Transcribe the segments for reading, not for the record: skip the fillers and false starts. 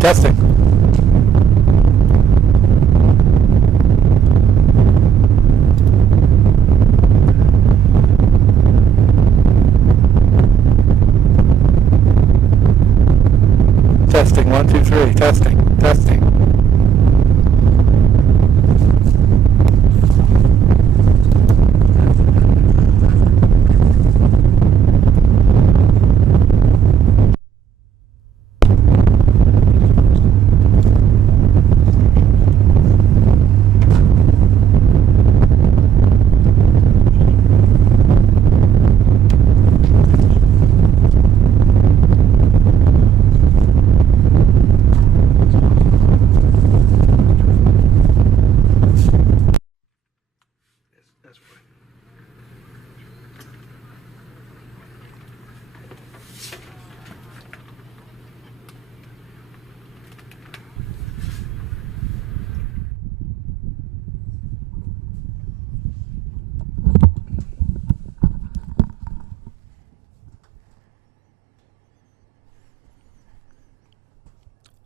Testing. Testing, 1, 2, 3, testing.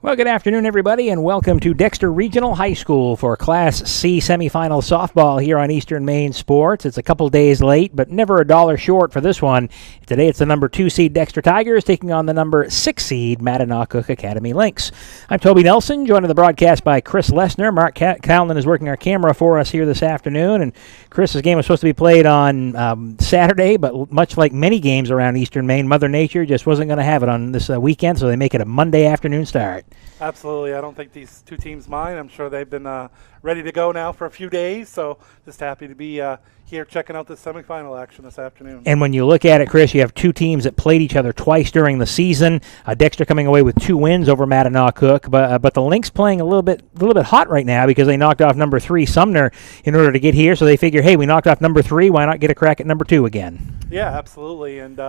Well, good afternoon, everybody, and welcome to Dexter Regional High School for Class C semifinal softball here on Eastern Maine Sports. It's a couple days late, but never a dollar short for this one. Today it's the number 2 seed Dexter Tigers taking on the number 6 seed Mattanawcook Academy Lynx. I'm Toby Nelson, joined in the broadcast by Chris Lesner. Mark Cowlin is working our camera for us here this afternoon, and Chris's game was supposed to be played on Saturday, but much like many games around Eastern Maine, Mother Nature just wasn't going to have it on this weekend, so they make it a Monday afternoon start. Absolutely. I don't think these two teams mind. I'm sure they've been ready to go now for a few days, so just happy to be here checking out the semifinal action this afternoon. And when you look at it, Chris, you have two teams that played each other twice during the season. Dexter coming away with 2 wins over Mattanawcook, but the Lynx playing a little bit hot right now because they knocked off number 3 Sumner in order to get here. So they figure, hey, we knocked off number 3, why not get a crack at number 2 again? Yeah, absolutely. And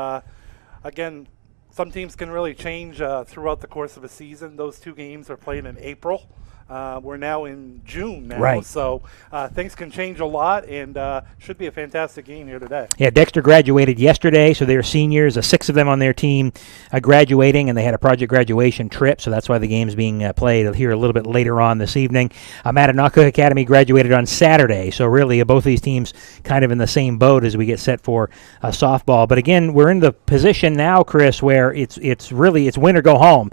again, some teams can really change throughout the course of a season. Those 2 games are played in April. We're now in June now, right. So things can change a lot, and should be a fantastic game here today. Yeah, Dexter graduated yesterday, so they're seniors, 6 of them on their team graduating, and they had a project graduation trip, so that's why the game's being played here a little bit later on this evening. Mattanawcook Academy graduated on Saturday, so really both these teams kind of in the same boat as we get set for softball. But again, we're in the position now, Chris, where it's win or go home.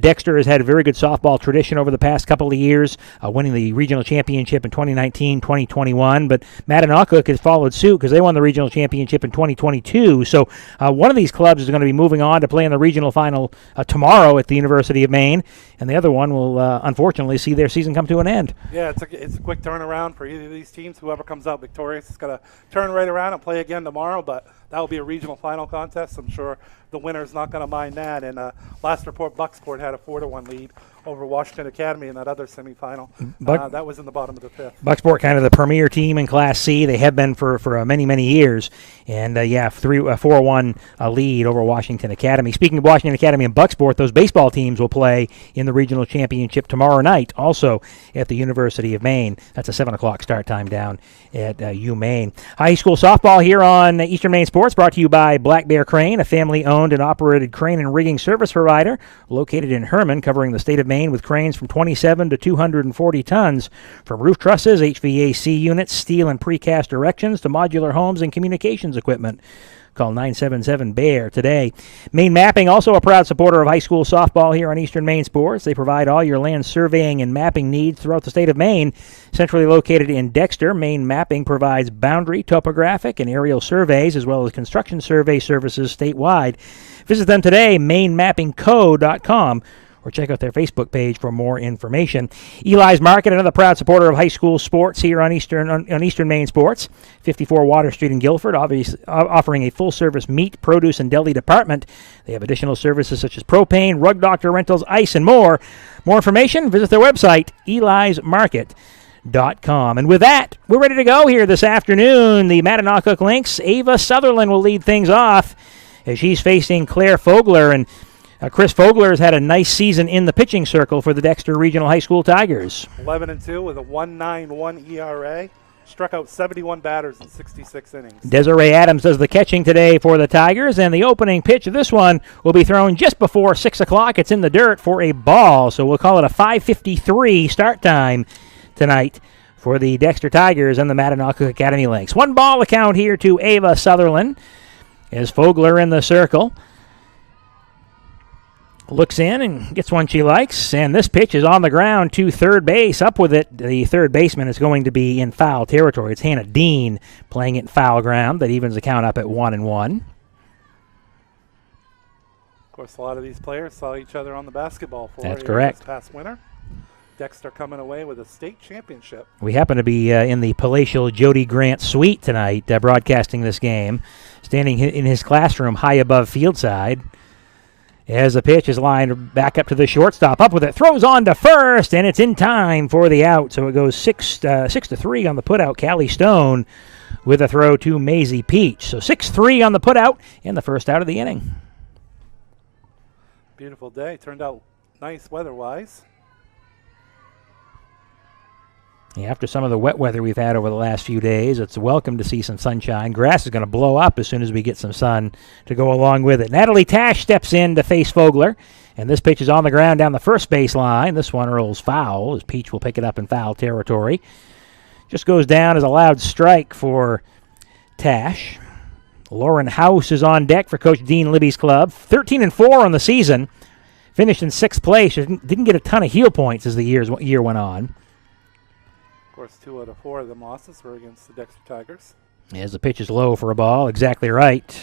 Dexter has had a very good softball tradition over the past couple of years, winning the regional championship in 2019, 2021, but Mattanawcook has followed suit because they won the regional championship in 2022. So one of these clubs is going to be moving on to play in the regional final tomorrow at the University of Maine, and the other one will unfortunately see their season come to an end. Yeah, it's a quick turnaround for either of these teams. Whoever comes out victorious is going to turn right around and play again tomorrow, but that will be a regional final contest. I'm sure the winner's not going to mind that. And last report, Bucksport had a 4-1 lead over Washington Academy in that other semifinal. That was in the bottom of the 5th. Bucksport, kind of the premier team in Class C. They have been for many, many years. And, 4-1 lead over Washington Academy. Speaking of Washington Academy and Bucksport, those baseball teams will play in the regional championship tomorrow night, also at the University of Maine. That's a 7 o'clock start time down at UMaine. High school softball here on Eastern Maine Sports, brought to you by Black Bear Crane, a family-owned and operated crane and rigging service provider located in Herman, covering the state of Maine with cranes from 27 to 240 tons, from roof trusses, HVAC units, steel and precast erections, to modular homes and communications equipment. Call 977-BEAR today. Maine Mapping, also a proud supporter of high school softball here on Eastern Maine Sports. They provide all your land surveying and mapping needs throughout the state of Maine. Centrally located in Dexter, Maine Mapping provides boundary, topographic, and aerial surveys, as well as construction survey services statewide. Visit them today, mainemappingco.com, or check out their Facebook page for more information. Eli's Market, another proud supporter of high school sports here on Eastern Maine Sports. 54 Water Street in Guilford, offering a full-service meat, produce, and deli department. They have additional services such as propane, rug doctor rentals, ice, and more. More information, visit their website, elismarket.com. And with that, we're ready to go here this afternoon. The Mattanawcook Lynx, Ava Sutherland will lead things off as she's facing Claire Fogler, and Chris Fogler has had a nice season in the pitching circle for the Dexter Regional High School Tigers. 11-2 with a 1.91 ERA. struck out 71 batters in 66 innings. Desiree Adams does the catching today for the Tigers, and the opening pitch of this one will be thrown just before 6 o'clock. It's in the dirt for a ball, so we'll call it a 5:53 start time tonight for the Dexter Tigers and the Mattanawcook Academy Lynx. 1-ball account here to Ava Sutherland as Fogler in the circle. Looks in and gets one she likes, and this pitch is on the ground to third base. Up with it, the third baseman is going to be in foul territory. It's Hannah Dean playing it in foul ground. That evens the count up at 1-1. Of course, a lot of these players saw each other on the basketball floor. That's correct. This past winter. Dexter coming away with a state championship. We happen to be in the palatial Jody Grant suite tonight, broadcasting this game, standing in his classroom high above field side. As the pitch is lined back up to the shortstop, up with it, throws on to first, and it's in time for the out. So it goes 6-3 on the putout. Callie Stone with a throw to Maisie Peach. So 6-3 on the putout and the first out of the inning. Beautiful day. Turned out nice weather-wise. After some of the wet weather we've had over the last few days, it's welcome to see some sunshine. Grass is going to blow up as soon as we get some sun to go along with it. Natalie Tash steps in to face Fogler, and this pitch is on the ground down the first base line. This one rolls foul as Peach will pick it up in foul territory. Just goes down as a loud strike for Tash. Lauren House is on deck for Coach Dean Libby's club. 13-4 on the season. Finished in 6th place. Didn't get a ton of heel points as the year went on. Of course, 2 out of 4 of them losses were against the Dexter Tigers. As the pitch is low for a ball, exactly right.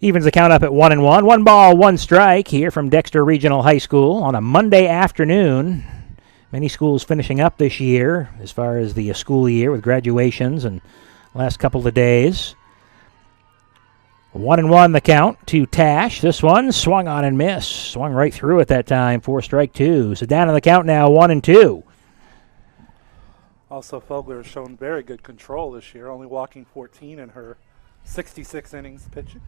Evens the count up at 1-1. 1 ball, 1 strike here from Dexter Regional High School on a Monday afternoon. Many schools finishing up this year as far as the school year with graduations and last couple of days. 1-1 the count to Tash. This one swung on and missed. Swung right through at that time for strike 2. So down on the count now, 1-2. Also, Fogler has shown very good control this year, only walking 14 in her 66 innings pitching.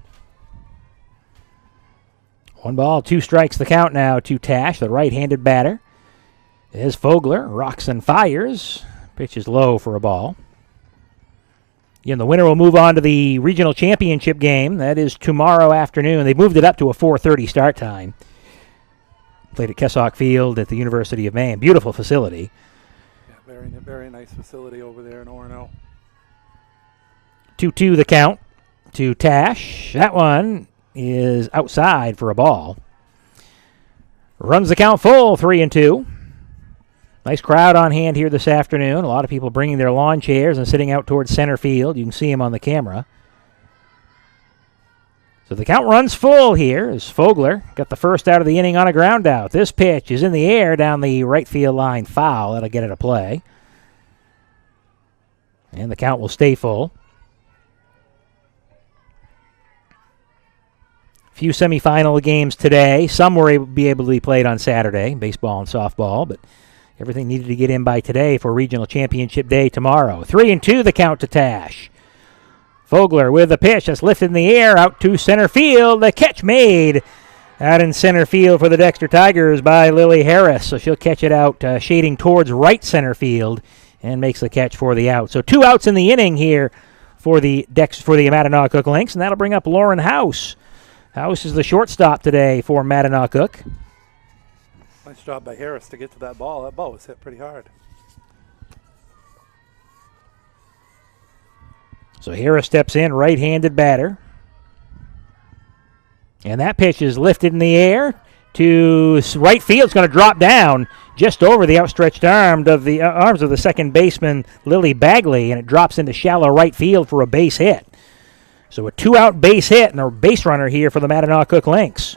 1 ball, 2 strikes the count now to Tash, the right-handed batter. As Fogler rocks and fires. Pitch is low for a ball. Again, the winner will move on to the regional championship game. That is tomorrow afternoon. They've moved it up to a 4:30 start time. Played at Kessock Field at the University of Maine. Beautiful facility. Very nice facility over there in Orono. 2-2 the count to Tash. That one is outside for a ball. Runs the count full, 3-2. Nice crowd on hand here this afternoon. A lot of people bringing their lawn chairs and sitting out towards center field. You can see them on the camera. So the count runs full here as Fogler got the first out of the inning on a ground out. This pitch is in the air down the right field line, foul. That'll get it a play. And the count will stay full. Few semifinal games today. Some will be able to be played on Saturday, baseball and softball, but everything needed to get in by today for regional championship day tomorrow. 3-2 the count to Tash. Fogler with the pitch that's lifted in the air out to center field. The catch made out in center field for the Dexter Tigers by Lily Harris. So she'll catch it out shading towards right center field and makes the catch for the out. So 2 outs in the inning here for the Mattanawcook Lynx, and that'll bring up Lauren House. House is the shortstop today for Mattanawcook. Nice job by Harris to get to that ball. That ball was hit pretty hard. So Harris steps in, right-handed batter. And that pitch is lifted in the air to right field. It's going to drop down just over the outstretched arms of the second baseman, Lily Bagley, and it drops into shallow right field for a base hit. So a 2-out base hit and a base runner here for the Mattanawcook Lynx.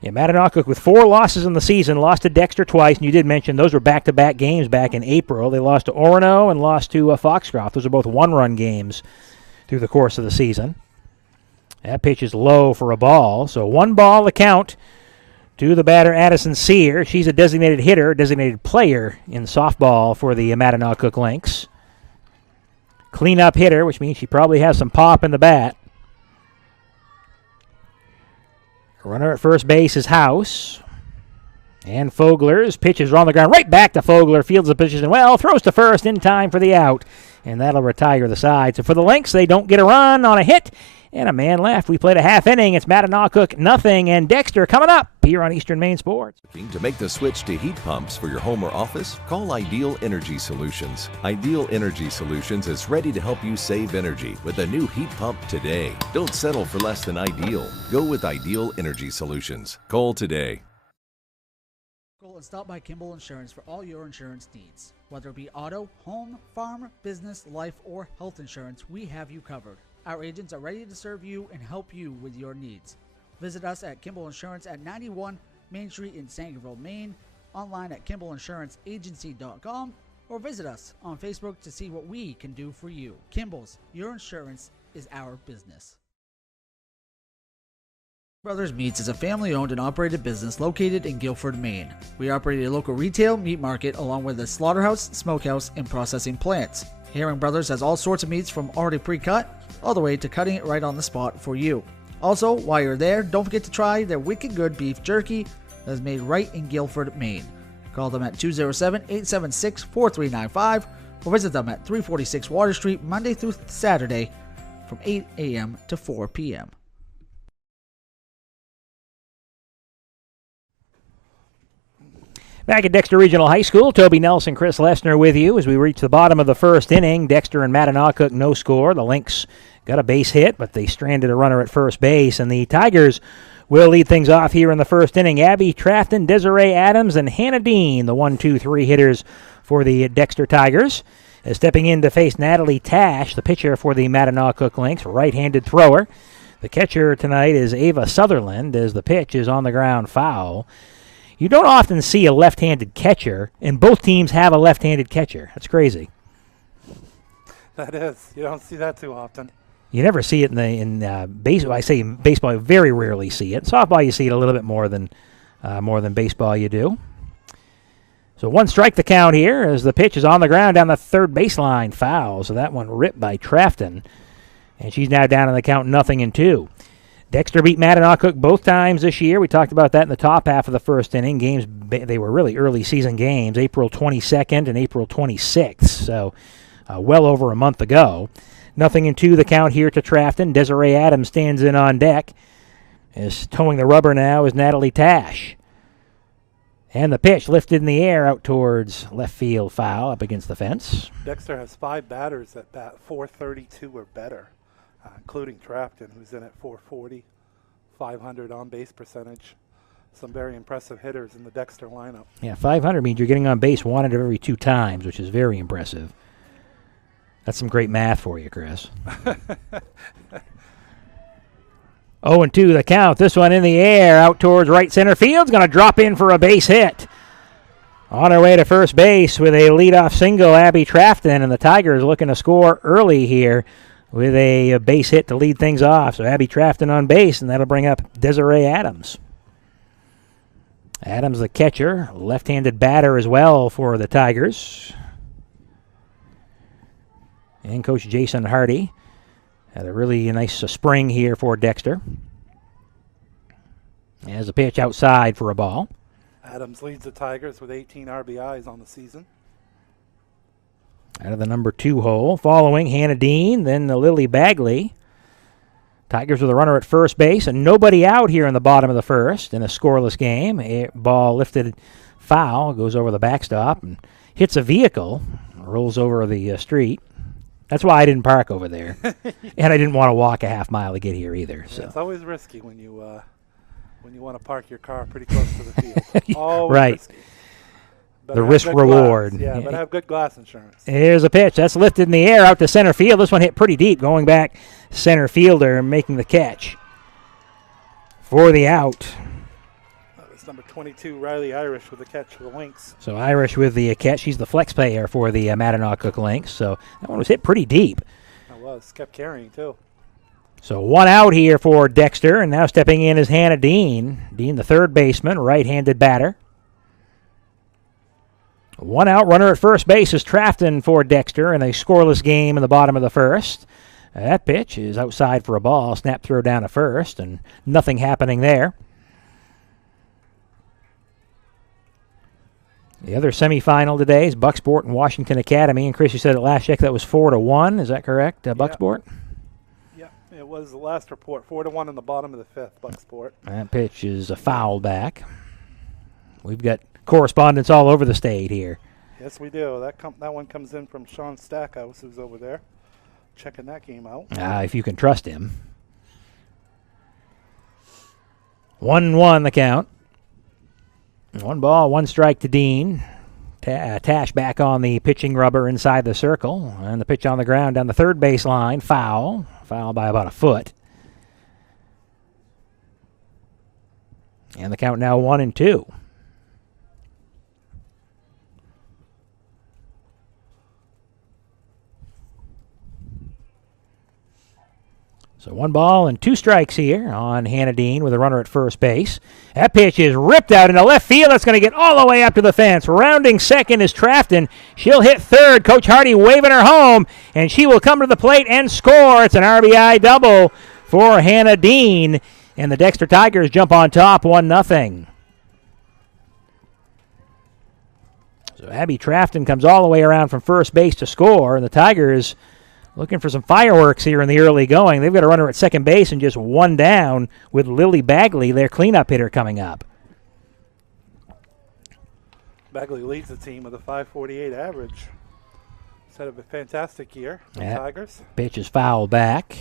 Yeah, Mattanawcook with 4 losses in the season, lost to Dexter twice, and you did mention those were back-to-back games back in April. They lost to Orono and lost to Foxcroft. Those are both one-run games through the course of the season. That pitch is low for a ball, so 1 ball the count to the batter Addison Sear. She's a designated hitter, designated player in softball for the Mattanawcook Lynx. Clean-up hitter, which means she probably has some pop in the bat. Runner at first base is House. And Fogler's pitches are on the ground. Right back to Fogler. Fields the position well. Throws to first in time for the out. And that'll retire the side. So for the Lynx, they don't get a run on a hit. And a man left. We played a half inning. It's Mattanawcook nothing. And Dexter coming up here on Eastern Maine Sports. To make the switch to heat pumps for your home or office, call Ideal Energy Solutions. Ideal Energy Solutions is ready to help you save energy with a new heat pump today. Don't settle for less than ideal. Go with Ideal Energy Solutions. Call today. And stop by Kimball Insurance for all your insurance needs. Whether it be auto, home, farm, business, life, or health insurance, we have you covered. Our agents are ready to serve you and help you with your needs. Visit us at Kimball Insurance at 91 Main Street in Sangerville, Maine, online at KimballInsuranceAgency.com, or visit us on Facebook to see what we can do for you. Kimball's, your insurance is our business. Brothers Meats is a family-owned and operated business located in Guilford, Maine. We operate a local retail meat market along with a slaughterhouse, smokehouse, and processing plants. Herring Brothers has all sorts of meats from already pre-cut all the way to cutting it right on the spot for you. Also, while you're there, don't forget to try their wicked good beef jerky that is made right in Guilford, Maine. Call them at 207-876-4395 or visit them at 346 Water Street Monday through Saturday from 8 a.m. to 4 p.m. Back at Dexter Regional High School, Toby Nelson, Chris Lesner with you as we reach the bottom of the first inning. Dexter and Mattanawcook no score. The Lynx got a base hit, but they stranded a runner at first base. And the Tigers will lead things off here in the first inning. Abby Trafton, Desiree Adams, and Hannah Dean, the 1-2-3 hitters for the Dexter Tigers. Stepping in to face Natalie Tash, the pitcher for the Mattanawcook Lynx, right-handed thrower. The catcher tonight is Ava Sutherland as the pitch is on the ground foul. You don't often see a left-handed catcher, and both teams have a left-handed catcher. That's crazy. That is. You don't see that too often. You never see it in baseball. I say in baseball, you very rarely see it. Softball, you see it a little bit more than baseball you do. So one strike the count here as the pitch is on the ground down the third baseline. Foul. So that one ripped by Trafton. And she's now down on the count 0-2. Dexter beat Mattanawcook both times this year. We talked about that in the top half of the first inning. Games, they were really early season games, April 22nd and April 26th, so well over a month ago. 0-2 the count here to Trafton. Desiree Adams stands in on deck. Is towing the rubber now is Natalie Tash. And the pitch lifted in the air out towards left field, foul up against the fence. Dexter has 5 batters at bat, 432 or better. Including Trafton, who's in at 440, 500 on-base percentage. Some very impressive hitters in the Dexter lineup. Yeah, 500 means you're getting on base 1 out of every 2 times, which is very impressive. That's some great math for you, Chris. 0-2 the count. This one in the air out towards right center field. Going to drop in for a base hit. On her way to first base with a leadoff single, Abby Trafton, and the Tigers looking to score early here with a base hit to lead things off. So Abby Trafton on base, and that'll bring up Desiree Adams. Adams, the catcher, left-handed batter as well for the Tigers. And Coach Jason Hardy had a really nice spring here for Dexter. As a pitch outside for a ball. Adams leads the Tigers with 18 RBIs on the season. Out of the number 2 hole. Following Hannah Dean, then Lily Bagley. Tigers with a runner at first base and nobody out here in the bottom of the first in a scoreless game. A ball lifted foul, goes over the backstop and hits a vehicle, rolls over the street. That's why I didn't park over there. And I didn't want to walk a half mile to get here either. So. Yeah, it's always risky when you want to park your car pretty close to the field. Always right. Risky. The risk reward. Yeah, but have good glass insurance. Here's a pitch. That's lifted in the air out to center field. This one hit pretty deep, going back center fielder making the catch for the out. That was number 22, Riley Irish, with the catch for the Lynx. So Irish with the catch. She's the flex player for the Mattanawcook Lynx. So that one was hit pretty deep. That was. Kept carrying, too. So one out here for Dexter, and now stepping in is Hannah Dean. Dean, the third baseman, right-handed batter. One out runner at first base is Trafton for Dexter in a scoreless game in the bottom of the first. That pitch is outside for a ball. Snap throw down to first, and nothing happening there. The other semifinal today is Bucksport and Washington Academy. And Chris, you said at last check that was 4-1. Is that correct, Bucksport? Yeah, it was the last report. 4-1 in the bottom of the fifth, Bucksport. That pitch is a foul back. We've got correspondence all over the state here. Yes, we do. That one comes in from Sean Stackhouse, who's over there, checking that game out. If you can trust him. 1-1 the count. 1 ball, 1 strike to Dean. Tash back on the pitching rubber inside the circle. And the pitch on the ground down the third base line. Foul. Foul by about a foot. And the count now 1-2. So 1 ball and 2 strikes here on Hannah Dean with a runner at first base. That pitch is ripped out into left field. That's going to get all the way up to the fence. Rounding second is Trafton. She'll hit third. Coach Hardy waving her home, and she will come to the plate and score. It's an RBI double for Hannah Dean, and the Dexter Tigers jump on top 1-0. So Abby Trafton comes all the way around from first base to score, and the Tigers looking for some fireworks here in the early going. They've got a runner at second base and just 1 down with Lily Bagley, their cleanup hitter, coming up. Bagley leads the team with a 548 average. He's had a fantastic year for the Tigers. Pitch is fouled back.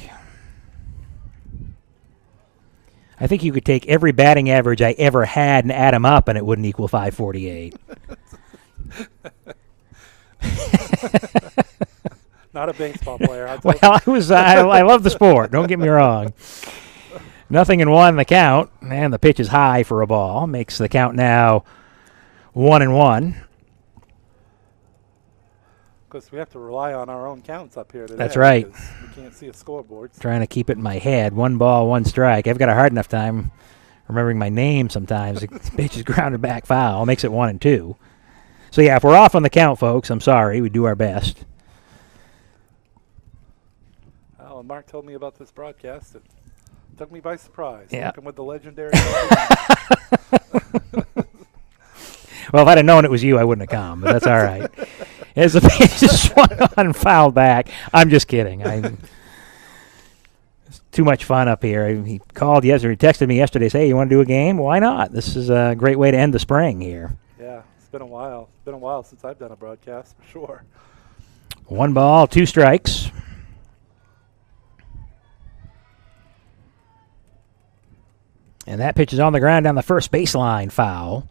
I think you could take every batting average I ever had and add them up, and it wouldn't equal 548. Not a baseball player. Well, I love the sport. Don't get me wrong. 0-1 the count, and the pitch is high for a ball. Makes the count now 1-1. Because we have to rely on our own counts up here today. That's right. We can't see a scoreboard. Trying to keep it in my head. 1 ball, 1 strike. I've got a hard enough time remembering my name sometimes. The pitch is grounded back foul. Makes it 1-2. So, yeah, if we're off on the count, folks, I'm sorry. We do our best. Oh, and Mark told me about this broadcast. It took me by surprise. Yeah. Working with the legendary. Well, if I'd have known it was you, I wouldn't have come, but that's all right. As the pitch is swung on and fouled back. I'm just kidding. It's too much fun up here. He called yesterday, he texted me yesterday, say, hey, you want to do a game? Why not? This is a great way to end the spring here. Yeah, it's been a while. It's been a while since I've done a broadcast, for sure. 1 ball, 2 strikes. And that pitch is on the ground down the first baseline, foul.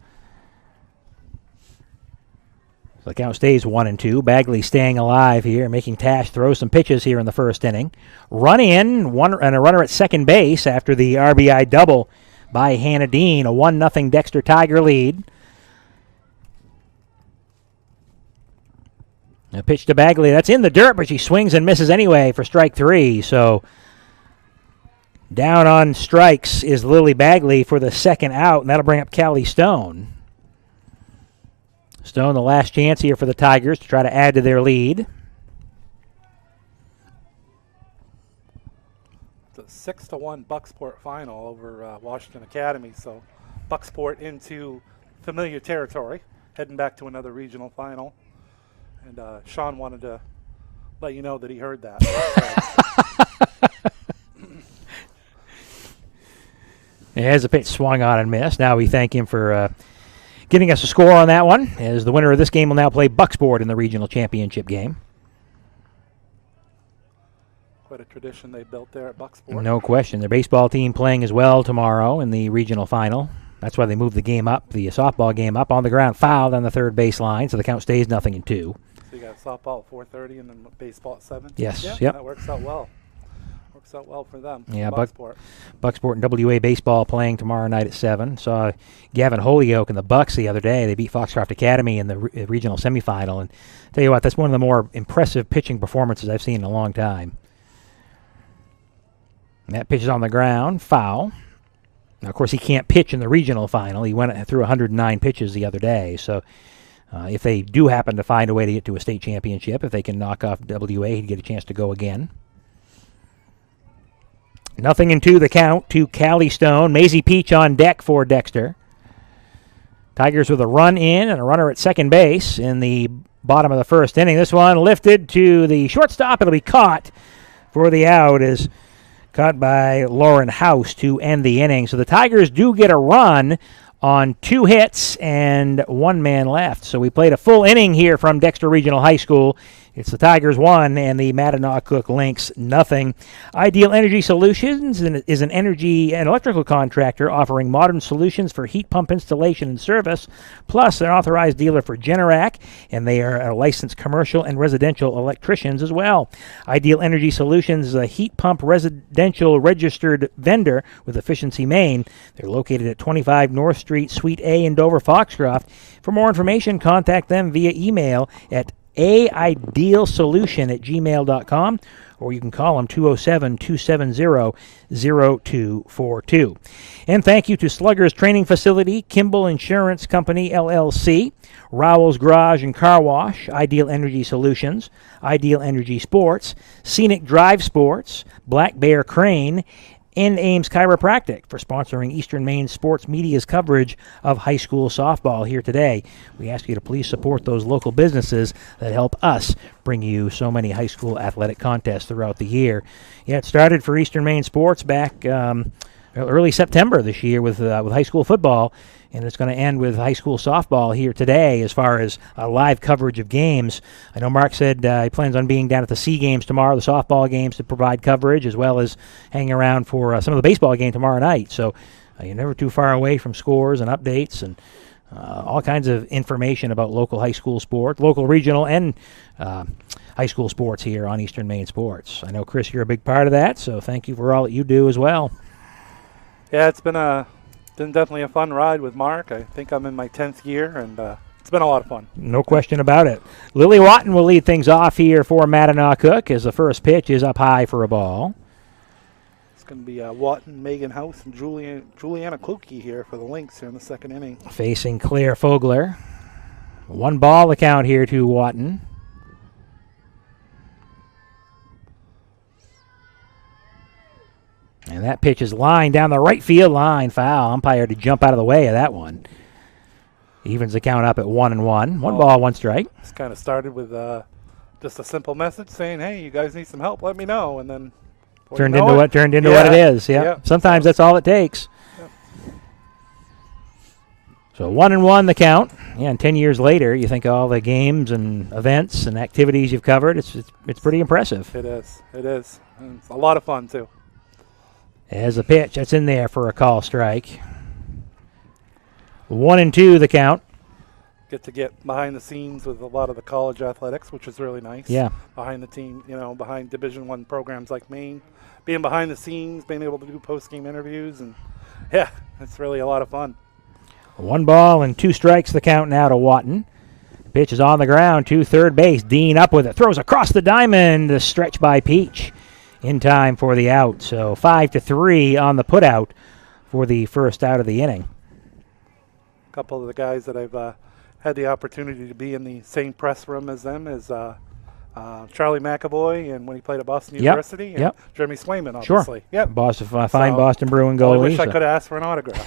So the count stays 1-2. Bagley staying alive here, making Tash throw some pitches here in the first inning. Run in, and a runner at second base after the RBI double by Hannah Dean. A 1-0 Dexter Tiger lead. A pitch to Bagley. That's in the dirt, but she swings and misses anyway for strike 3. So down on strikes is Lily Bagley for the second out, and that'll bring up Callie Stone. Stone, the last chance here for the Tigers to try to add to their lead. It's a 6-1 Bucksport final over Washington Academy. So Bucksport into familiar territory, heading back to another regional final. And Sean wanted to let you know that he heard that. As the pitch swung on and missed. Now we thank him for getting us a score on that one, as the winner of this game will now play Bucksport in the regional championship game. Quite a tradition they built there at Bucksport. No question. Their baseball team playing as well tomorrow in the regional final. That's why they moved the game up, the softball game up on the ground, fouled on the third baseline, so the count stays 0-2. So you got softball at 4:30 and then baseball at 7? Yes. Yeah, Yep. that works out well. Works out well for them. Yeah, Bucksport. Bucksport and WA baseball playing tomorrow night at 7. Saw Gavin Holyoke and the Bucks the other day. They beat Foxcroft Academy in the regional semifinal. And tell you what, that's one of the more impressive pitching performances I've seen in a long time. And that pitch is on the ground, foul. Now, of course, he can't pitch in the regional final. He went through 109 pitches the other day. So if they do happen to find a way to get to a state championship, if they can knock off WA, he'd get a chance to go again. 0-2 the count to Callie Stone. Maisie Peach on deck for Dexter. Tigers with a run in and a runner at second base in the bottom of the first inning. This one lifted to the shortstop. It'll be caught for the out, is caught by Lauren House to end the inning. So the Tigers do get a run on 2 hits and 1 man left. So we played a full inning here from Dexter Regional High School. It's the Tigers 1 and the Mattanawcook Lynx nothing. Ideal Energy Solutions is an energy and electrical contractor offering modern solutions for heat pump installation and service. Plus, they're an authorized dealer for Generac, and they are a licensed commercial and residential electricians as well. Ideal Energy Solutions is a heat pump residential registered vendor with Efficiency, Maine. They're located at 25 North Street, Suite A in Dover, Foxcroft. For more information, contact them via email at aidealsolution@gmail.com, or you can call them 207-270-0242. And thank you to Slugger's Training Facility, Kimball Insurance Company, LLC, Rowell's Garage and Car Wash, Ideal Energy Solutions, Ideal Energy Sports, Scenic Drive Sports, Black Bear Crane, and Ames Chiropractic for sponsoring Eastern Maine Sports Media's coverage of high school softball here today. We ask you to please support those local businesses that help us bring you so many high school athletic contests throughout the year. Yeah, it started for Eastern Maine Sports back early September this year with high school football, and it's going to end with high school softball here today as far as live coverage of games. I know Mark said he plans on being down at the C games tomorrow, the softball games, to provide coverage, as well as hanging around for some of the baseball game tomorrow night. So you're never too far away from scores and updates and all kinds of information about local high school sport, local regional and high school sports here on Eastern Maine Sports. I know, Chris, you're a big part of that, so thank you for all that you do as well. Yeah, it's been definitely a fun ride with Mark. I think I'm in my 10th year, and it's been a lot of fun. No question about it. Lily Watton will lead things off here for Mattanawcook as the first pitch is up high for a ball. It's going to be Watton, Megan House, and Juliana Kluke here for the Lynx here in the second inning. Facing Claire Fogler. 1 ball the count here to Watton. And that pitch is lined down the right field line. Foul. Umpire to jump out of the way of that one. Evens the count up at 1-1. 1 ball, 1 strike. This kind of started with just a simple message saying, hey, you guys need some help, let me know. And then turned into what it is. Yeah. Sometimes that's all it takes. Yeah. So 1-1 the count. Yeah, and 10 years later, you think of all the games and events and activities you've covered. It's pretty impressive. It is. And it's a lot of fun, too. As a pitch, that's in there for a call strike. 1-2 the count. Get to get behind the scenes with a lot of the college athletics, which is really nice. Yeah. Behind the team, behind Division I programs like Maine, being behind the scenes, being able to do post-game interviews, and yeah, it's really a lot of fun. 1 ball and 2 strikes the count now to Watton. Pitch is on the ground to third base. Dean up with it, throws across the diamond, a stretch by Peach. In time for the out. So 5-3 on the putout for the first out of the inning. A couple of the guys that I've had the opportunity to be in the same press room as them is Charlie McAvoy, and when he played at Boston University, and Jeremy Swayman, obviously. Sure. Yep. Boston, fine Boston Bruin goalie. I wish I could have asked for an autograph.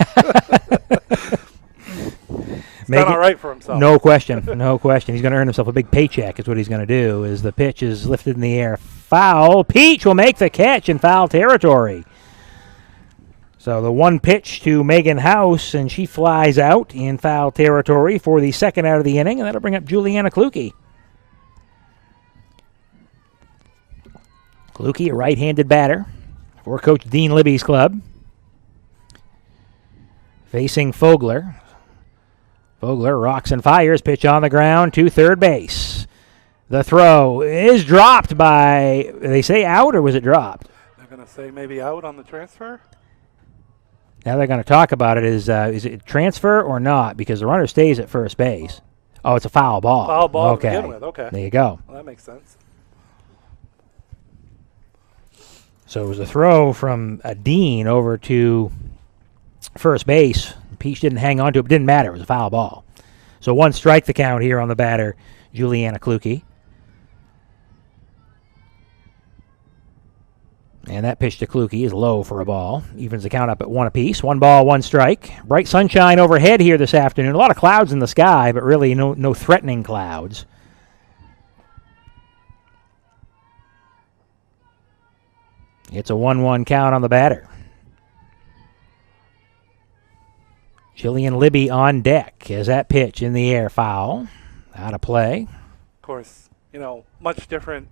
He's done all right for himself. No question. He's going to earn himself a big paycheck is what he's going to do, as the pitch is lifted in the air. Foul. Peach will make the catch in foul territory. So the 1 pitch to Megan House, and she flies out in foul territory for the second out of the inning, and that'll bring up Juliana Kluke. Kluke, a right-handed batter for Coach Dean Libby's club. Facing Fogler. Fogler rocks and fires. Pitch on the ground to third base. The throw is dropped by, they say out, or was it dropped? They're going to say maybe out on the transfer. Now they're going to talk about it. Is it transfer or not? Because the runner stays at first base. Oh, it's a foul ball. Foul ball to begin with. Okay. There you go. Well, that makes sense. So it was a throw from Dean over to first base. Peach didn't hang on to it, but it didn't matter. It was a foul ball. So 1 strike the count here on the batter, Juliana Kluke. And that pitch to Kluge is low for a ball. Evens the count up at 1 apiece. 1 ball, 1 strike. Bright sunshine overhead here this afternoon. A lot of clouds in the sky, but really no threatening clouds. It's a 1-1 count on the batter. Jillian Libby on deck as that pitch in the air, foul. Out of play. Of course, much different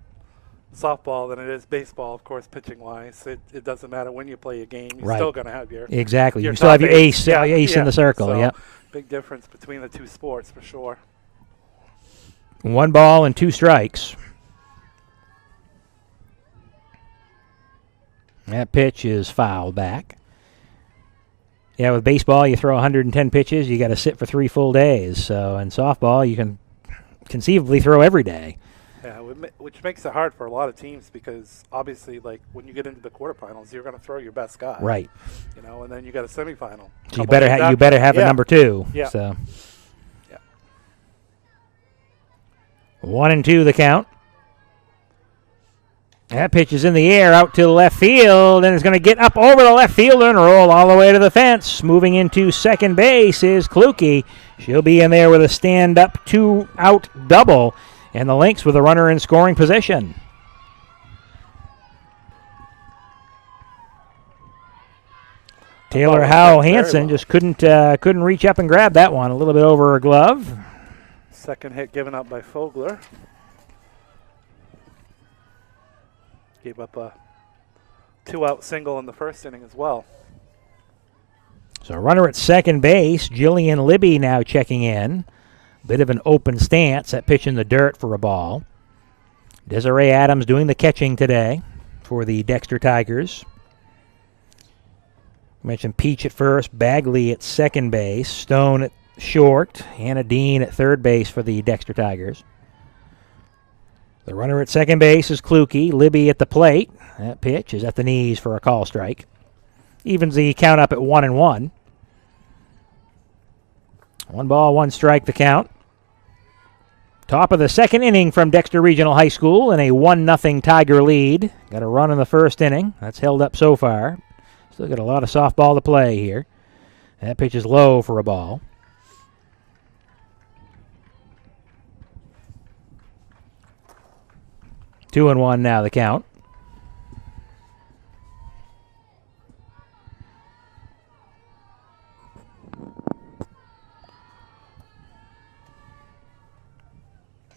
softball than it is baseball, of course, pitching-wise. It doesn't matter when you play a game. You're still going to have your Exactly. your You still have your top ace in the circle. So, Yep. big difference between the two sports for sure. 1 ball and 2 strikes. That pitch is fouled back. Yeah, with baseball, you throw 110 pitches, you got to sit for 3 full days. So in softball, you can conceivably throw every day. Yeah, which makes it hard for a lot of teams because obviously, like when you get into the quarterfinals, you're going to throw your best guy. Right. And then you got a semifinal. So you better have a number 2. Yeah. So. Yeah. 1-2 the count. That pitch is in the air out to left field, and it's going to get up over the left fielder and roll all the way to the fence. Moving into second base is Kluge. She'll be in there with a stand-up 2-out double, and the Lynx with a runner in scoring position. Taylor Howell Hansen just couldn't reach up and grab that one. A little bit over her glove. Second hit given up by Fogler. Gave up a 2-out single in the first inning as well. So runner at second base, Jillian Libby now checking in. Bit of an open stance, that pitch in the dirt for a ball. Desiree Adams doing the catching today for the Dexter Tigers. Mentioned Peach at first, Bagley at second base, Stone at short, Hannah Dean at third base for the Dexter Tigers. The runner at second base is Kluge. Libby at the plate. That pitch is at the knees for a call strike. Evens the count up at 1-1. 1 ball, 1 strike the count. Top of the second inning from Dexter Regional High School in a 1-0 Tiger lead. Got a run in the first inning. That's held up so far. Still got a lot of softball to play here. That pitch is low for a ball. 2-1 now the count.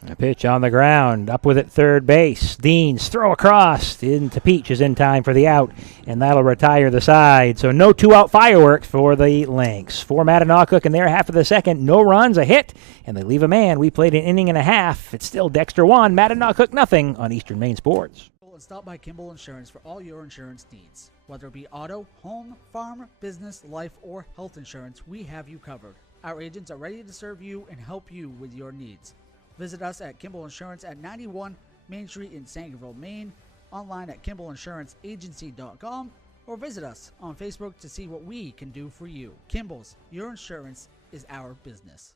A pitch on the ground, up with it third base. Deans throw across into Peach is in time for the out, and that'll retire the side. So no 2-out fireworks for the Lynx. For Mattanawcook in their half of the second, no runs, a hit, and they leave a man. We played an inning and a half. It's still Dexter 1, Mattanawcook nothing on Eastern Maine Sports. Stop by Kimball Insurance for all your insurance needs. Whether it be auto, home, farm, business, life, or health insurance, we have you covered. Our agents are ready to serve you and help you with your needs. Visit us at Kimball Insurance at 91 Main Street in Sangerville, Maine, online at KimballInsuranceAgency.com, or visit us on Facebook to see what we can do for you. Kimball's, your insurance is our business.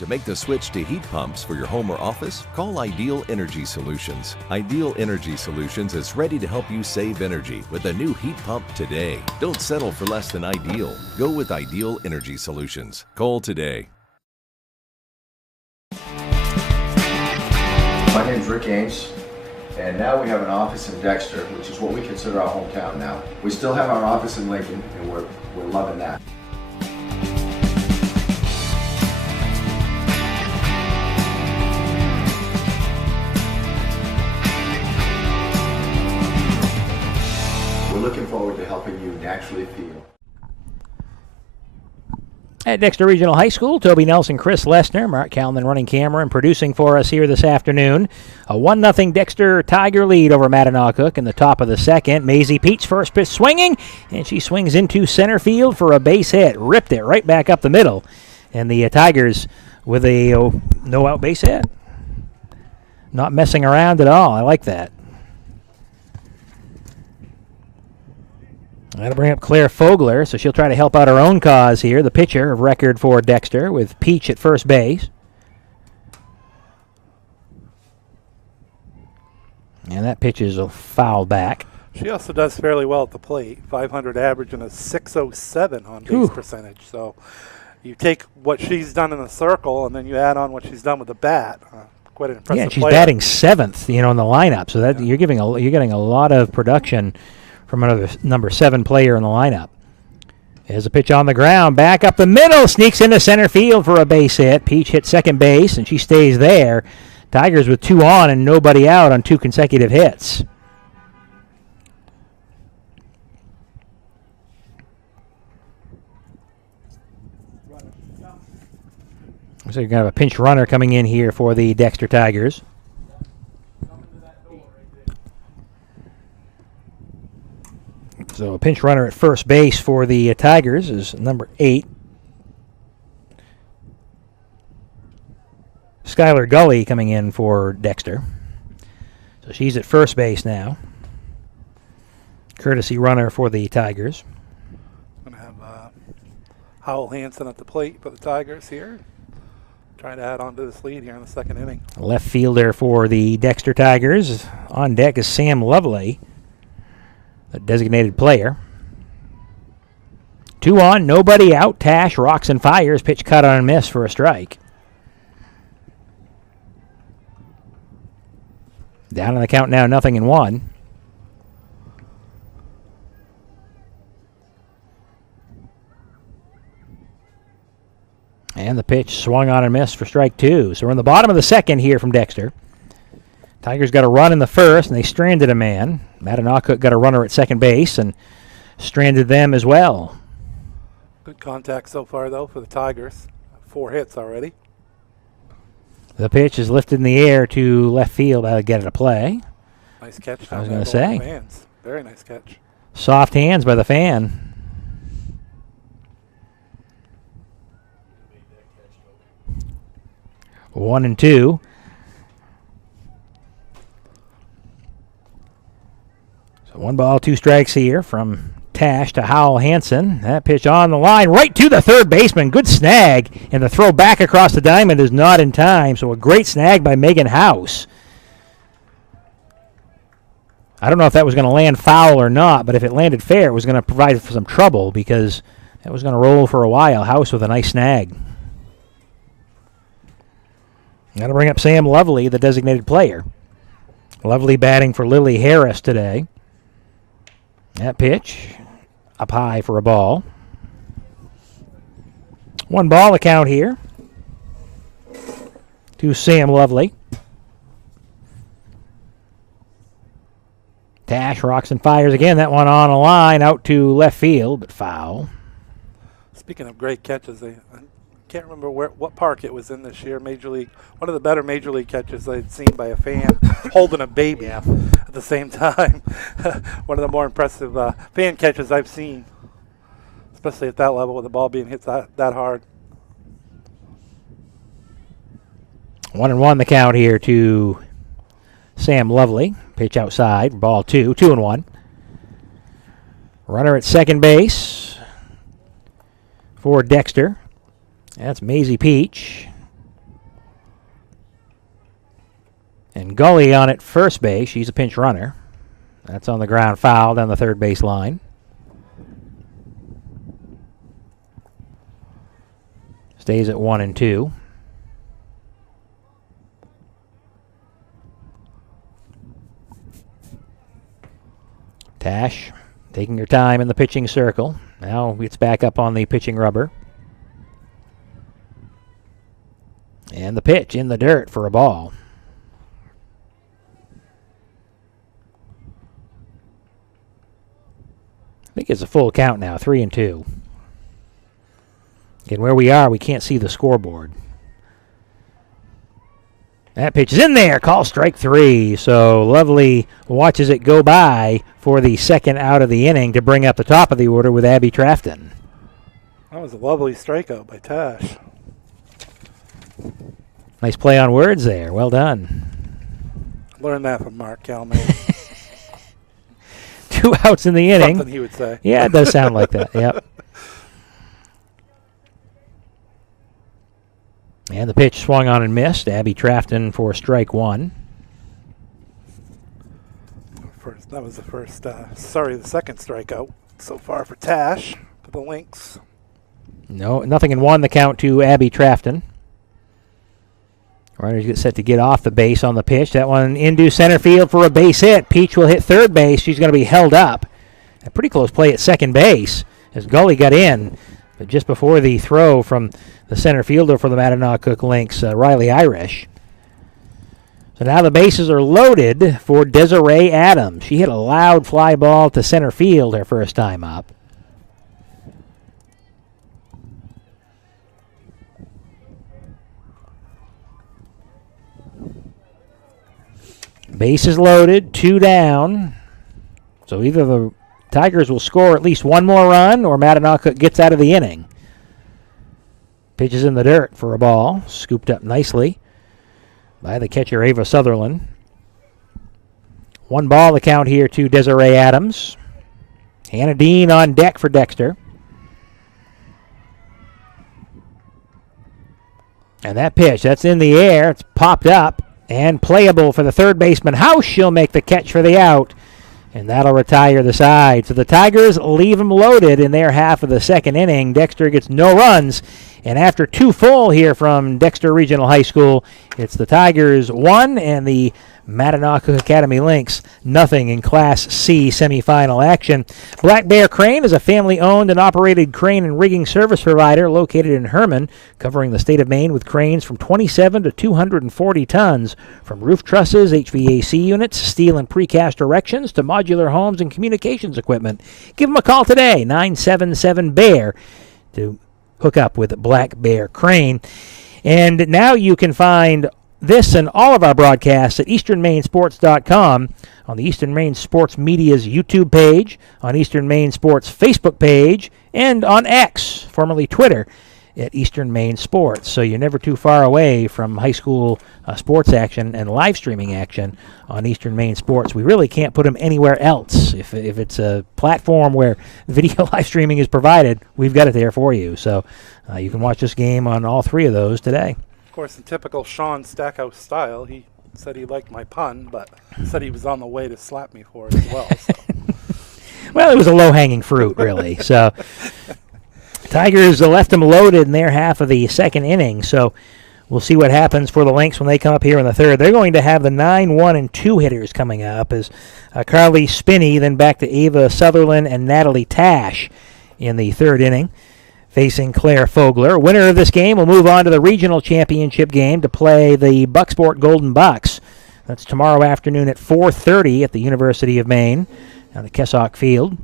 To make the switch to heat pumps for your home or office, call Ideal Energy Solutions. Ideal Energy Solutions is ready to help you save energy with a new heat pump today. Don't settle for less than ideal. Go with Ideal Energy Solutions. Call today. My name's Rick Ames, and now we have an office in Dexter, which is what we consider our hometown now. We still have our office in Lincoln, and we're loving that. We're looking forward to helping you naturally feel. At Dexter Regional High School, Toby Nelson, Chris Lessner, Mark Callan running camera and producing for us here this afternoon. A 1-0 Dexter Tiger lead over Mattanawcook in the top of the second. Maisie Peach first pitch swinging, and she swings into center field for a base hit. Ripped it right back up the middle. And the Tigers with a no-out base hit. Not messing around at all. I like that. That'll bring up Claire Fogler, so she'll try to help out her own cause here, the pitcher of record for Dexter, with Peach at first base. And that pitch is a foul back. She also does fairly well at the plate. 500 average and a 607 on base Ooh. percentage. So you take what she's done in the circle and then you add on what she's done with the bat. Quite an impressive Yeah, and she's player. batting 7th, in the lineup. So that you're getting a lot of production from another number 7 player in the lineup. There's a pitch on the ground, back up the middle, sneaks into center field for a base hit. Peach hits second base, and she stays there. Tigers with 2 on and nobody out on 2 consecutive hits. So you're going to have a pinch runner coming in here for the Dexter Tigers. So a pinch runner at first base for the Tigers is number 8. Skylar Gully coming in for Dexter. So she's at first base now. Courtesy runner for the Tigers. Going to have Howell Hansen at the plate for the Tigers here. Trying to add on to this lead here in the second inning. Left fielder for the Dexter Tigers. On deck is Sam Lovely, the designated player. 2 on, nobody out. Tash rocks and fires. Pitch cut on and miss for a strike. Down on the count now, 0-1. And the pitch swung on and missed for strike 2. So we're in the bottom of the second here from Dexter. Tigers got a run in the first, and they stranded a man. Mattanawcook got a runner at second base and stranded them as well. Good contact so far, though, for the Tigers. 4 hits already. The pitch is lifted in the air to left field. I'll get it a play. Nice catch. I was going to say. Fans. Very nice catch. Soft hands by the fan. One and 2. So 1 ball, 2 strikes here from Tash to Howell Hansen. That pitch on the line, right to the third baseman. Good snag, and the throw back across the diamond is not in time. So a great snag by Megan House. I don't know if that was going to land foul or not, but if it landed fair, it was going to provide for some trouble because that was going to roll for a while. House with a nice snag. Got to bring up Sam Lovely, the designated player. Lovely batting for Lily Harris today. That pitch up high for a ball. 1 ball account here to Sam Lovely. Tash rocks and fires again. That one on a line out to left field, but foul. Speaking of great catches, I can't remember what park it was in this year. Major League, one of the better Major League catches I'd seen by a fan holding a baby at the same time. One of the more impressive fan catches I've seen, especially at that level with the ball being hit that hard. 1-1 the count here to Sam Lovely. Pitch outside, ball 2, 2-1. Runner at second base for Dexter. That's Maisie Peach. And Gully on at first base. She's a pinch runner. That's on the ground, foul down the third base line. Stays at 1 and 2. Tash taking her time in the pitching circle. Now it's back up on the pitching rubber. And the pitch in the dirt for a ball. I think it's a full count now, 3 and 2. Again, where we are, we can't see the scoreboard. That pitch is in there. Call strike 3. So Lovely watches it go by for the second out of the inning to bring up the top of the order with Abby Trafton. That was a lovely strikeout by Tash. Nice play on words there. Well done. Learned that from Mark Kalman. 2 outs in the inning. Something he would say. Yeah, it does sound like that. Yep. And the pitch swung on and missed. Abby Trafton for strike 1. That was the first, the second strikeout so far for Tash for the Lynx. No, nothing in one. The count to Abby Trafton. Runners get set to get off the base on the pitch. That one into center field for a base hit. Peach will hit third base. She's going to be held up. A pretty close play at second base as Gully got in. But just before the throw from the center fielder for the Mattanawcook Lynx, Riley Irish. So now the bases are loaded for Desiree Adams. She hit a loud fly ball to center field her first time up. Bases loaded, 2 down. So either the Tigers will score at least one more run or Mattanawcook gets out of the inning. Pitches in the dirt for a ball, scooped up nicely by the catcher Ava Sutherland. 1 ball the count here to Desiree Adams. Hannah Dean on deck for Dexter. And that pitch, that's in the air. It's popped up and playable for the third baseman House. She'll make the catch for the out, and that'll retire the side. So the Tigers leave them loaded in their half of the second inning. Dexter gets no runs, and after 2 full here from Dexter Regional High School, it's the Tigers 1 and the Mattanawcook Academy Lynx nothing in Class C semifinal action. Black Bear Crane is a family-owned and operated crane and rigging service provider located in Herman, covering the state of Maine with cranes from 27 to 240 tons, from roof trusses, HVAC units, steel and precast erections, to modular homes and communications equipment. Give them a call today, 977-BEAR, to hook up with Black Bear Crane. And now you can find this and all of our broadcasts at easternmainsports.com, on the Eastern Maine Sports Media's YouTube page, on Eastern Maine Sports Facebook page, and on X, formerly Twitter, at Eastern Maine Sports. So you're never too far away from high school sports action and live streaming action on Eastern Maine Sports. We really can't put them anywhere else. If it's a platform where video live streaming is provided, we've got it there for you. So you can watch this game on all 3 of those today. Of course, in typical Sean Stackhouse style, he said he liked my pun, but said he was on the way to slap me for it as well. So. Well, it was a low-hanging fruit, really. So Tigers left them loaded in their half of the second inning. So we'll see what happens for the Lynx when they come up here in the third. They're going to have the 9, 1, and 2 hitters coming up as Carly Spinney, then back to Ava Sutherland and Natalie Tash in the third inning, facing Claire Fogler. Winner of this game will move on to the regional championship game to play the Bucksport Golden Bucks. That's tomorrow afternoon at 4:30 at the University of Maine on the Kessock Field.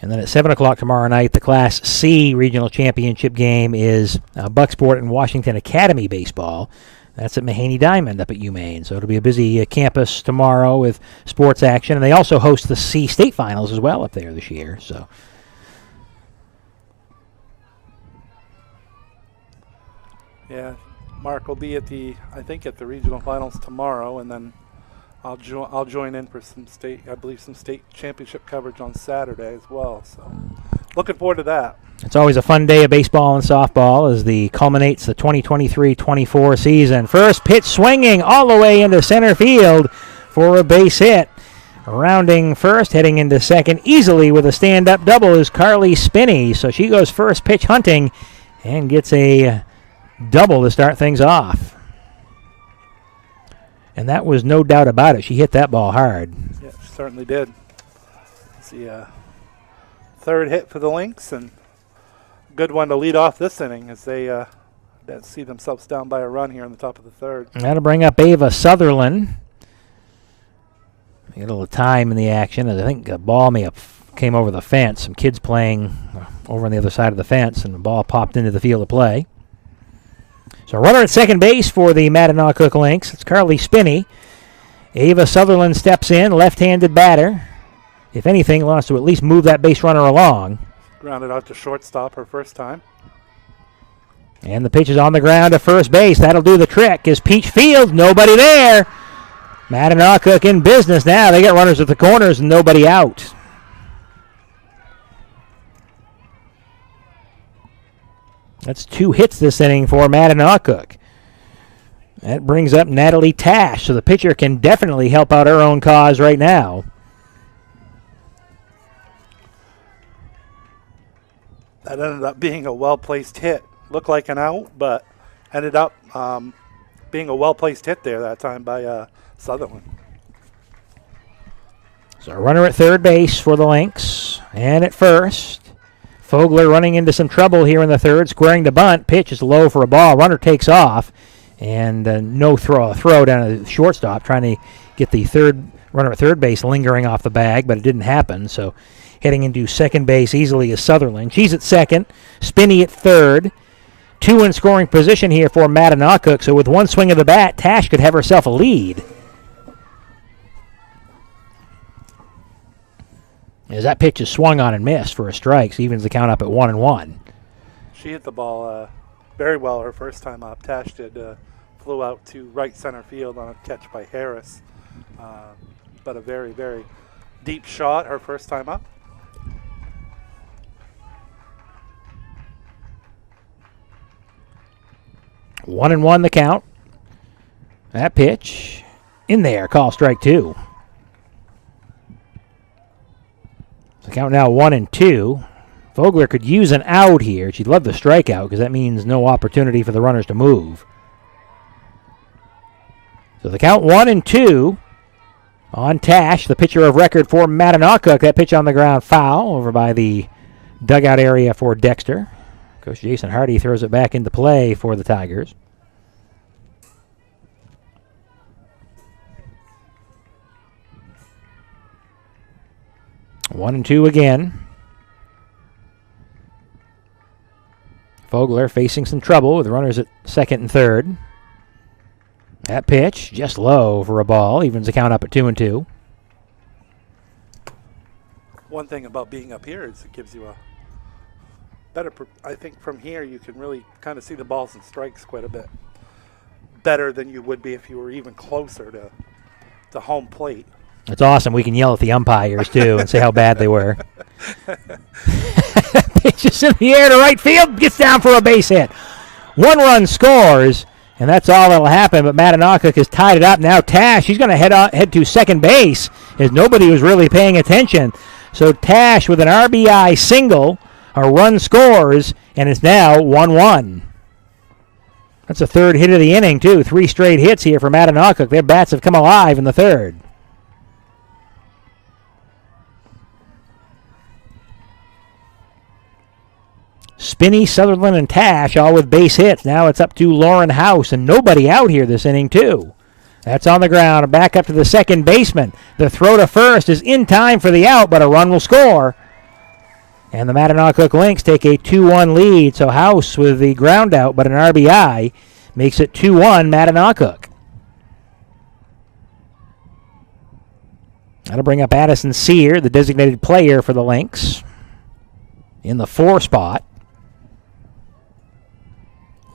And then at 7 o'clock tomorrow night, the Class C regional championship game is Bucksport and Washington Academy baseball. That's at Mahaney Diamond up at UMaine. So it'll be a busy campus tomorrow with sports action. And they also host the C state finals as well up there this year. So yeah, Mark will be at the regional finals tomorrow, and then I'll join in for some state championship coverage on Saturday as well. So looking forward to that. It's always a fun day of baseball and softball as culminates the 2023-24 season. First pitch swinging all the way into center field for a base hit. Rounding first, heading into second easily with a stand-up double is Carly Spinney. So she goes first pitch hunting and gets a double to start things off. And that was no doubt about it. She hit that ball hard. Yeah, she certainly did. It's the third hit for the Lynx, and good one to lead off this inning as they see themselves down by a run here in the top of the third. And that'll bring up Ava Sutherland. Get a little time in the action. I think a ball may have came over the fence. Some kids playing over on the other side of the fence, and the ball popped into the field of play. So runner at second base for the Mattanawcook Lynx. It's Carly Spinney. Ava Sutherland steps in, left-handed batter. If anything, wants to at least move that base runner along. Grounded out to shortstop her first time. And the pitch is on the ground to first base. That'll do the trick. Is Peach Field, nobody there. Mattanawcook in business now. They got runners at the corners and nobody out. That's 2 hits this inning for Mattanawcook. That brings up Natalie Tash, so the pitcher can definitely help out her own cause right now. That ended up being a well-placed hit. Looked like an out, but ended up being a well-placed hit there that time by Sutherland. So a runner at third base for the Lynx. And at first, Fogler running into some trouble here in the third, squaring the bunt. Pitch is low for a ball. Runner takes off. And no throw down to the shortstop, trying to get the runner at third base lingering off the bag, but it didn't happen. So heading into second base easily is Sutherland. She's at second, Spinney at third. 2 in scoring position here for Mattanawcook. So with one swing of the bat, Tash could have herself a lead. As that pitch is swung on and missed for a strike, so evens the count up at 1-1. She hit the ball very well her first time up. Tash did flew out to right center field on a catch by Harris. But a very, very deep shot her first time up. 1-1 the count. That pitch in there, call strike 2. The count now 1-2. Fogler could use an out here. She'd love the strikeout because that means no opportunity for the runners to move. So the count 1-2 on Tash, the pitcher of record for Mattanawcook. That pitch on the ground, foul over by the dugout area for Dexter. Coach Jason Hardy throws it back into play for the Tigers. One and two again. Fogler facing some trouble with runners at second and third. That pitch just low for a ball, evens the count up at 2-2. One thing about being up here is it gives you a better, I think from here you can really kind of see the balls and strikes quite a bit better than you would be if you were even closer to home plate. That's awesome. We can yell at the umpires, too, and say how bad they were. Pitch is in the air to right field, gets down for a base hit. 1 run scores, and that's all that'll happen, but Mattanawcook has tied it up. Now Tash, she's going to head to second base, as nobody was really paying attention. So Tash with an RBI single, a run scores, and it's now 1-1. That's the third hit of the inning, too. 3 straight hits here for Mattanawcook. Their bats have come alive in the third. Spinney, Sutherland, and Tash all with base hits. Now it's up to Lauren House, and nobody out here this inning, too. That's on the ground. Back up to the second baseman. The throw to first is in time for the out, but a run will score. And the Mattanawcook Lynx take a 2-1 lead. So House with the ground out, but an RBI makes it 2-1 Mattanawcook. That'll bring up Addison Sear, the designated player for the Lynx, in the 4 spot.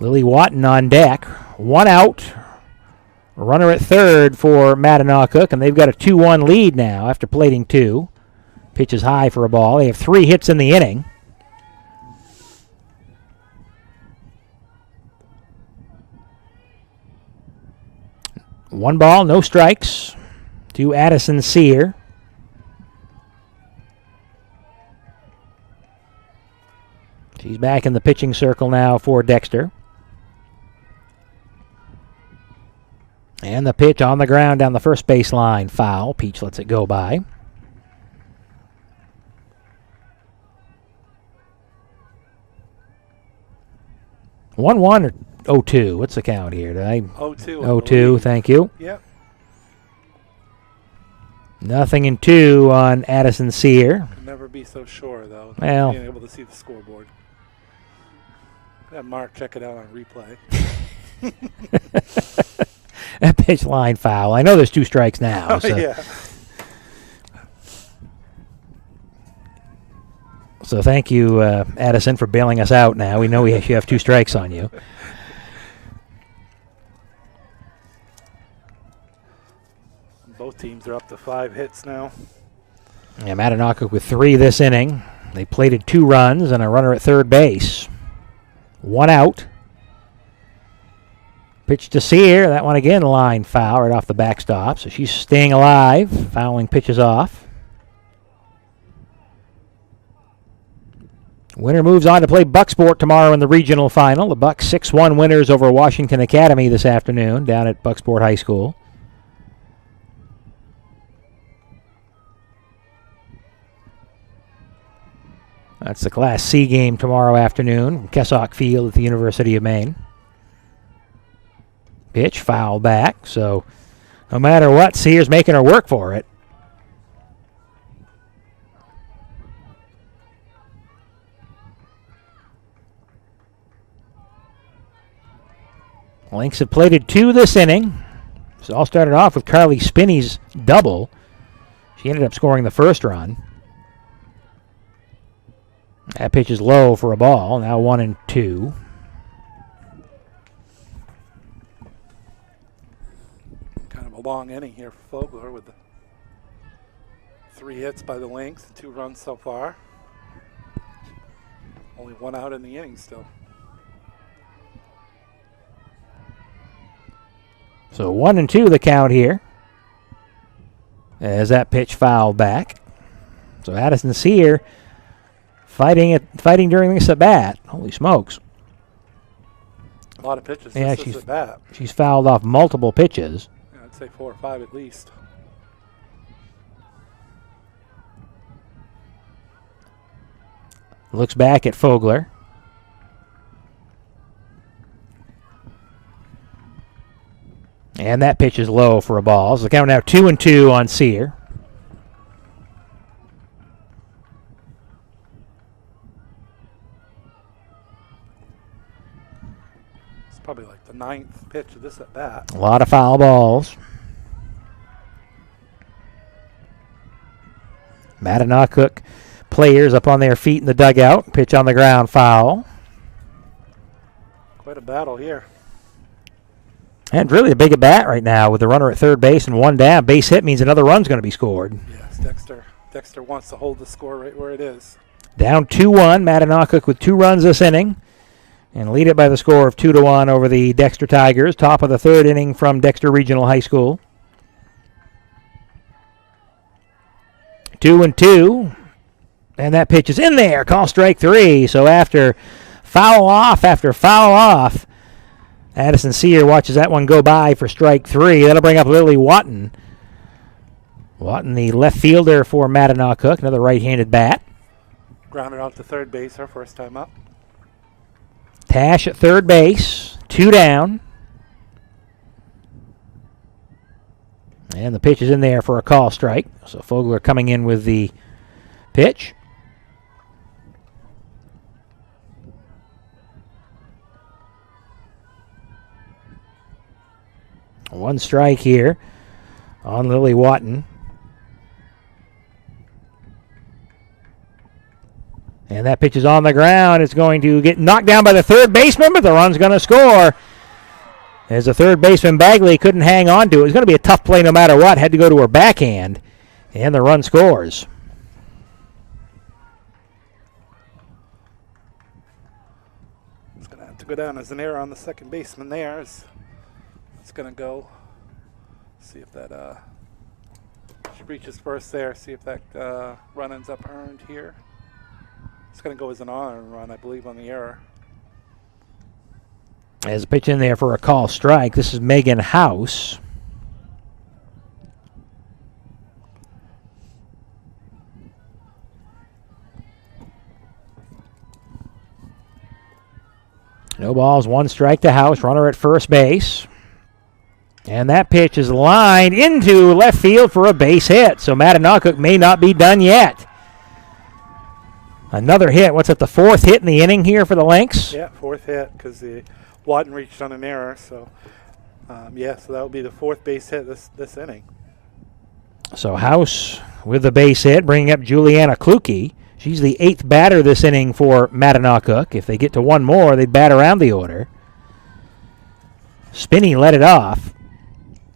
Lily Watton on deck. 1 out. Runner at third for Mattanawcook, and they've got a 2-1 lead now after plating 2. Pitch is high for a ball. They have 3 hits in the inning. One ball, no strikes to Addison Sear. She's back in the pitching circle now for Dexter. And the pitch on the ground down the first base line. Foul. Peach lets it go by. One or 0-2? What's the count here? 0-2. 0-2, thank you. Yep. Nothing in 2 on Addison Sear. Can never be so sure, though. Well. Being able to see the scoreboard. Have Mark check it out on replay. That pitch line foul. I know there's 2 strikes now. So. Yeah. So thank you, Addison, for bailing us out now. We know you have 2 strikes on you. Both teams are up to 5 hits now. Yeah, Mattanawcook with 3 this inning. They plated 2 runs and a runner at third base. 1 out. Pitch to Sear. That one again, line foul right off the backstop. So she's staying alive. Fouling pitches off. Winner moves on to play Bucksport tomorrow in the regional final. The Bucks 6-1 winners over Washington Academy this afternoon down at Bucksport High School. That's the Class C game tomorrow afternoon from Kessock Field at the University of Maine. Pitch foul back, so no matter what, Sears making her work for it. Lynx have plated 2 this inning. This all started off with Carly Spinney's double. She ended up scoring the first run. That pitch is low for a ball. Now 1-2. Kind of a long inning here for Fogler with the 3 hits by the Lynx, 2 runs so far. Only 1 out in the inning still. So 1-2 the count here. As that pitch fouled back. So Addison Sear fighting during this at bat. Holy smokes. A lot of pitches. Yeah, this is at bat. She's fouled off multiple pitches. Yeah, I'd say 4 or 5 at least. Looks back at Fogler. And that pitch is low for a ball. So the count now 2-2 on Sear. It's probably like the 9th pitch of this at bat. A lot of foul balls. Mattanawcook players up on their feet in the dugout. Pitch on the ground, foul. Quite a battle here. And really a big at bat right now with the runner at third base and 1 down. Base hit means another run's going to be scored. Yes, Dexter wants to hold the score right where it is. Down 2-1. Mattanawcook with 2 runs this inning. And lead it by the score of 2-1 over the Dexter Tigers. Top of the 3rd inning from Dexter Regional High School. 2-2. And that pitch is in there. Call strike 3. So after foul off, Addison Sear watches that one go by for strike 3. That'll bring up Lily Watton. Watton, the left fielder for Mattanawcook, another right-handed bat. Grounded out to third base, her first time up. Tash at third base, 2 down. And the pitch is in there for a call strike. So Fogler coming in with the pitch. One strike here on Lily Watton. And that pitch is on the ground. It's going to get knocked down by the third baseman, but the run's going to score. As the third baseman, Bagley, couldn't hang on to it. It was going to be a tough play no matter what. Had to go to her backhand, and the run scores. It's going to have to go down as an error on the second baseman there. It's going to go. See if that she reaches first there. See if that run ends up earned here. It's going to go as an on run, I believe, on the error. As a pitch in there for a call strike. This is Megan House. No balls, 1 strike to House. Runner at first base. And that pitch is lined into left field for a base hit. So Mattanawcook may not be done yet. Another hit. What's that, the 4th hit in the inning here for the Lynx? Yeah, 4th hit because the Watton reached on an error. So, so that would be the 4th base hit this inning. So House with the base hit, bringing up Juliana Kluke. She's the 8th batter this inning for Mattanawcook. If they get to 1 more, they'd bat around the order. Spinney let it off.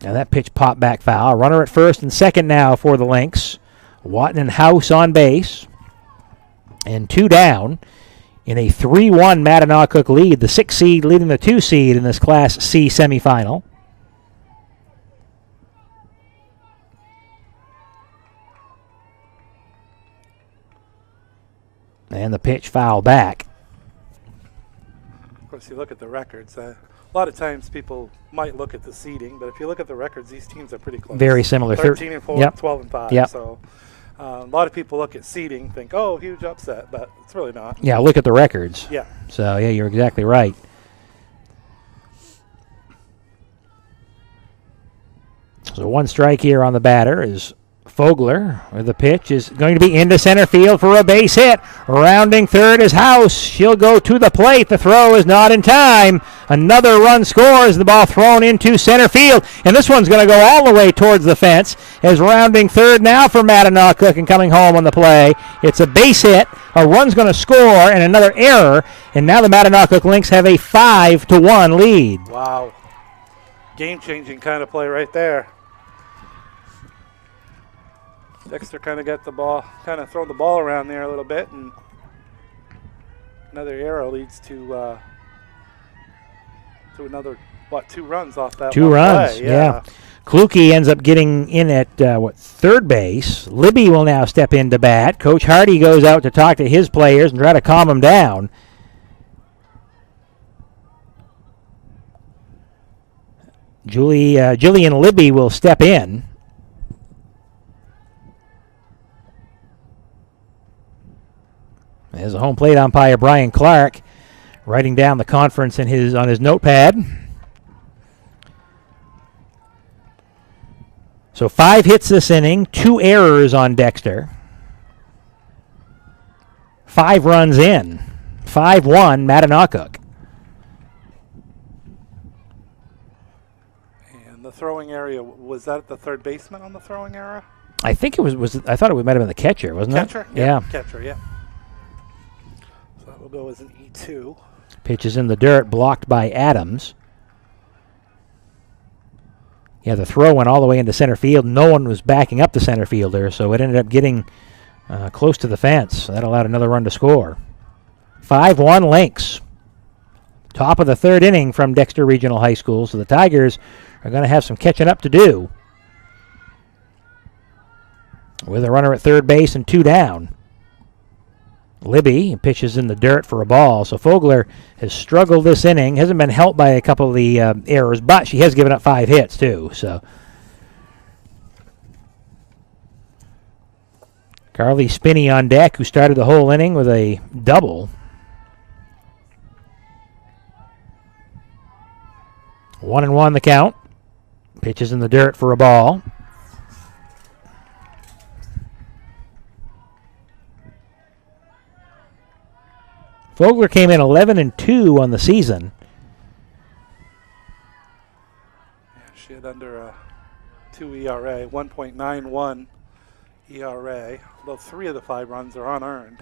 And that pitch popped back foul. Runner at first and second now for the Lynx. Watton and House on base. And 2 down. in a 3-1 Mattanawcook lead, the 6 seed leading the 2 seed in this Class C semifinal. And the pitch foul back. Of course, you look at the records. A lot of times people might look at the seeding, but if you look at the records, these teams are pretty close. Very similar. 13 and 4, Yep. 12 and 5. Yep. So a lot of people look at seeding, think, oh, huge upset, but it's really not. Yeah, look at the records. Yeah. So, yeah, you're exactly right. So 1 strike here on the batter is Fogler, where the pitch is going to be into center field for a base hit. Rounding third is House. She'll go to the plate. The throw is not in time. Another run scores. The ball thrown into center field. And this one's going to go all the way towards the fence. As rounding third now for Mattanawcook and coming home on the play. It's a base hit. A run's going to score and another error. And now the Mattanawcook Lynx have a 5-1 lead. Wow. Game-changing kind of play right there. Dexter kind of got the ball, kind of thrown the ball around there a little bit, and another arrow leads to another, 2 runs off that 2 one runs, play. yeah. Kluge ends up getting in at, third base. Libby will now step in to bat. Coach Hardy goes out to talk to his players and try to calm them down. Jillian Libby will step in. There's a home plate umpire, Brian Clark, writing down the conference on his notepad. So 5 hits this inning, 2 errors on Dexter. 5 runs in. 5-1 Mattanawcook. And the throwing area, was that the third baseman on the throwing area? I think it was I thought it might have been the catcher, wasn't Catcher? it? Yeah. Catcher, yeah. So that will go as an E2. Pitch is in the dirt, blocked by Adams. Yeah, the throw went all the way into center field. No one was backing up the center fielder, so it ended up getting close to the fence. That allowed another run to score. 5-1 Lynx. Top of the third inning from Dexter Regional High School, so the Tigers are going to have some catching up to do. With a runner at third base and 2 down. Libby pitches in the dirt for a ball, so Fogler has struggled this inning. Hasn't been helped by a couple of the errors, but she has given up 5 hits too. So Carly Spinney on deck, who started the whole inning with a double. 1-1 the count. Pitches in the dirt for a ball. Fogler came in 11-2 on the season. Yeah, she had under a 2 ERA, 1.91 ERA, although 3 of the 5 runs are unearned.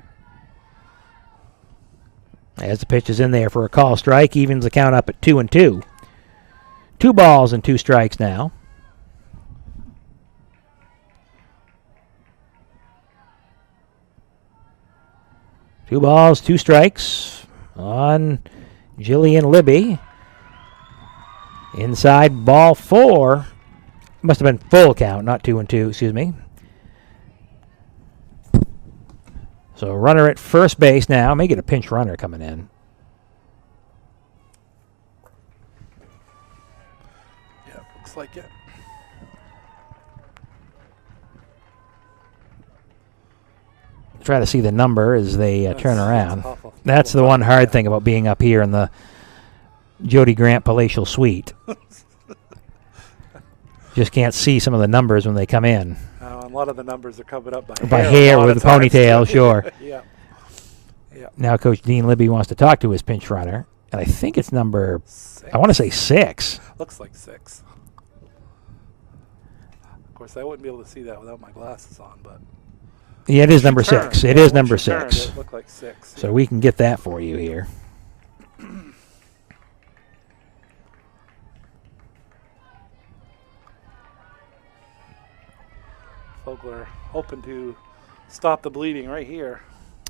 As the pitch is in there for a call strike, evens the count up at 2-2. 2 balls and 2 strikes now. Two balls, 2 strikes on Jillian Libby. Inside ball 4. Must have been full count, not 2-2, excuse me. So runner at first base now. May get a pinch runner coming in. Yeah, looks like it. Try to see the number as they turn That's around. awful. That's the one hard thing about being up here in the Jody Grant Palatial Suite. Just can't see some of the numbers when they come in. A lot of the numbers are covered up by By hair. hair a lot with of the times. ponytail, sure. Yeah. Yeah. Now Coach Dean Libby wants to talk to his pinch runner, and I think it's number, 6. I want to say 6. Looks like 6. Of course, I wouldn't be able to see that without my glasses on, but Yeah, it is number turned. 6. It Yeah, is when number she turned, 6. It looked like 6. So we can get that for you here. Fogler hoping to stop the bleeding right here.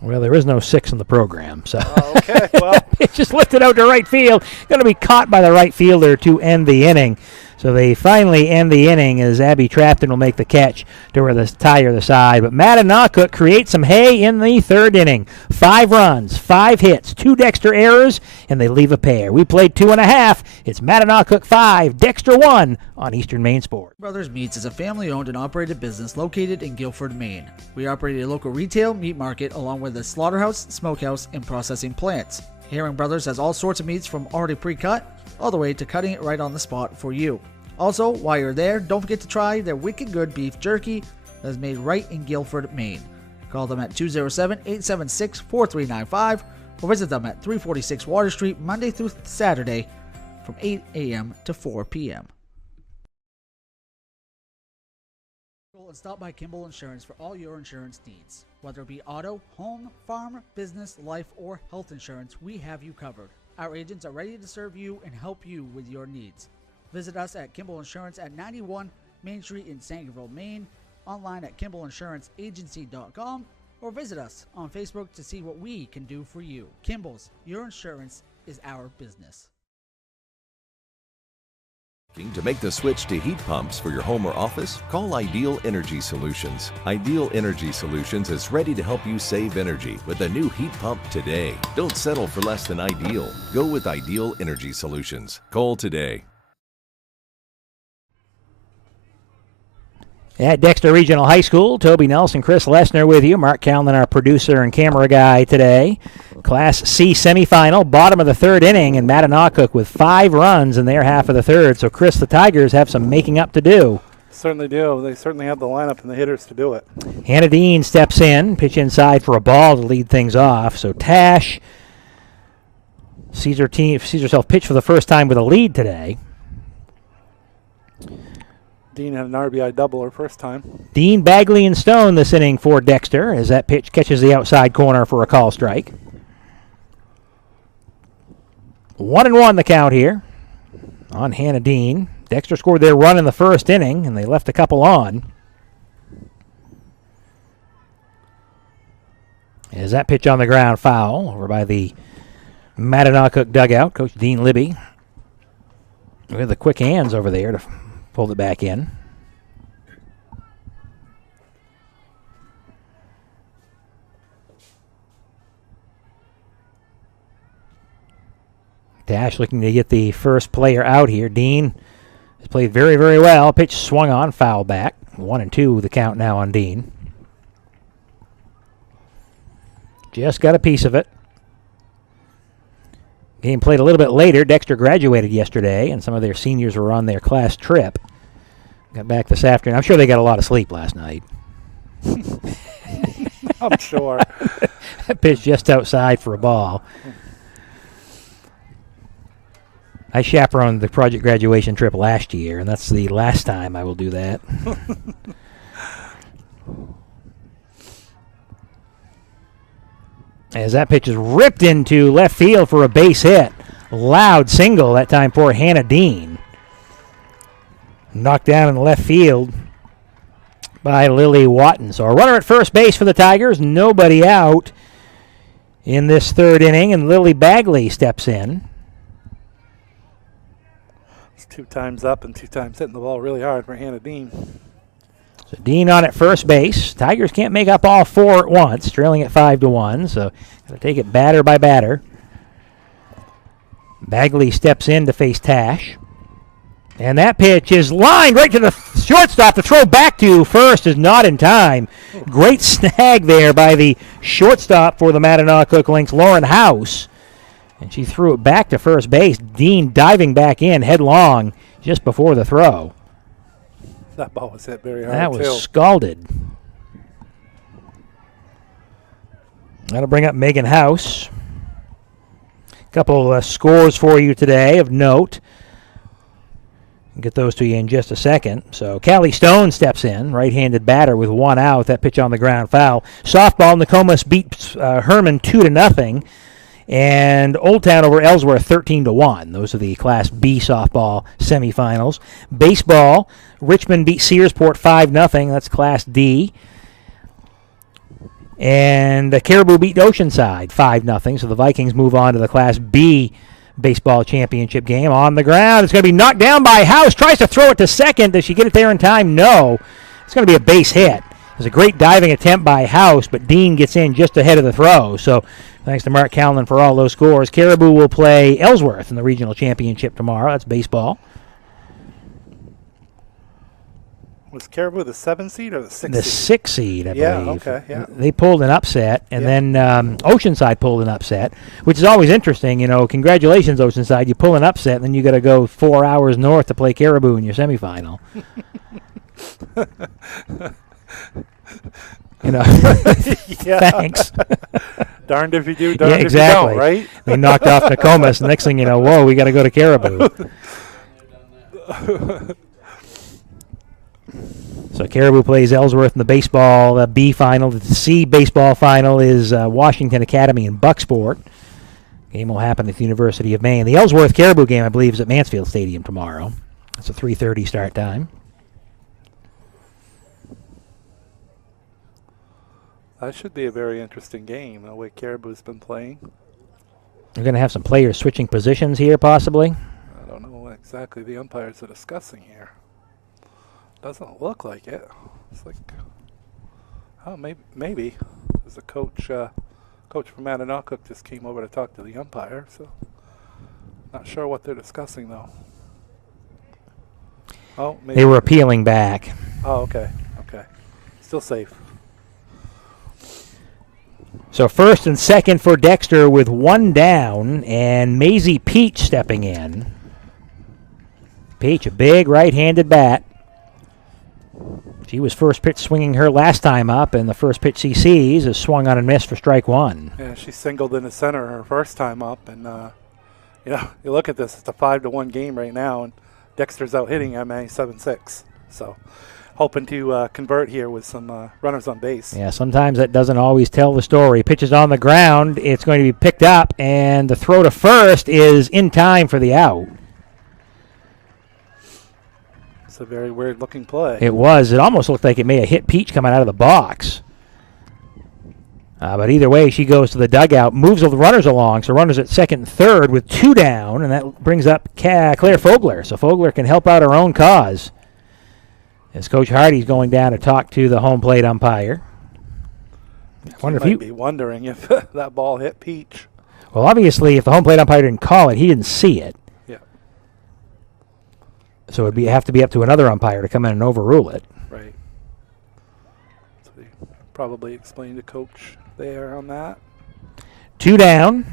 Well, there is no 6 in the program, so Okay, well, it just lifted out to right field. Going to be caught by the right fielder to end the inning. So they finally end the inning as Abby Trapton will make the catch to where the tie or the side. But Mattanawcook creates some hay in the 3rd inning. 5 runs, 5 hits, 2 Dexter errors, and they leave a pair. We played 2.5. It's Mattanawcook 5, Dexter 1 on Eastern Maine Sport. Brothers Meats is a family-owned and operated business located in Guilford, Maine. We operate a local retail meat market along with a slaughterhouse, smokehouse, and processing plants. Herring Brothers has all sorts of meats from already pre-cut all the way to cutting it right on the spot for you. Also, while you're there, don't forget to try their wicked good beef jerky that is made right in Guilford, Maine. Call them at 207-876-4395 or visit them at 346 Water Street Monday through Saturday from 8 a.m. to 4 p.m. And stop by Kimball Insurance for all your insurance needs. Whether it be auto, home, farm, business, life, or health insurance, we have you covered. Our agents are ready to serve you and help you with your needs. Visit us at Kimball Insurance at 91 Main Street in Sangerville, Maine, online at KimballInsuranceAgency.com, or visit us on Facebook to see what we can do for you. Kimball's, your insurance is our business. To make the switch to heat pumps for your home or office, call Ideal Energy Solutions. Ideal Energy Solutions is ready to help you save energy with a new heat pump today. Don't settle for less than ideal. Go with Ideal Energy Solutions. Call today. At Dexter Regional High School, Toby Nelson, Chris Lesner with you. Mark Callan, our producer and camera guy today. Class C semifinal, bottom of the 3rd inning, and Mattanawcook with 5 runs in their half of the 3rd. So, Chris, the Tigers have some making up to do. certainly do. They certainly have the lineup and the hitters to do it. Hannah Dean steps in, pitch inside for a ball to lead things off. So, Tash sees herself pitch for the first time with a lead today. Dean had an RBI double her first time. Dean, Bagley, and Stone this inning for Dexter as that pitch catches the outside corner for a call strike. 1-1 the count here on Hannah Dean. Dexter scored their run in the first inning, and they left a couple on. As that pitch on the ground, foul over by the Mattanawcook dugout. Coach Dean Libby with the quick hands over there to pull it back in. Dash looking to get the first player out here. Dean has played very, very well. Pitch swung on, foul back. 1-2 the count now on Dean. Just got a piece of it. Game played a little bit later. Dexter graduated yesterday, and some of their seniors were on their class trip. Got back this afternoon. I'm sure they got a lot of sleep last night. I'm sure. Pitch just outside for a ball. I chaperoned the project graduation trip last year, and that's the last time I will do that. As that pitch is ripped into left field for a base hit. Loud single that time for Hannah Dean. Knocked down in the left field by Lily Watton. So a runner at first base for the Tigers. Nobody out in this third inning, and Lily Bagley steps in. It's 2 times up and 2 times hitting the ball really hard for Hannah Dean. So Dean on at first base. Tigers can't make up all 4 at once, trailing at 5-1. So got to take it batter by batter. Bagley steps in to face Tash. And that pitch is lined right to the shortstop. The throw back to first is not in time. Great snag there by the shortstop for the Mattanawcook Lynx, Lauren House. And she threw it back to first base. Dean diving back in headlong just before the throw. That ball was hit very hard, That was too. scalded. That'll bring up Megan House. A couple scores for you today of note. I'll get those to you in just a second. So Callie Stone steps in, right-handed batter with 1 out. That pitch on the ground, foul. Softball, Nokomis beats Herman 2-0. And Old Town over Ellsworth 13-1. Those are the Class B softball semifinals. Baseball, Richmond beat Searsport 5-0. That's Class D. And the Caribou beat Oceanside 5-0, so the Vikings move on to the Class B baseball championship game. On the ground, it's going to be knocked down by House. Tries to throw it to second. Does she get it there in time? No. It's going to be a base hit. It was a great diving attempt by House, but Dean gets in just ahead of the throw. So thanks to Mark Callan for all those scores. Caribou will play Ellsworth in the regional championship tomorrow. That's baseball. Was Caribou the 7 seed or the 6 seed? The 6 seed, I believe. Yeah, okay, yeah. They pulled an upset, and then Oceanside pulled an upset, which is always interesting. You know, congratulations, Oceanside. You pull an upset, and then you got to go 4 hours north to play Caribou in your semifinal. You know, thanks. Darned if you do, darned if exactly. you don't, right? They knocked off Nokomis, and next thing you know, whoa, we got to go to Caribou. So Caribou plays Ellsworth in the baseball B final. The C baseball final is Washington Academy and Bucksport. Game will happen at the University of Maine. The Ellsworth Caribou game, I believe, is at Mansfield Stadium tomorrow. It's a 3:30 start time. That should be a very interesting game, the way Caribou's been playing. We're going to have some players switching positions here, possibly. I don't know what exactly the umpires are discussing here. Doesn't look like it. It's like, oh, maybe. There's a coach from Mattanawcook just came over to talk to the umpire, so not sure what they're discussing though. Oh, maybe. They were appealing back. Oh, okay. Still safe. So first and second for Dexter with one down, and Maisie Peach stepping in. Peach, a big right-handed bat. She was first pitch swinging her last time up, and the first pitch she sees is swung on and missed for strike one. Yeah, she singled in the center her first time up, and you look at this, it's a 5-1 game right now, and Dexter's out hitting MA 7-6. So hoping to convert here with some runners on base. Yeah, sometimes that doesn't always tell the story. Pitches on the ground, it's going to be picked up, and the throw to first is in time for the out. It's a very weird-looking play. It was. It almost looked like it may have hit Peach coming out of the box. But either way, she goes to the dugout, moves the runners along, so runners at second and third with two down, and that brings up Claire Fogler. So Fogler can help out her own cause. As Coach Hardy's going down to talk to the home plate umpire. I wonder if you might be wondering if that ball hit Peach. Well, obviously, if the home plate umpire didn't call it, he didn't see it. So it'd have to be up to another umpire to come in and overrule it. Right. So they probably explained to Coach there on that. Two down.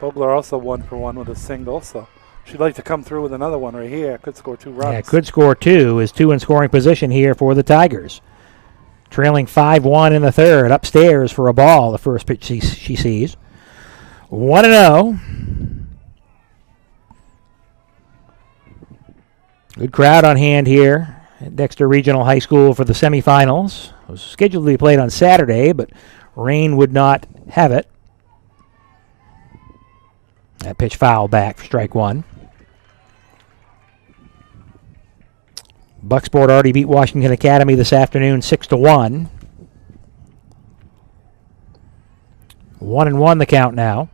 Fogler also 1-for-1 with a single, so she'd like to come through with another one right here. Could score 2 runs. Yeah, could score 2. Is 2 in scoring position here for the Tigers. Trailing 5-1 in the third. Upstairs for a ball, the first pitch she sees. 1-0. Good crowd on hand here at Dexter Regional High School for the semifinals. It was scheduled to be played on Saturday, but rain would not have it. That pitch foul back for strike one. Bucksport already beat Washington Academy this afternoon 6-1. 1-1 the count now.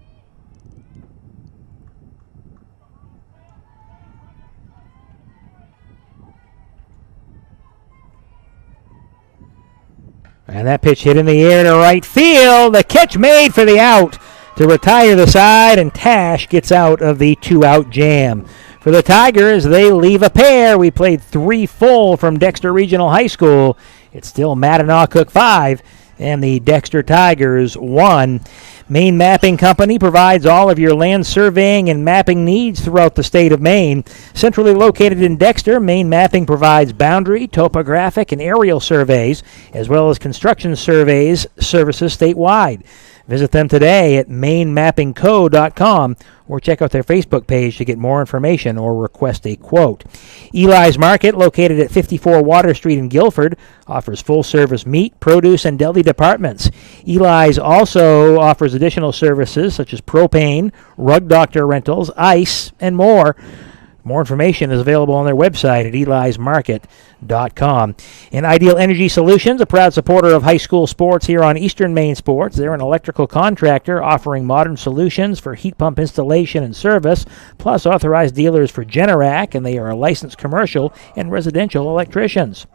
And that pitch hit in the air to right field. The catch made for the out to retire the side, and Tash gets out of the 2-out jam. For the Tigers, they leave a pair. We played 3 full from Dexter Regional High School. It's still Mattanawcook 5 and the Dexter Tigers 1. Maine Mapping Company provides all of your land surveying and mapping needs throughout the state of Maine. Centrally located in Dexter, Maine Mapping provides boundary, topographic, and aerial surveys, as well as construction surveys services statewide. Visit them today at mainemappingco.com or check out their Facebook page to get more information or request a quote. Eli's Market, located at 54 Water Street in Guilford, offers full-service meat, produce, and deli departments. Eli's also offers additional services such as propane, rug doctor rentals, ice, and more. More information is available on their website at elismarket.com. And Ideal Energy Solutions, a proud supporter of high school sports here on Eastern Maine Sports. They're an electrical contractor offering modern solutions for heat pump installation and service, plus authorized dealers for Generac, and they are a licensed commercial and residential electricians.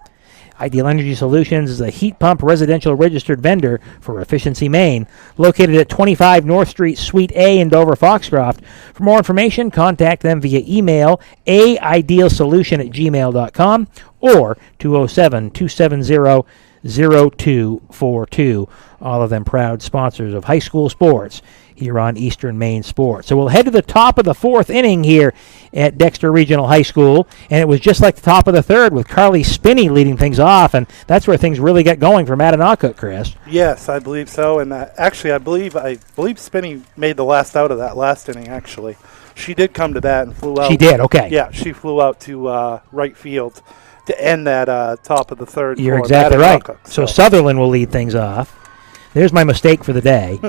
Ideal Energy Solutions is a heat pump residential registered vendor for Efficiency Maine, located at 25 North Street, Suite A in Dover, Foxcroft. For more information, contact them via email aidealsolution@gmail.com or 207-270-0242. All of them proud sponsors of high school sports here on Eastern Maine Sports. So we'll head to the top of the fourth inning here at Dexter Regional High School, and it was just like the top of the third with Carly Spinney leading things off, and that's where things really got going for Mattanawcook, Chris. Yes, I believe so, and actually I believe Spinney made the last out of that last inning, actually. She did come to bat and flew out. She did, okay. Yeah, she flew out to right field to end that top of the third. You're for exactly right. Mattanawcook, So Sutherland will lead things off. There's my mistake for the day.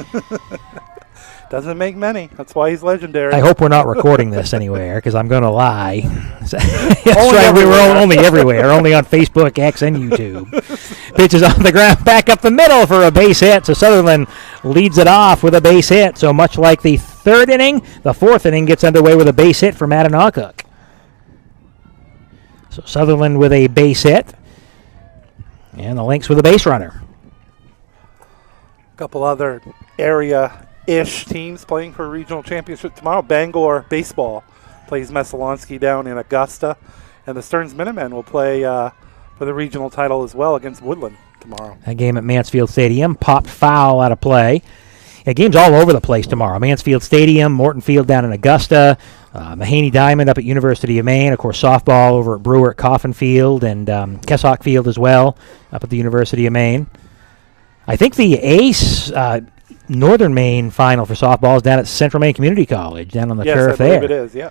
Doesn't make many. That's why he's legendary. I hope we're not recording this anywhere because I'm going to lie. That's Only right. We were everywhere. only everywhere, only on Facebook, X, and YouTube. Pitch is on the ground, back up the middle for a base hit. So Sutherland leads it off with a base hit. So much like the third inning, the fourth inning gets underway with a base hit for Mattanawcook. So Sutherland with a base hit, and the Lynx with a base runner. A couple other area-ish teams playing for a regional championship tomorrow. Bangor Baseball plays Messalonskee down in Augusta, and the Stearns Minutemen will play for the regional title as well against Woodland tomorrow. That game at Mansfield Stadium popped foul out of play. Yeah, games all over the place tomorrow. Mansfield Stadium, Morton Field down in Augusta, Mahaney Diamond up at University of Maine, of course softball over at Brewer at Coffin Field, and Kessock Field as well up at the University of Maine. I think the ACE Northern Maine final for softball is down at Central Maine Community College, down on the turf there. Yes, I believe it is, yeah.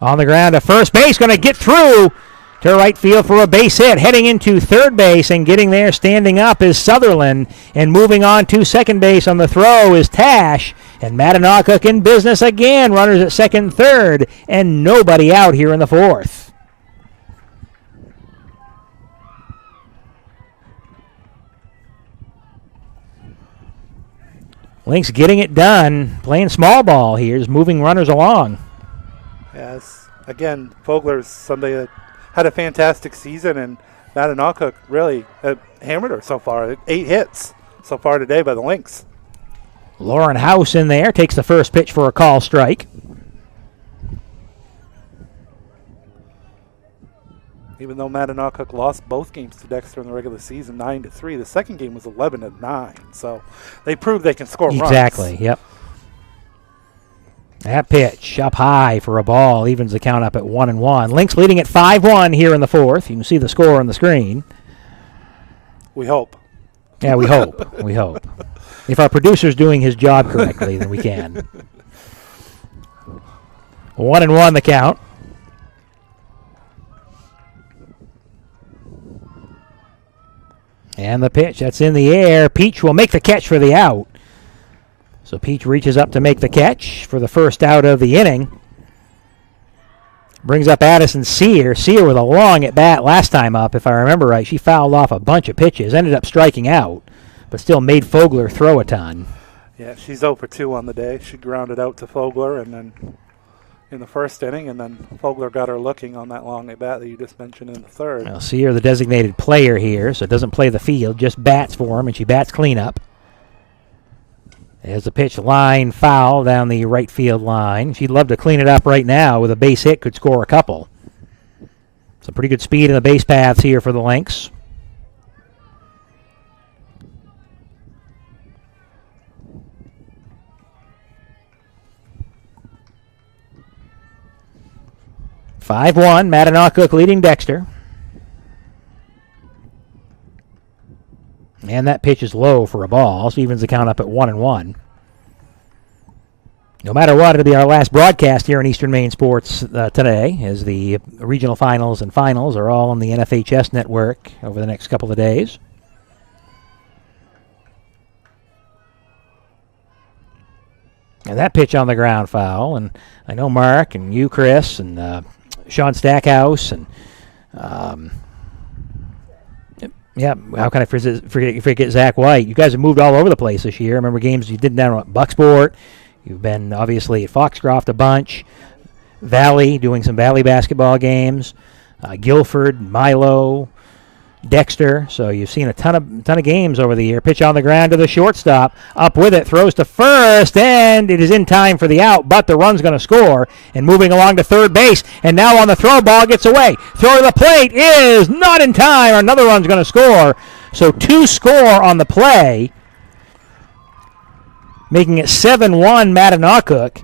On the ground to first base, going to get through to right field for a base hit. Heading into third base and getting there, standing up is Sutherland. And moving on to second base on the throw is Tash. And Mattanawcook in business again. Runners at second and third. And nobody out here in the fourth. Lynx getting it done. Playing small ball here. Just moving runners along. Yes. Again, Fogler's somebody that had a fantastic season, and Mattanawcook really hammered her so far. 8 hits so far today by the Lynx. Lauren House in there, takes the first pitch for a call strike. Even though Mattanawcook lost both games to Dexter in the regular season, 9-3, the second game was 11-9. So they proved they can score runs. Exactly, yep. That pitch up high for a ball evens the count up at 1-1. Lynx leading at 5-1 here in the fourth. You can see the score on the screen. We hope. Yeah, we hope. We hope. If our producer's doing his job correctly, then we can. 1-1 the count. And the pitch, that's in the air. Peach will make the catch for the out. So Peach reaches up to make the catch for the first out of the inning. Brings up Addison Sear. Sear with a long at bat last time up, if I remember right. She fouled off a bunch of pitches, ended up striking out, but still made Fogler throw a ton. Yeah, she's 0 for 2 on the day. She grounded out to Fogler and then in the first inning, and then Fogler got her looking on that long at bat that you just mentioned in the third. Well, Sear, the designated player here, so doesn't play the field, just bats for him, and she bats cleanup. There's a pitch, line foul down the right field line. She'd love to clean it up right now with a base hit, could score a couple. Some pretty good speed in the base paths here for the Lynx. (5-1), Mattanawcook leading Dexter. And that pitch is low for a ball, so evens the count up at 1-1. No matter what, it'll be our last broadcast here in Eastern Maine Sports today, as the regional finals and finals are all on the NFHS network over the next couple of days. And that pitch on the ground foul, and I know Mark and you, Chris, and Sean Stackhouse and yeah, how can I forget Zach White? You guys have moved all over the place this year. I remember games you did down at Bucksport. You've been obviously at Foxcroft a bunch. Valley, doing some Valley basketball games. Guilford, Milo, Dexter. So you've seen a ton of games over the year. Pitch on the ground to the shortstop. Up with it, throws to first, and it is in time for the out, but the run's going to score. And moving along to third base, and now on the throw, ball gets away. Throw to the plate is not in time. Another run's going to score. So 2 score on the play, making it 7-1 Mattanawcook.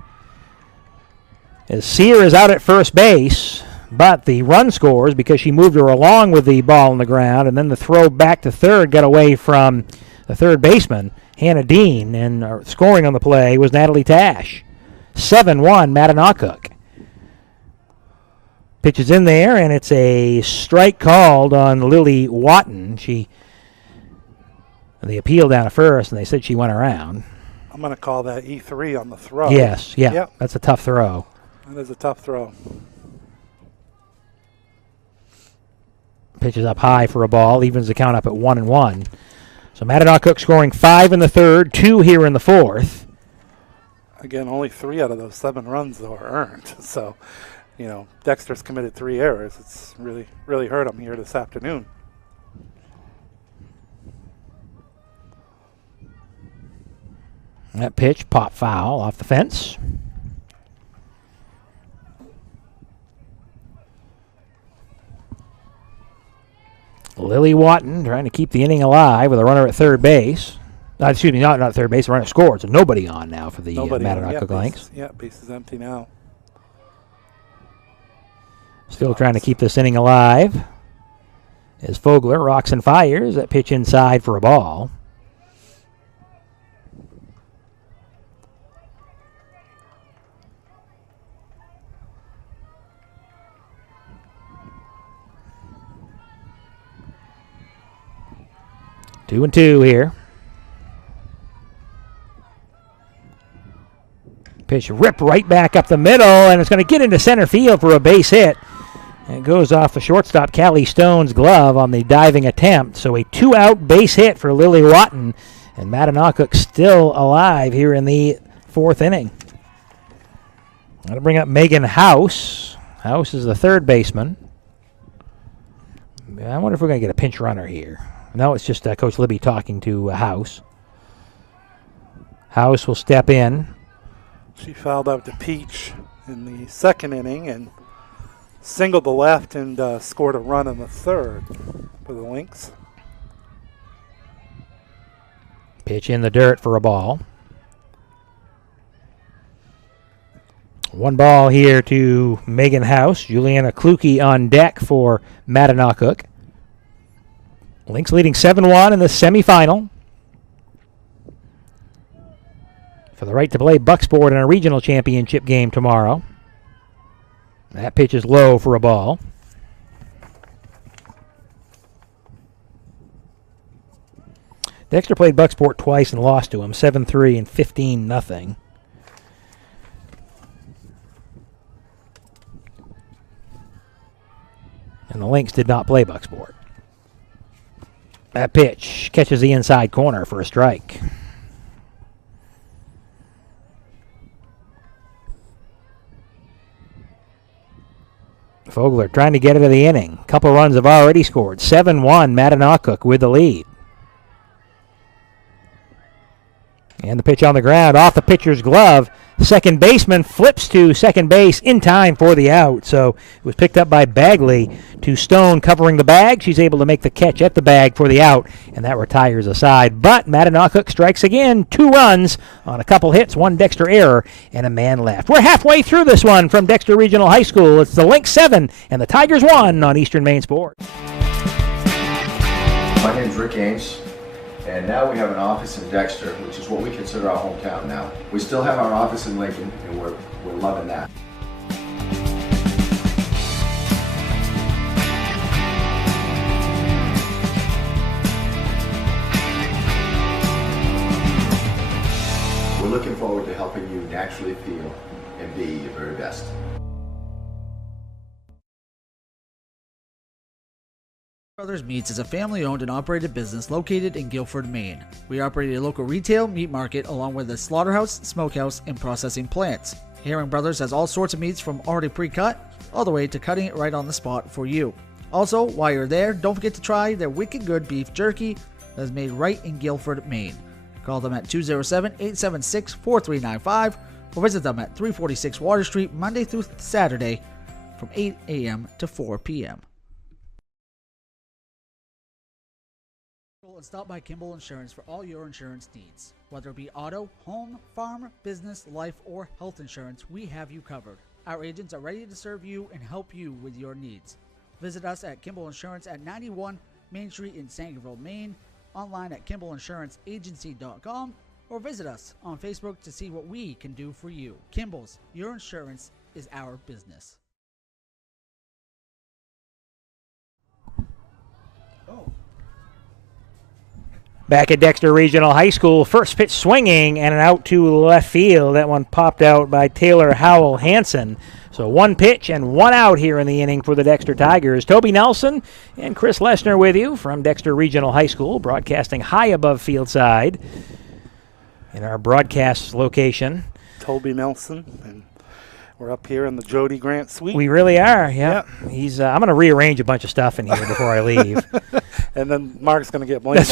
As Sear is out at first base, but the run scores because she moved her along with the ball on the ground, and then the throw back to third got away from the third baseman, Hannah Dean, and scoring on the play was Natalie Tash. 7-1 Mattanawcook. Pitch is in there, and it's a strike called on Lily Watton. The appeal down at first, and they said she went around. I'm going to call that E3 on the throw. Yes, yeah, Yep. That's a tough throw. That is a tough throw. Pitches up high for a ball, evens the count up at 1-1. So Mattanawcook scoring 5 in the third, 2 here in the fourth. Again, only 3 out of those 7 runs, though, are earned. So, Dexter's committed 3 errors. It's really, really hurt him here this afternoon. That pitch, pop foul off the fence. Lily Watton trying to keep the inning alive with a runner at third base. Excuse me, not third base. The runner scored, so nobody on now for the Mattanawcook Lynx. Yeah, base is empty now. Still trying to keep this inning alive. As Fogler rocks and fires, that pitch inside for a ball. Two and two here. Pitch ripped right back up the middle, and it's going to get into center field for a base hit. And it goes off the shortstop, Callie Stone's glove on the diving attempt. So a 2-out base hit for Lily Watton, and Mattanawcook still alive here in the fourth inning. I'm going to bring up Megan House. House is the third baseman. I wonder if we're going to get a pinch runner here. No, it's just Coach Libby talking to House. House will step in. She fouled out to Peach in the second inning and singled the left and scored a run in the third for the Lynx. Pitch in the dirt for a ball. 1 ball here to Megan House. Juliana Kluke on deck for Mattanawcook. Lynx leading 7-1 in the semifinal. For the right to play Bucksport in a regional championship game tomorrow. That pitch is low for a ball. Dexter played Bucksport twice and lost to him, 7-3 and 15-0. And the Lynx did not play Bucksport. That pitch catches the inside corner for a strike. Fogler trying to get it to the inning. Couple runs have already scored. 7-1, Mattanawcook with the lead. And the pitch on the ground, off the pitcher's glove. Second baseman flips to second base in time for the out. So it was picked up by Bagley to Stone covering the bag. She's able to make the catch at the bag for the out, and that retires a side. But Mattanawcook strikes again. 2 runs on a couple hits, 1 Dexter error, and a man left. We're halfway through this one from Dexter Regional High School. It's the Lynx 7 and the Tigers 1 on Eastern Maine Sports. My name's Rick Ames. And now we have an office in Dexter, which is what we consider our hometown now. We still have our office in Lincoln, and we're loving that. We're looking forward to helping you naturally feel and be your very best. Brothers Meats is a family-owned and operated business located in Guilford, Maine. We operate a local retail meat market along with a slaughterhouse, smokehouse, and processing plants. Herring Brothers has all sorts of meats from already pre-cut all the way to cutting it right on the spot for you. Also, while you're there, don't forget to try their wicked good beef jerky that is made right in Guilford, Maine. Call them at 207-876-4395 or visit them at 346 Water Street Monday through Saturday from 8 a.m. to 4 p.m. And stop by Kimball Insurance for all your insurance needs. Whether it be auto, home, farm, business, life, or health insurance, we have you covered. Our agents are ready to serve you and help you with your needs. Visit us at Kimball Insurance at 91 Main Street in Sangerville, Maine, online at KimballInsuranceAgency.com, or visit us on Facebook to see what we can do for you. Kimball's, your insurance is our business. Back at Dexter Regional High School, first pitch swinging and an out to left field. That one popped out by Taylor Howell Hansen. So one pitch and one out here in the inning for the Dexter Tigers. Toby Nelson and Chris Lesner with you from Dexter Regional High School, broadcasting high above field side in our broadcast location. Toby Nelson, and we're up here in the Jody Grant suite. We really are, yeah. He's. I'm going to rearrange a bunch of stuff in here before I leave. And then Mark's going to get blamed.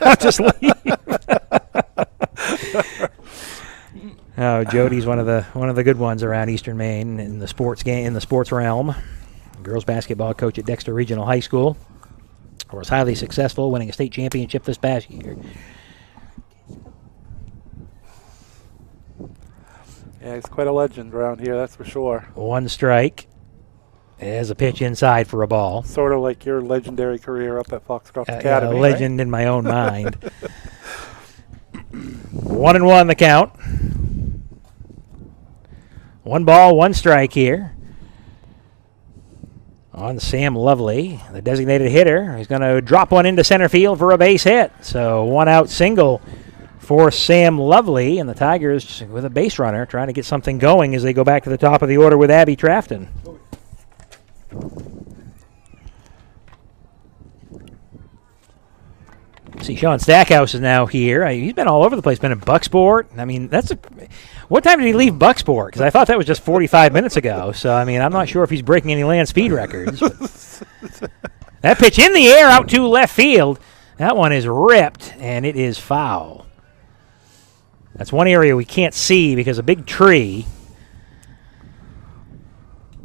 I'll just leave. Oh, Jody's one of the good ones around Eastern Maine in the sports realm. Girls basketball coach at Dexter Regional High School. Was highly successful, winning a state championship this past year. Yeah, he's quite a legend around here, that's for sure. One strike. There's a pitch inside for a ball. Sort of like your legendary career up at Foxcroft Academy. A legend in my own mind. 1-1 the count. 1 ball, 1 strike here. On Sam Lovely, the designated hitter. He's going to drop one into center field for a base hit. So 1 out single for Sam Lovely, and the Tigers with a base runner trying to get something going as they go back to the top of the order with Abby Trafton. See, Sean Stackhouse is now here. He's been all over the place. Been in Bucksport. I mean, what time did he leave Bucksport? Because I thought that was just 45 minutes ago. So, I mean, I'm not sure if he's breaking any land speed records. That pitch in the air out to left field. That one is ripped, and it is foul. That's one area we can't see because a big tree.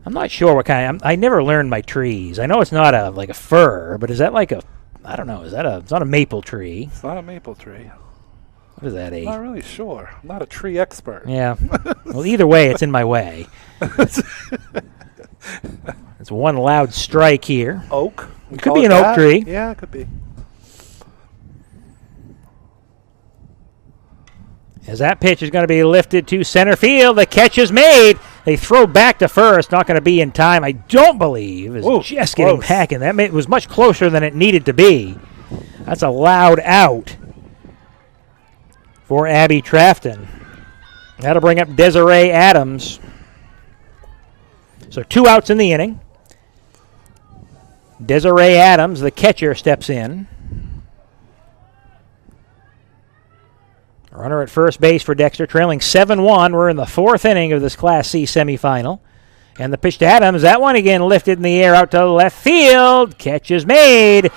I'm not sure what kind. I never learned my trees. I know it's not like a fir, but is that like a? I don't know. It's not a maple tree. It's not a maple tree. What is that? I'm not really sure. I'm not a tree expert. Yeah. Well, either way, it's in my way. It's one loud strike here. Oak. It could be an oak tree. Yeah, it could be. As that pitch is going to be lifted to center field, the catch is made. They throw back to first, not going to be in time, I don't believe. It's just getting back in. That was much closer than it needed to be. That's a loud out for Abby Trafton. That'll bring up Desiree Adams. So 2 outs in the inning. Desiree Adams, the catcher, steps in. Runner at first base for Dexter, trailing 7-1. We're in the 4th inning of this Class C semifinal. And the pitch to Adams, that one again lifted in the air out to left field. Catch is made,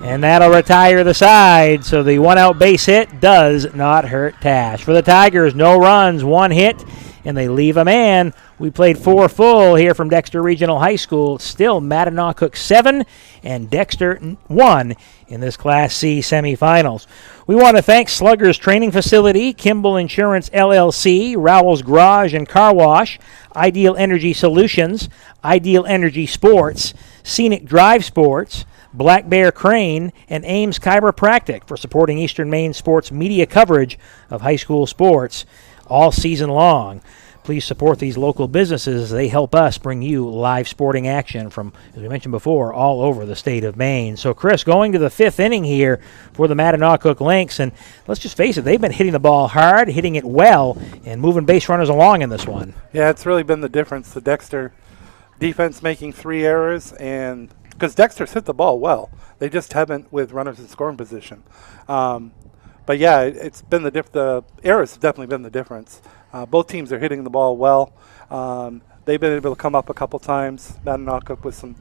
and that'll retire the side. So the 1-out base hit does not hurt Tash. For the Tigers, no runs, 1 hit, and they leave a man. We played 4 full here from Dexter Regional High School. Still Mattanawcook 7 and Dexter 1 in this Class C semifinals. We want to thank Sluggers Training Facility, Kimball Insurance LLC, Rowell's Garage and Car Wash, Ideal Energy Solutions, Ideal Energy Sports, Scenic Drive Sports, Black Bear Crane, and Ames Chiropractic for supporting Eastern Maine sports media coverage of high school sports all season long. Please support these local businesses. They help us bring you live sporting action from, as we mentioned before, all over the state of Maine. So, Chris, going to the 5th inning here for the Mattanawcook Lynx, and let's just face it, they've been hitting the ball hard, hitting it well, and moving base runners along in this one. Yeah, it's really been the difference. The Dexter defense making 3 errors and because Dexter's hit the ball well. They just haven't with runners in scoring position. But yeah, it's been the errors have definitely been the difference. Both teams are hitting the ball well. They've been able to come up a couple times. Mattanawcook with some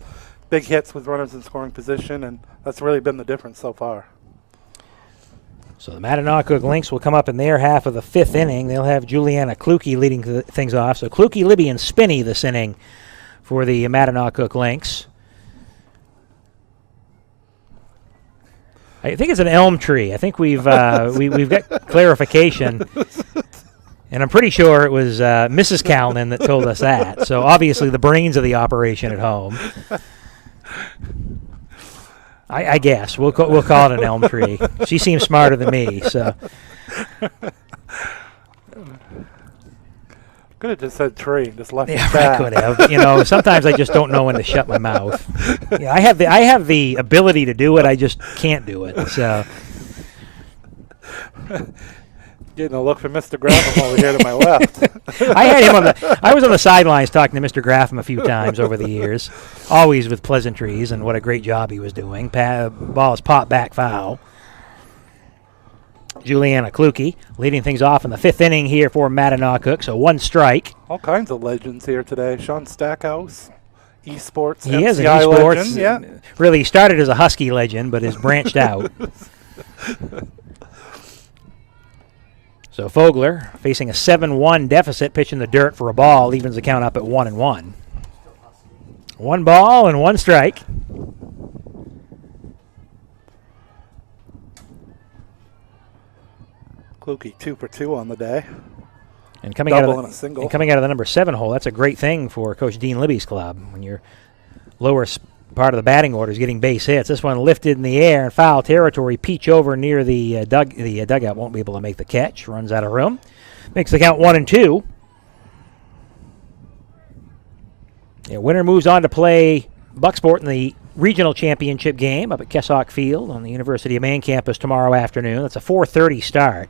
big hits with runners in scoring position, and that's really been the difference so far. So the Mattanawcook Lynx will come up in their half of the 5th inning. They'll have Juliana Kluke leading things off. So Kluke, Libby, and Spinney this inning for the Mattanawcook Lynx. I think it's an elm tree. I think we've we've got clarification, and I'm pretty sure it was Mrs. Calnan that told us that. So obviously the brains of the operation at home. I guess we'll call it an elm tree. She seems smarter than me. So Could have just said tree and just left it yeah, back. I could have. Sometimes I just don't know when to shut my mouth. I have the ability to do it. I just can't do it. So. Getting a look from Mr. Graffam over here to my left. I had him I was on the sidelines talking to Mr. Graffam a few times over the years, always with pleasantries and what a great job he was doing. Ball is popped back foul. Juliana Kluke leading things off in the 5th inning here for Mattanawcook, so 1 strike. All kinds of legends here today. Sean Stackhouse, esports, He is an MCI esports. legend. Yeah. Really, he started as a Husky legend, but has branched out. So Fogler facing a 7-1 deficit, pitching the dirt for a ball, evens the count up at 1-1. 1 ball and 1 strike. Kluke 2 for 2 on the day. And coming out Double of and a single. the number 7 hole, that's a great thing for Coach Dean Libby's club. When your lower part of the batting order is getting base hits, this one lifted in the air in foul territory. Peach over near the dugout, won't be able to make the catch. Runs out of room. Makes the count 1-2. Yeah, winner moves on to play Bucksport in the regional championship game up at Kesock Field on the University of Maine campus tomorrow afternoon. That's a 4:30 start.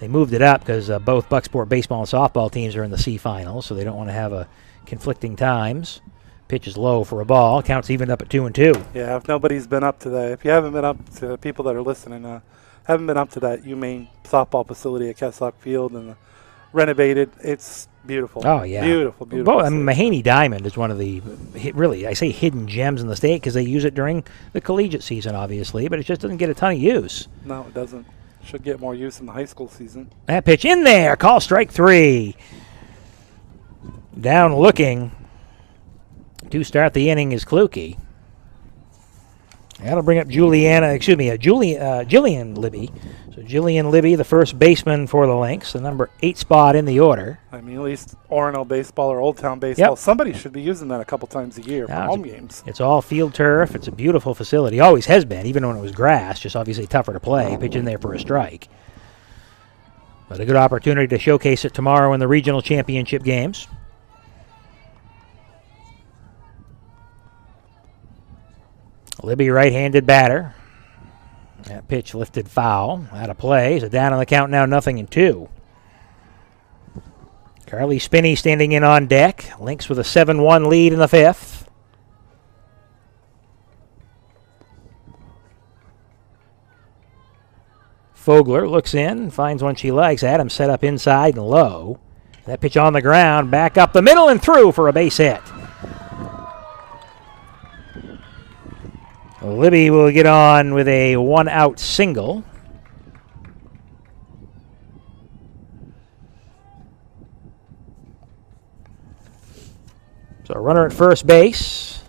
They moved it up because both Bucksport baseball and softball teams are in the C finals, so they don't want to have conflicting times. Pitch is low for a ball. Counts evened up at 2-2. Yeah, if nobody's been up to that, if you haven't been up to people that are listening, haven't been up to that UMaine softball facility at Kesock Field and renovated, it's beautiful. Oh, yeah. Beautiful. Well, I mean, Mahaney Diamond is one of the, really, I say hidden gems in the state because they use it during the collegiate season, obviously, but it just doesn't get a ton of use. No, it doesn't. Should get more use in the high school season. That pitch in there. Call strike 3. Down looking to start the inning is Kluke. That'll bring up Jillian Libby. So Jillian Libby, the first baseman for the Lynx, the number 8 spot in the order. I mean, at least Orono baseball or Old Town baseball, Yep. somebody should be using that a couple times a year for home games. It's all field turf. It's a beautiful facility. Always has been, even when it was grass, just obviously tougher to play. Pitch in there for a strike. But a good opportunity to showcase it tomorrow in the regional championship games. Libby, right-handed batter. That pitch lifted foul. Out of play. So down on the count now, 0-2. Carly Spinney standing in on deck. Lynx with a 7-1 lead in the 5th. Fogler looks in, finds one she likes. Adams set up inside and low. That pitch on the ground, back up the middle and through for a base hit. Libby will get on with a 1-out single. So a runner at first base.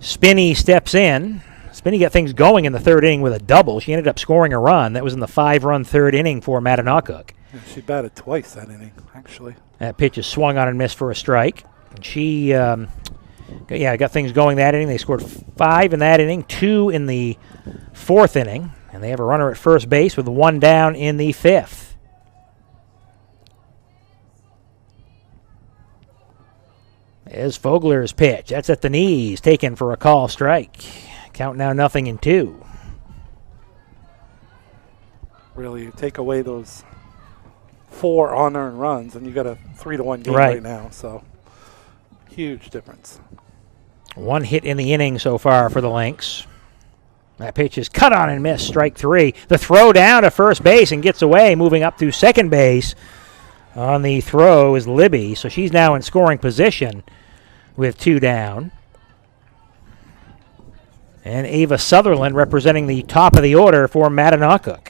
Spinney steps in. Spinney got things going in the 3rd inning with a double. She ended up scoring a run. That was in the 5-run 3rd inning for Mattanawcook. Yeah, she batted twice that inning, actually. That pitch is swung on and missed for a strike. And she got things going that inning. They scored 5 in that inning, 2 in the 4th inning. And they have a runner at first base with 1 down in the 5th. As Fogler's pitch. That's at the knees, taken for a call strike. Count now 0-2. Really, you take away those 4 unearned runs, and you got a 3-1 game right now. So huge difference. One hit in the inning so far for the Lynx. That pitch is cut on and missed, strike 3. The throw down to first base and gets away, moving up to second base. On the throw is Libby, so she's now in scoring position with 2 down. And Ava Sutherland representing the top of the order for Mattanawcook.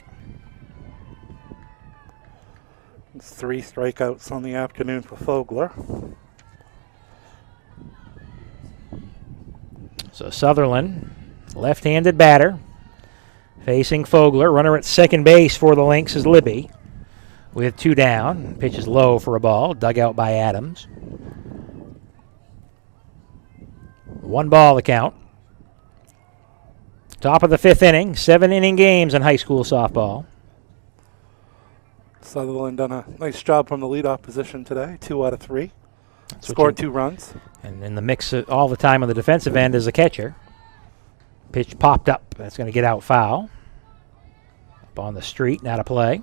3 strikeouts on the afternoon for Fogler. So Sutherland, left-handed batter, facing Fogler. Runner at second base for the Lynx is Libby with 2 down. Pitch is low for a ball, dug out by Adams. 1 ball the count. Top of the 5th inning, 7-inning games in high school softball. Sutherland done a nice job from the leadoff position today, 2 out of 3. Scored 2 runs. And in the mix all the time on the defensive end is a catcher. Pitch popped up. That's going to get out foul. Up on the street, not a play.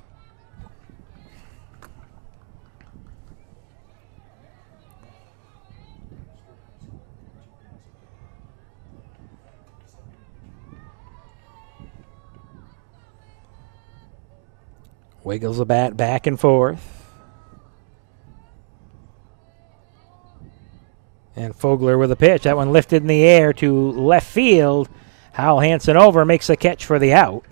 Wiggles the bat back and forth. And Fogler with a pitch. That one lifted in the air to left field. Hal Hansen over, makes a catch for the out.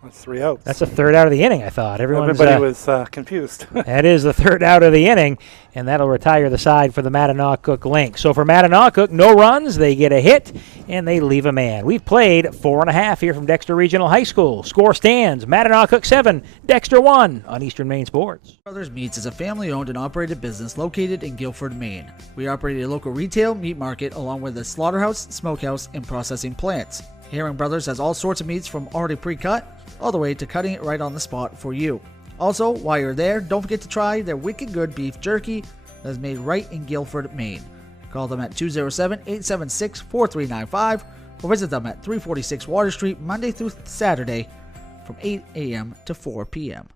That's 3 outs. That's the 3rd out of the inning, I thought. Everybody was confused. That is the 3rd out of the inning, and that'll retire the side for the Mattanawcook Lynx. So for Mattanawcook, no runs, they get a hit, and they leave a man. We've played 4.5 here from Dexter Regional High School. Score stands, Mattanawcook 7, Dexter 1 on Eastern Maine Sports. Brothers Meats is a family-owned and operated business located in Guilford, Maine. We operate a local retail meat market along with a slaughterhouse, smokehouse, and processing plants. Herring Brothers has all sorts of meats from already pre-cut all the way to cutting it right on the spot for you. Also, while you're there, don't forget to try their wicked good beef jerky that is made right in Guilford, Maine. Call them at 207-876-4395 or visit them at 346 Water Street Monday through Saturday from 8 a.m. to 4 p.m.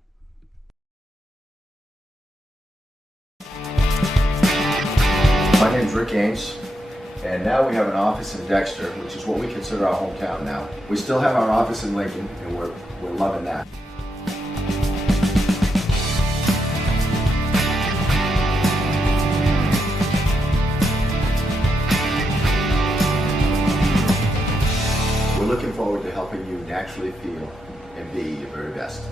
My name's Rick Ames, and now we have an office in Dexter, which is what we consider our hometown now. We still have our office in Lincoln, and we're loving that. We're looking forward to helping you naturally feel and be your very best.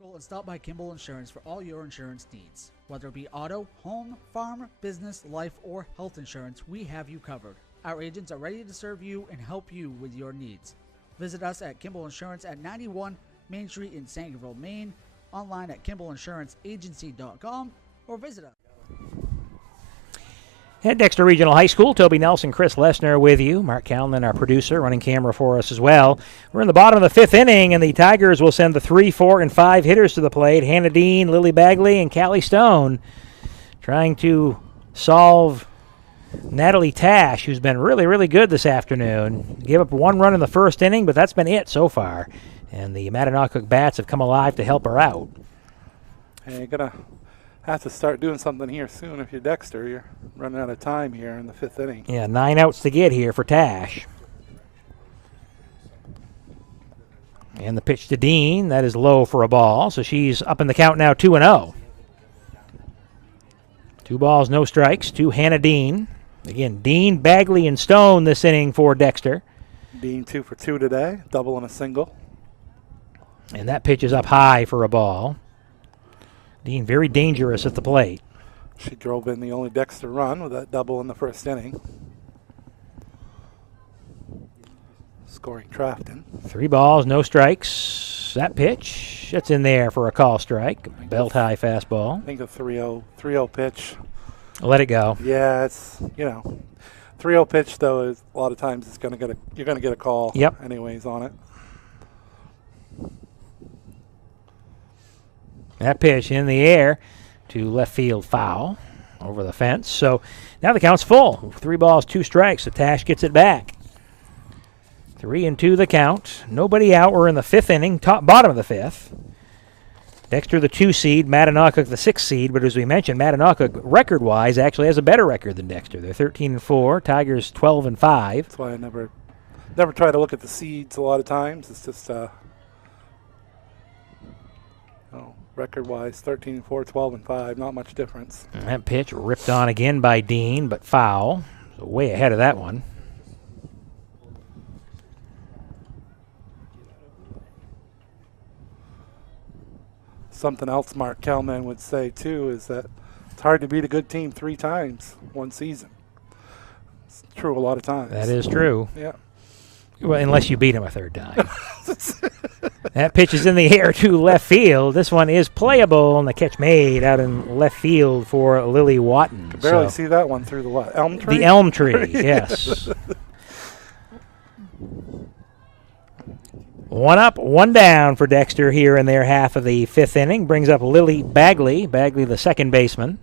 And stop by Kimball Insurance for all your insurance needs. Whether it be auto, home, farm, business, life, or health insurance, we have you covered. Our agents are ready to serve you and help you with your needs. Visit us at Kimball Insurance at 91 Main Street in Sangerville, Maine, online at kimballinsuranceagency.com, or visit us. At Dexter Regional High School, Toby Nelson, Chris Lesnar with you. Mark Callan, our producer, running camera for us as well. We're in the bottom of the 5th inning, and the Tigers will send the 3, 4, and 5 hitters to the plate. Hannah Dean, Lily Bagley, and Callie Stone trying to solve Natalie Tash, who's been really, really good this afternoon. Gave up 1 run in the 1st inning, but that's been it so far. And the Mattanawcook bats have come alive to help her out. Hey, you're going to have to start doing something here soon if you're Dexter. You're running out of time here in the 5th inning. Yeah, 9 outs to get here for Tash. And the pitch to Dean, that is low for a ball, so she's up in the count now 2-0. 2 balls, no strikes to Hannah Dean. Again, Dean, Bagley, and Stone this inning for Dexter. Dean 2 for 2 today, double and a single. And that pitch is up high for a ball. Dean very dangerous at the plate. She drove in the only Dexter run with that double in the 1st inning. Scoring Trafton. 3 balls, no strikes. That pitch, it's in there for a call strike. Belt high fastball. I think a 3-0 pitch. Let it go. Yeah, it's, 3-0 pitch though is a lot of times you're gonna get a call. Yep. Anyways on it. That pitch in the air to left field foul over the fence. So now the count's full. 3 balls, 2 strikes. So Tash gets it back. 3-2 the count. Nobody out. We're in the 5th inning, bottom of the 5th. Dexter the 2 seed, Mattanawcook the 6 seed, but as we mentioned, Mattanawcook record-wise actually has a better record than Dexter. They're 13-4, Tigers 12-5. That's why I never try to look at the seeds a lot of times. It's just record-wise, 13-4, 12-5, not much difference. And that pitch ripped on again by Dean, but foul. So way ahead of that one. Something else Mark Kellman would say, too, is that it's hard to beat a good team 3 times one season. It's true a lot of times. That is true. Yeah. Well, unless you beat him a 3rd time. That pitch is in the air to left field. This one is playable, and the catch made out in left field for Lily Watton. Could barely see that one through the what? Elm tree? The elm tree, yes. 1 up, 1 down for Dexter here in their half of the 5th inning. Brings up Lily Bagley. Bagley, the second baseman.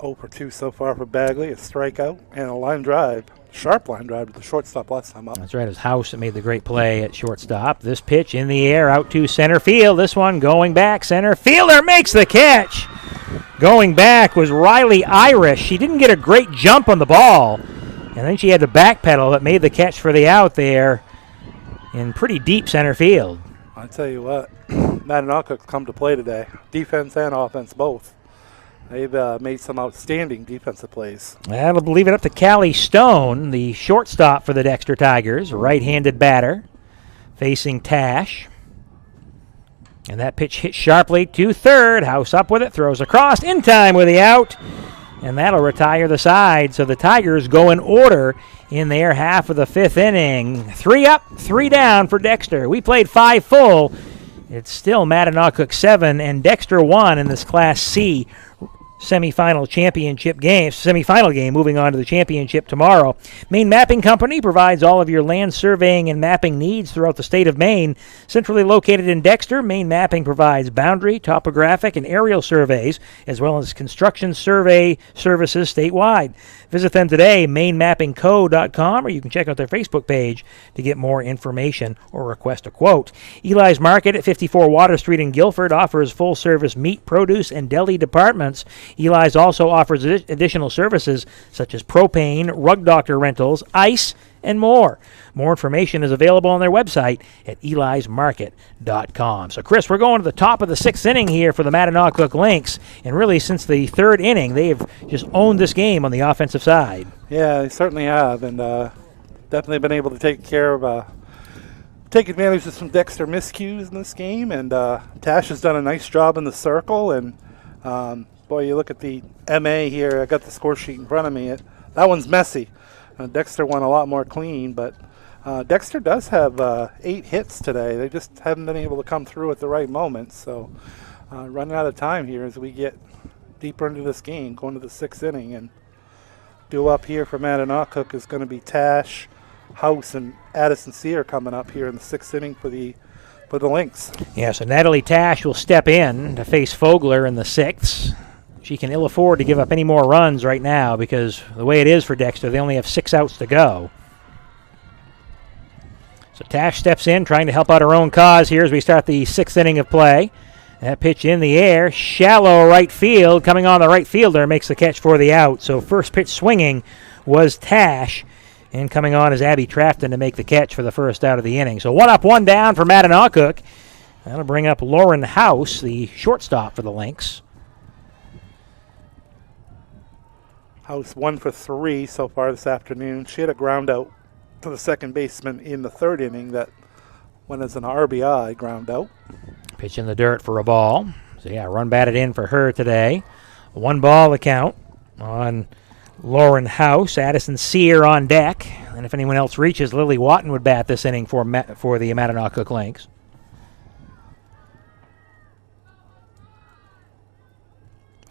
0 for 2 so far for Bagley. A strikeout and a line drive. Sharp line drive to the shortstop last time up. That's right. It was House that made the great play at shortstop. This pitch in the air out to center field. This one going back. Center fielder makes the catch. Going back was Riley Irish. She didn't get a great jump on the ball. And then she had to backpedal that made the catch for the out there in pretty deep center field. I tell you what, Mattanawcook's come to play today. Defense and offense both. They've made some outstanding defensive plays. That'll leave it up to Callie Stone, the shortstop for the Dexter Tigers, right-handed batter, facing Tash. And that pitch hit sharply to third. House up with it, throws across, in time with the out. And that'll retire the side. So the Tigers go in order in their half of the 5th inning. 3 up, 3 down for Dexter. We played 5 full. It's still Mattanawcook 7 and Dexter 1 in this Class C semifinal game, moving on to the championship tomorrow. Maine Mapping Company provides all of your land surveying and mapping needs throughout the state of Maine. Centrally located in Dexter, Maine Mapping provides boundary, topographic, and aerial surveys, as well as construction survey services statewide. Visit them today, mainemappingco.com, or you can check out their Facebook page to get more information or request a quote. Eli's Market at 54 Water Street in Guilford offers full-service meat, produce, and deli departments. Eli's also offers additional services such as propane, rug doctor rentals, ice, and more. More information is available on their website at elismarket.com. So, Chris, we're going to the top of the 6th inning here for the Mattanawcook Lynx. And really, since the 3rd inning, they have just owned this game on the offensive side. Yeah, they certainly have. And definitely been able to take advantage of some Dexter miscues in this game. And Tash has done a nice job in the circle. And, boy, you look at the MA here. I got the score sheet in front of me. That one's messy. Dexter won a lot more clean, but Dexter does have 8 hits today. They just haven't been able to come through at the right moments. So running out of time here as we get deeper into this game, going to the 6th inning. And due up here for Mattanawcook is going to be Tash, House, and Addison Sear coming up here in the 6th inning for the Lynx. Yeah, so Natalie Tash will step in to face Fogler in the 6th. She can ill afford to give up any more runs right now because the way it is for Dexter, they only have 6 outs to go. So Tash steps in, trying to help out her own cause here as we start the 6th inning of play. That pitch in the air, shallow right field, coming on the right fielder, makes the catch for the out. So first pitch swinging was Tash, and coming on is Abby Trafton to make the catch for the first out of the inning. So 1 up, 1 down for Mattanawcook. That'll bring up Lauren House, the shortstop for the Lynx. House 1 for 3 so far this afternoon. She had a ground out to the second baseman in the 3rd inning that went as an RBI ground out. Pitch in the dirt for a ball. So, yeah, run batted in for her today. 1 ball the count on Lauren House. Addison Sear on deck. And if anyone else reaches, Lily Watton would bat this inning for the Mattanawcook Lynx.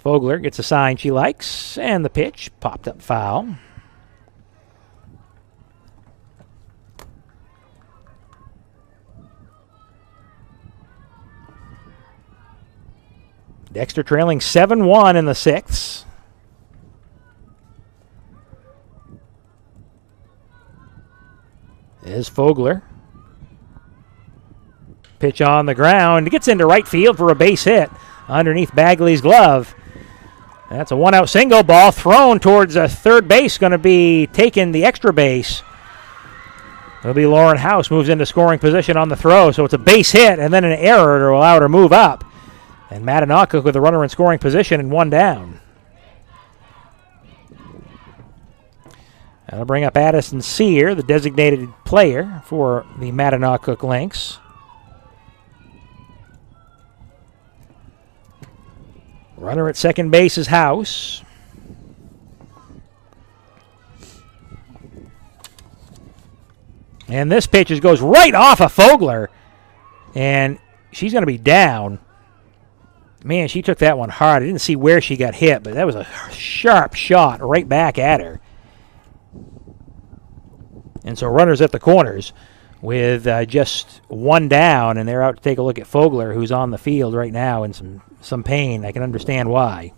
Fogler gets a sign she likes, and the pitch popped up foul. Dexter trailing 7-1 in the 6th. Is Fogler. Pitch on the ground. It gets into right field for a base hit underneath Bagley's glove. That's a one-out single. Ball thrown towards third base. Going to be taken the extra base. It'll be Lauren House. Moves into scoring position on the throw. So it's a base hit and then an error to allow her to move up. And Mattanawcook with a runner in scoring position and one down. That'll bring up Addison Sear, the designated player for the Mattanawcook Lynx. Runner at second base is House. And this pitch goes right off of Fogler. And she's going to be down. Man, she took that one hard. I didn't see where she got hit, but that was a sharp shot right back at her. And so runners at the corners with just one down, and they're out to take a look at Fogler, who's on the field right now in some pain. I can understand why.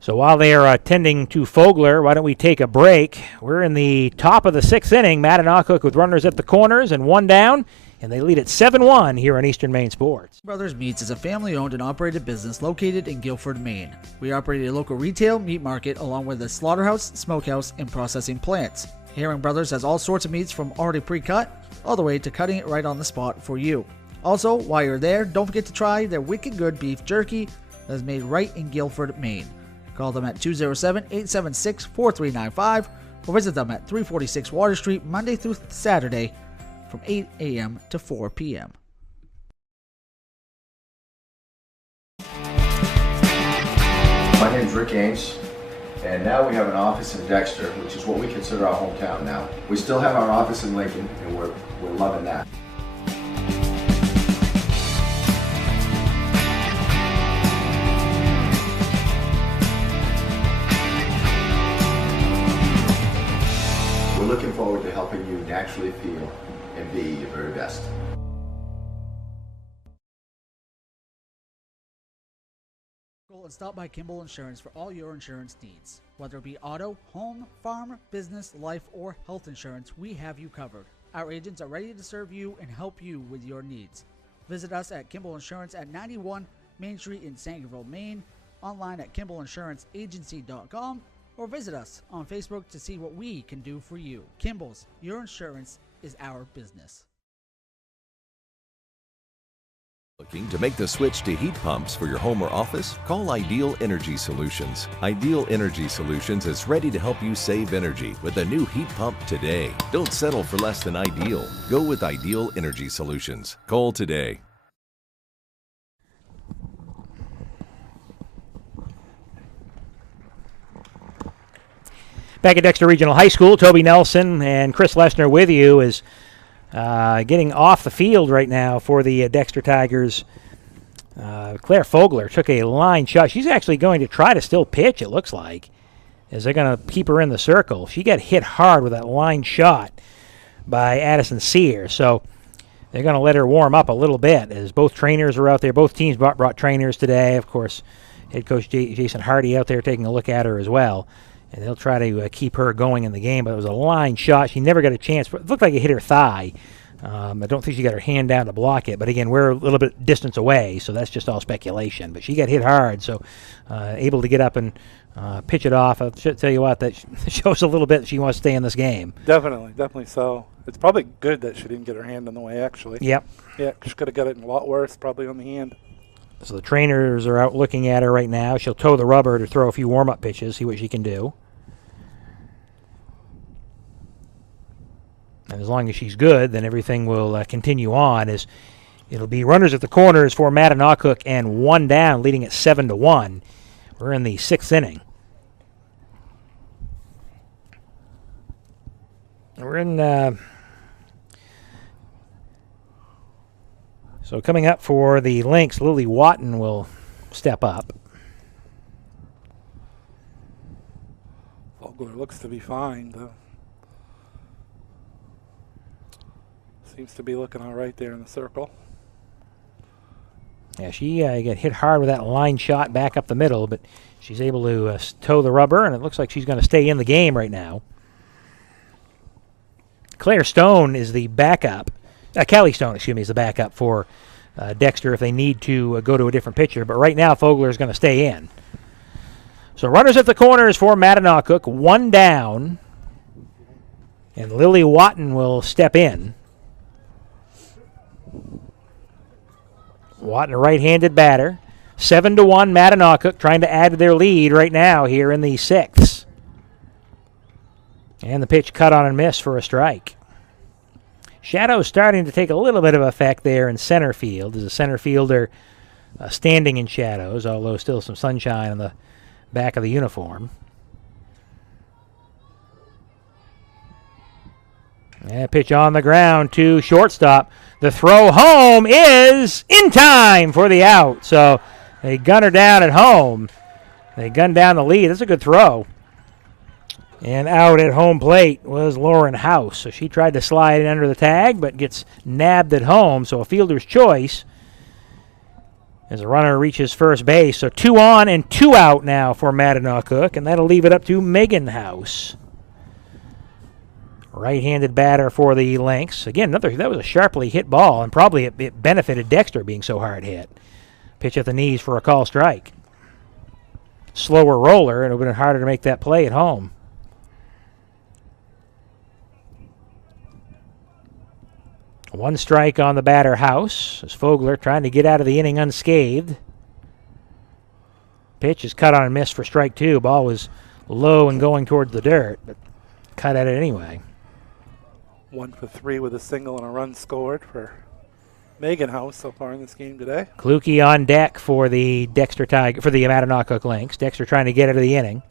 So while they are attending to Fogler, why don't we take a break? We're in the top of the sixth inning. Mattanawcook with runners at the corners and one down, and they lead at 7-1 here on Eastern Maine Sports. Brothers Meats is a family-owned and operated business located in Guilford, Maine. We operate a local retail meat market along with a slaughterhouse, smokehouse, and processing plants. Herring Brothers has all sorts of meats from already pre-cut all the way to cutting it right on the spot for you. Also, while you're there, don't forget to try their wicked good beef jerky that is made right in Guilford, Maine. Call them at 207-876-4395 or visit them at 346 Water Street Monday through Saturday from 8 a.m. to 4 p.m. My name's Rick Ames, and now we have an office in Dexter, which is what we consider our hometown now. We still have our office in Lincoln, and we're loving that. We're looking forward to helping you naturally feel and be your very best. And stop by Kimball Insurance for all your insurance needs. Whether it be auto, home, farm, business, life, or health insurance, we have you covered. Our agents are ready to serve you and help you with your needs. Visit us at Kimball Insurance at 91 Main Street in Sangerville, Maine, online at KimballInsuranceAgency.com, or visit us on Facebook to see what we can do for you. Kimball's, your insurance is our business. Looking to make the switch to heat pumps for your home or office? Call Ideal Energy Solutions. Ideal Energy Solutions is ready to help you save energy with a new heat pump today. Don't settle for less than ideal. Go with Ideal Energy Solutions. Call today. Back at Dexter Regional High School, Toby Nelson and Chris Lesner with you is getting off the field right now for the Dexter Tigers. Claire Fogler took a line shot. She's actually going to try to still pitch, it looks like, as they're going to keep her in the circle. She got hit hard with that line shot by Addison Sear, so they're going to let her warm up a little bit as both trainers are out there. Both teams brought trainers today. Of course, head coach Jason Hardy out there taking a look at her as well. And they'll try to keep her going in the game, but it was a line shot. She never got a chance. It looked like it hit her thigh. I don't think she got her hand down to block it. But, again, we're a little bit distance away, so that's just all speculation. But she got hit hard, so able to get up and pitch it off. I'll tell you what, that shows a little bit that she wants to stay in this game. Definitely so. It's probably good that she didn't get her hand in the way, actually. Yep. Yeah, she could have got it a lot worse, probably on the hand. So the trainers are out looking at her right now. She'll toe the rubber to throw a few warm-up pitches, see what she can do. And as long as she's good, then everything will continue on. As it'll be runners at the corners for Mattanawcook and one down, leading at 7-1. We're in the sixth inning. We're in. So coming up for the Lynx, Lily Watton will step up. Fogler looks to be fine, though. Seems to be looking all right there in the circle. Yeah, she got hit hard with that line shot back up the middle, but she's able to toe the rubber, and it looks like she's going to stay in the game right now. Claire Stone is the backup. Callie Stone, excuse me, is the backup for Dexter if they need to go to a different pitcher. But right now, Fogler is going to stay in. So runners at the corners for Mattanawcook, 1 down. And Lily Watton will step in. Watton, a right-handed batter. 7-1 Mattanawcook, trying to add to their lead right now here in the 6th. And the pitch cut on and miss for a strike. Shadows starting to take a little bit of effect there in center field. As a center fielder standing in shadows, although still some sunshine on the back of the uniform. And pitch on the ground to shortstop. The throw home is in time for the out. So they gun her down at home. They gun down the lead. That's a good throw. And out at home plate was Lauren House. So she tried to slide it under the tag, but gets nabbed at home. So a fielder's choice as a runner reaches first base. So 2 on and 2 out now for Mattanawcook, and that'll leave it up to Megan House. Right-handed batter for the Lynx. Again, that was a sharply hit ball, and probably it benefited Dexter being so hard hit. Pitch at the knees for a call strike. Slower roller, and it would have been harder to make that play at home. One strike on the batter House as Fogler trying to get out of the inning unscathed. Pitch is cut on and missed for strike 2. Ball was low and going towards the dirt, but cut at it anyway. 1 for 3 with a single and a run scored for Megan House so far in this game today. Kluge on deck for the Mattanawcook Lynx. Dexter trying to get out of the inning.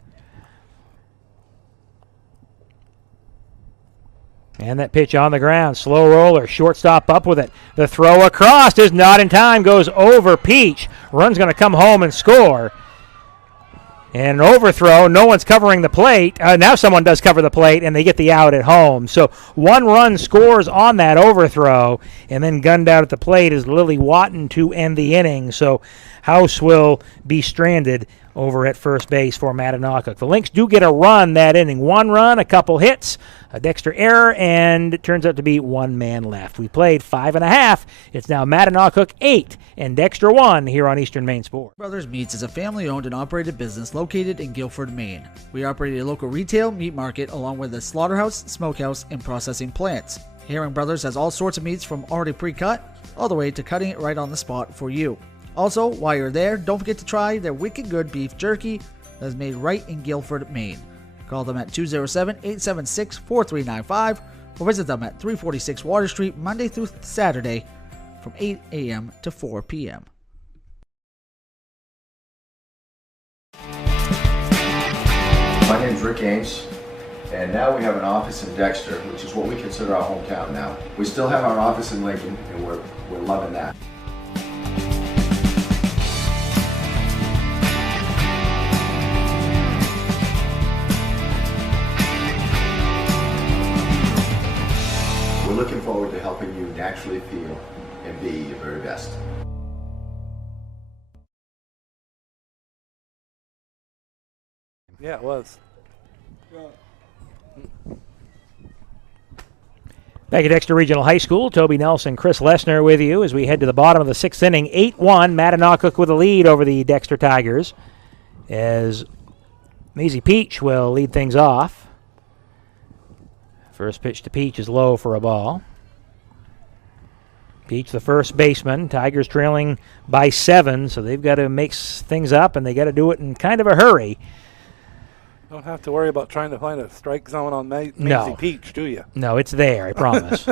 And that pitch on the ground. Slow roller. Shortstop up with it. The throw across is not in time. Goes over Peach. Run's going to come home and score. And an overthrow. No one's covering the plate. Now someone does cover the plate, and they get the out at home. So 1 run scores on that overthrow, and then gunned out at the plate is Lily Watton to end the inning. So House will be stranded over at first base for Mattanawcook. The Lynx do get a run that inning. 1 run, a couple hits, a Dexter error, and it turns out to be 1 man left. We played 5.5. It's now Mattanawcook 8 and Dexter 1 here on Eastern Maine Sports. Brothers Meats is a family-owned and operated business located in Guilford, Maine. We operate a local retail meat market along with a slaughterhouse, smokehouse, and processing plants. Herring Brothers has all sorts of meats from already pre-cut all the way to cutting it right on the spot for you. Also, while you're there, don't forget to try their wicked good beef jerky that is made right in Guilford, Maine. Call them at 207-876-4395 or visit them at 346 Water Street Monday through Saturday from 8 a.m. to 4 p.m. My name's Rick Ames, and now we have an office in Dexter, which is what we consider our hometown now. We still have our office in Lincoln, and we're loving that. We're looking forward to helping you naturally feel and be your very best. Yeah, it was. Back at Dexter Regional High School, Toby Nelson, Chris Lesner with you as we head to the bottom of the 6th inning. 8-1, Mattanawcook with a lead over the Dexter Tigers as Maisie Peach will lead things off. First pitch to Peach is low for a ball. Peach, the first baseman. Tigers trailing by 7, so they've got to make things up, and they got to do it in kind of a hurry. Don't have to worry about trying to find a strike zone on Maisie Peach, do you? No, it's there, I promise.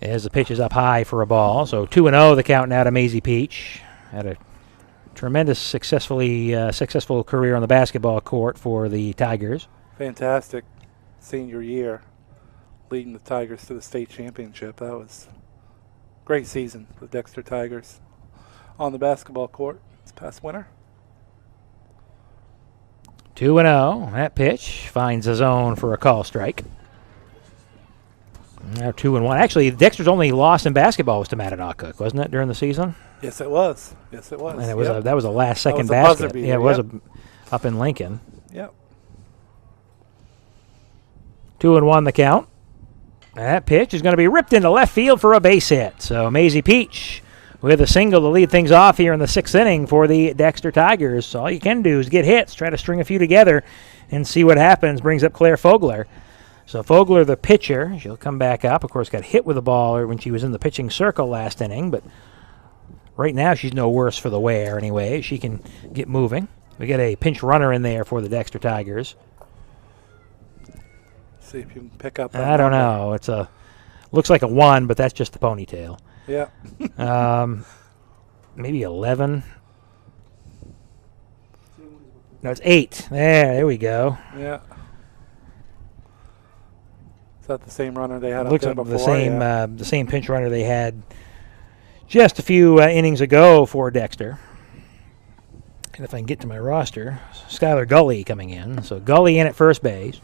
As the pitch is up high for a ball, so 2-0 the count now to Maisie Peach. Had a tremendous successful career on the basketball court for the Tigers. Fantastic senior year, leading the Tigers to the state championship. That was a great season for the Dexter Tigers on the basketball court this past winter. 2-0. That pitch finds a zone for a call strike. Now 2-1. Actually, Dexter's only loss in basketball was to Mattanawcook, wasn't it, during the season? Yes, it was. Yes, it was. And it was that was a last-second That was a buzzer basket. beater, Yeah, it was up in Lincoln. Yep. 2-1 the count. That pitch is going to be ripped into left field for a base hit. So Maisie Peach with a single to lead things off here in the 6th inning for the Dexter Tigers. So all you can do is get hits, try to string a few together, and see what happens. Brings up Claire Fogler. So Fogler, the pitcher, she'll come back up. Of course, got hit with the ball when she was in the pitching circle last inning, but right now she's no worse for the wear anyway. She can get moving. We get a pinch runner in there for the Dexter Tigers. See if you can pick up. I don't know. It's looks like a 1, but that's just the ponytail. Yeah. Maybe 11. No, it's 8. There we go. Yeah. Is that the same runner they had up Looks there like before? the same pinch runner they had just a few innings ago for Dexter. And if I can get to my roster, Skylar Gully coming in. So Gully in at first base.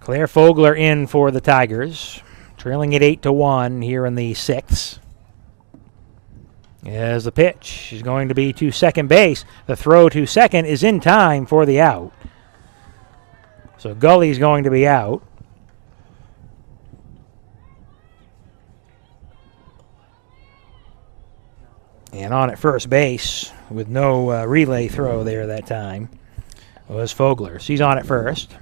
Claire Fogler in for the Tigers, trailing it 8-1 here in the 6th. As the pitch is going to be to second base. The throw to second is in time for the out. So Gully's going to be out. And on at first base with no relay throw there that time was Fogler. She's on at first.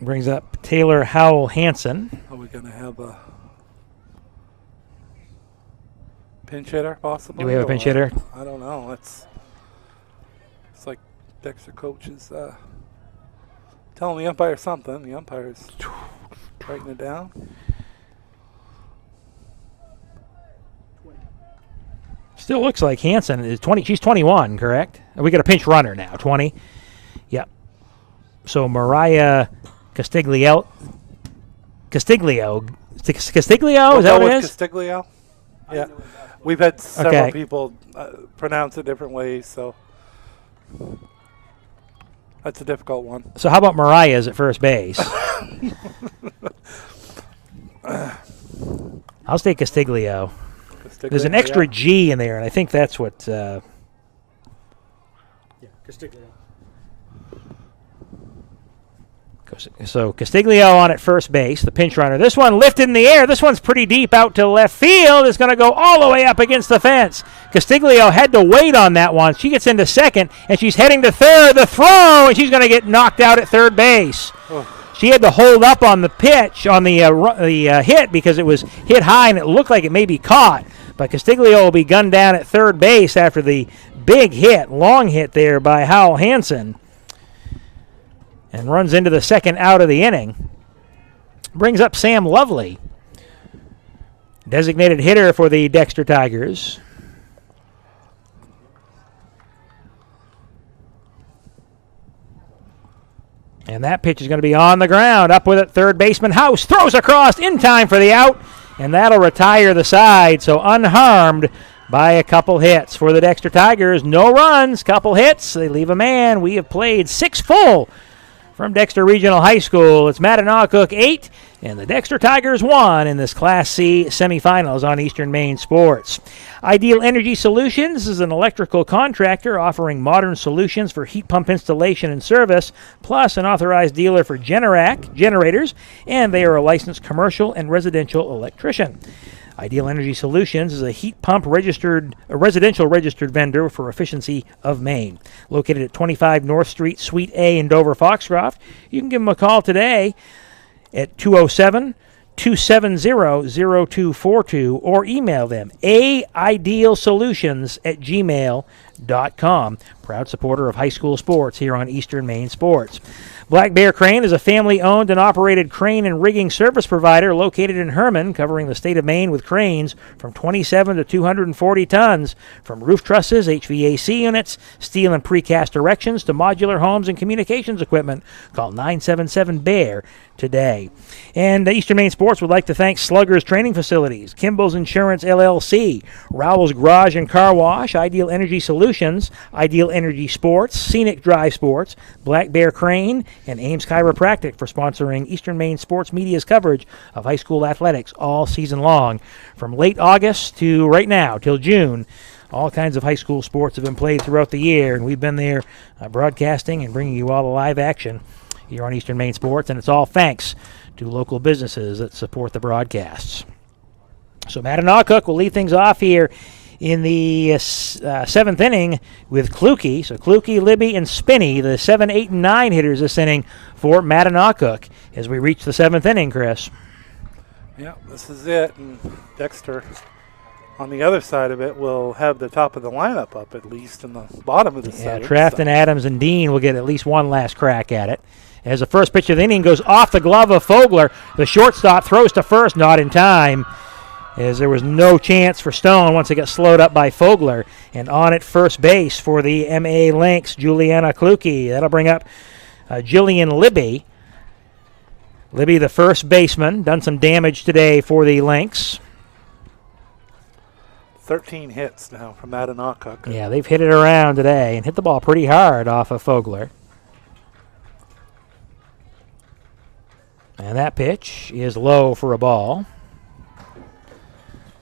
Brings up Taylor Howell Hansen. Are we going to have a pinch hitter possibly? Do we have a pinch hitter? I don't know. It's like Dexter coach is telling the umpire something. The umpire's writing it down. Still looks like Hansen is 20. She's 21, correct? We got a pinch runner now, 20. Yep. So Mariah Castiglio, is that what it is? Castiglio. Yeah. We've had several people pronounce it different ways, so that's a difficult one. So how about Mariah's at first base? I'll stay Castiglio. There's an extra G in there, and I think that's what. Castiglio. So Castiglio on at first base, the pinch runner. This one lifted in the air. This one's pretty deep out to left field. It's going to go all the way up against the fence. Castiglio had to wait on that one. She gets into second, and she's heading to third. The throw, and she's going to get knocked out at third base. Oh. She had to hold up on the pitch, on the hit, because it was hit high, and it looked like it may be caught. But Castiglio will be gunned down at third base after the big hit, long hit there by Howell Hansen. And runs into the second out of the inning. Brings up Sam Lovely, designated hitter for the Dexter Tigers. And that pitch is going to be on the ground. Up with it, third baseman House throws across in time for the out, and that'll retire the side. So unharmed by a couple hits for the Dexter Tigers. No runs, couple hits. They leave a man. We have played 6 full from Dexter Regional High School. It's Mattanawcook 8 and the Dexter Tigers 1 in this Class C semifinals on Eastern Maine Sports. Ideal Energy Solutions is an electrical contractor offering modern solutions for heat pump installation and service, plus an authorized dealer for Generac generators, and they are a licensed commercial and residential electrician. Ideal Energy Solutions is a heat pump residential registered vendor for Efficiency of Maine. Located at 25 North Street, Suite A in Dover, Foxcroft. You can give them a call today at 207-270-0242 or email them aidealsolutions@gmail.com. Proud supporter of high school sports here on Eastern Maine Sports. Black Bear Crane is a family-owned and operated crane and rigging service provider located in Herman, covering the state of Maine with cranes from 27 to 240 tons, from roof trusses, HVAC units, steel and precast erections to modular homes and communications equipment. Call 977-BEAR today. And Eastern Maine Sports would like to thank Sluggers Training Facilities, Kimball's Insurance LLC, Rowell's Garage and Car Wash, Ideal Energy Solutions, Ideal Energy Sports, Scenic Drive Sports, Black Bear Crane, and Ames Chiropractic for sponsoring Eastern Maine Sports Media's coverage of high school athletics all season long. From late August to right now, till June, all kinds of high school sports have been played throughout the year, and we've been there broadcasting and bringing you all the live action here on Eastern Maine Sports, and it's all thanks to local businesses that support the broadcasts. So Mattanawcook will lead things off here in the seventh inning with Kluke. So Kluke, Libby, and Spinney, the 7, 8, and 9 hitters this inning for Mattanawcook as we reach the seventh inning, Chris. Yeah, this is it. And Dexter, on the other side of it, will have the top of the lineup up at least in the bottom of the seventh. Trafton, Adams, and Dean will get at least one last crack at it. As the first pitch of the inning goes off the glove of Fogler, the shortstop throws to first, not in time, as there was no chance for Stone once it got slowed up by Fogler. And on at first base for the MA Lynx, Juliana Kluke. That'll bring up Jillian Libby. Libby, the first baseman, done some damage today for the Lynx. 13 hits now from Mattanawcook. Yeah, they've hit it around today and hit the ball pretty hard off of Fogler. And that pitch is low for a ball.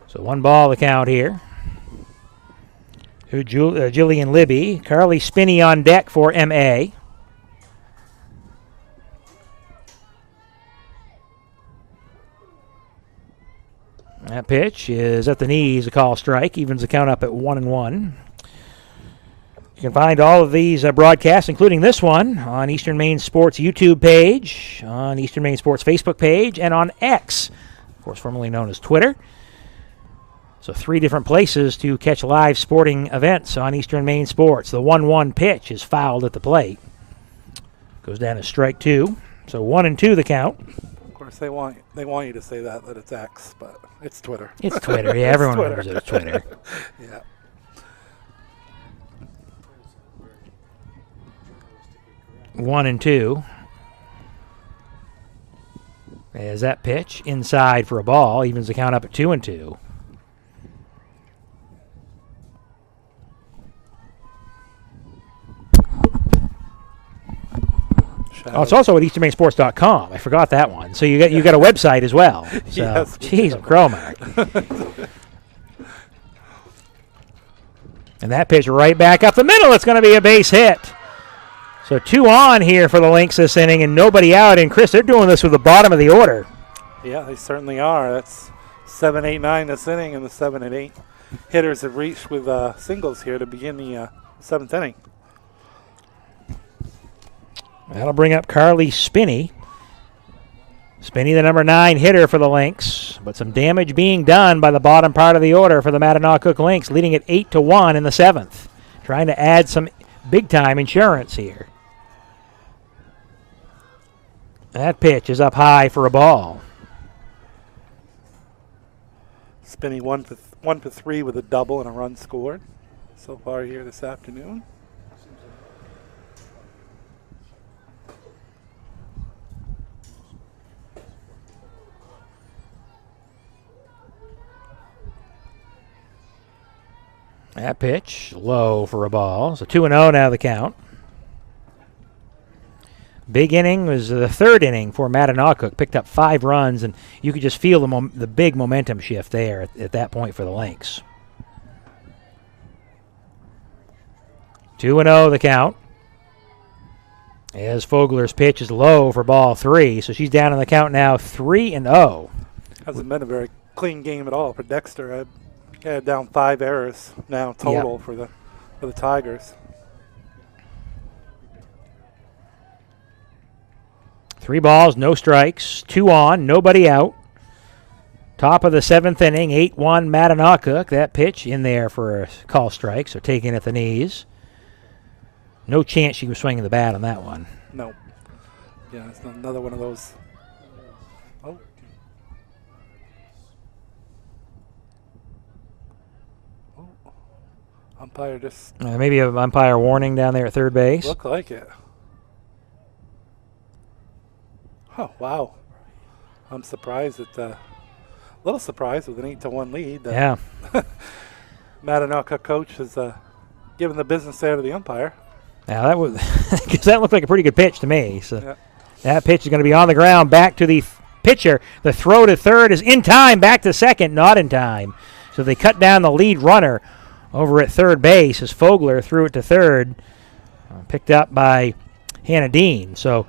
So 1 ball the count here. Jillian Libby. Carly Spinney on deck for MA. That pitch is at the knees, a call strike. Evens the count up at 1-1. You can find all of these broadcasts, including this one, on Eastern Maine Sports YouTube page, on Eastern Maine Sports Facebook page, and on X, of course, formerly known as Twitter. So 3 different places to catch live sporting events on Eastern Maine Sports. The 1-1 pitch is fouled at the plate. Goes down to strike 2. So 1-2 the count. Of course, they want you to say that it's X, but it's Twitter. It's Twitter. Yeah, everyone remembers it as Twitter. Yeah. One and two. As that pitch inside for a ball, evens the count up at 2-2. Oh, it's also at EasternMaineSports.com. I forgot that one. So you got a website as well. So, yes, geez, Cromark. And that pitch right back up the middle. It's going to be a base hit. So 2 on here for the Lynx this inning and nobody out. And, Chris, they're doing this with the bottom of the order. Yeah, they certainly are. That's 7, 8, 9 this inning, and the 7 and 8 hitters have reached with singles here to begin the 7th inning. That'll bring up Carly Spinney. Spinney, the number 9 hitter for the Lynx, but some damage being done by the bottom part of the order for the Mattanawcook Lynx, leading at 8-1 in the 7th. Trying to add some big-time insurance here. That pitch is up high for a ball. Spinney 1 for 3 with a double and a run scored so far here this afternoon. That pitch, low for a ball. So 2-0 now the count. Big inning was the 3rd inning for Mattanawcook. Picked up 5 runs, and you could just feel the big momentum shift there at that point for the Lynx. 2-0 the count. As Fogler's pitch is low for ball 3, so she's down on the count now 3-0. Hasn't been a very clean game at all for Dexter. Had down 5 errors now total for the Tigers. 3 balls, no strikes, 2 on, nobody out. Top of the 7th inning, 8-1 Mattanawcook. That pitch in there for a call strike, so taken at the knees. No chance she was swinging the bat on that one. No. Yeah, it's another one of those. Oh. Umpire just Maybe an umpire warning down there at third base. looked like it. Oh, wow. I'm surprised at a little surprised with an 8-1 lead. Yeah. Mattanawcook coach has given the business there to the umpire. Now that was because that looked like a pretty good pitch to me. So Yeah. that pitch is going to be on the ground, back to the pitcher. The throw to third is in time, back to second, not in time. So they cut down the lead runner over at third base as Fogler threw it to third, picked up by Hannah Dean. So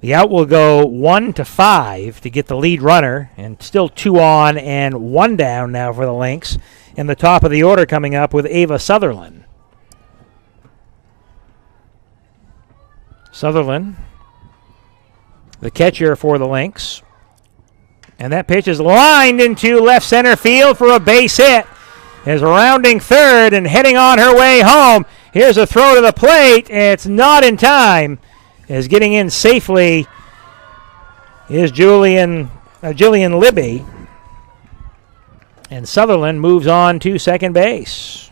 the out will go 1-5 to get the lead runner, and still 2 on and 1 down now for the Lynx. And the top of the order coming up with Ava Sutherland. Sutherland, the catcher for the Lynx. And that pitch is lined into left center field for a base hit. Is rounding third and heading on her way home. Here's a throw to the plate. It's not in time. Is getting in safely is Jillian Libby. And Sutherland moves on to second base.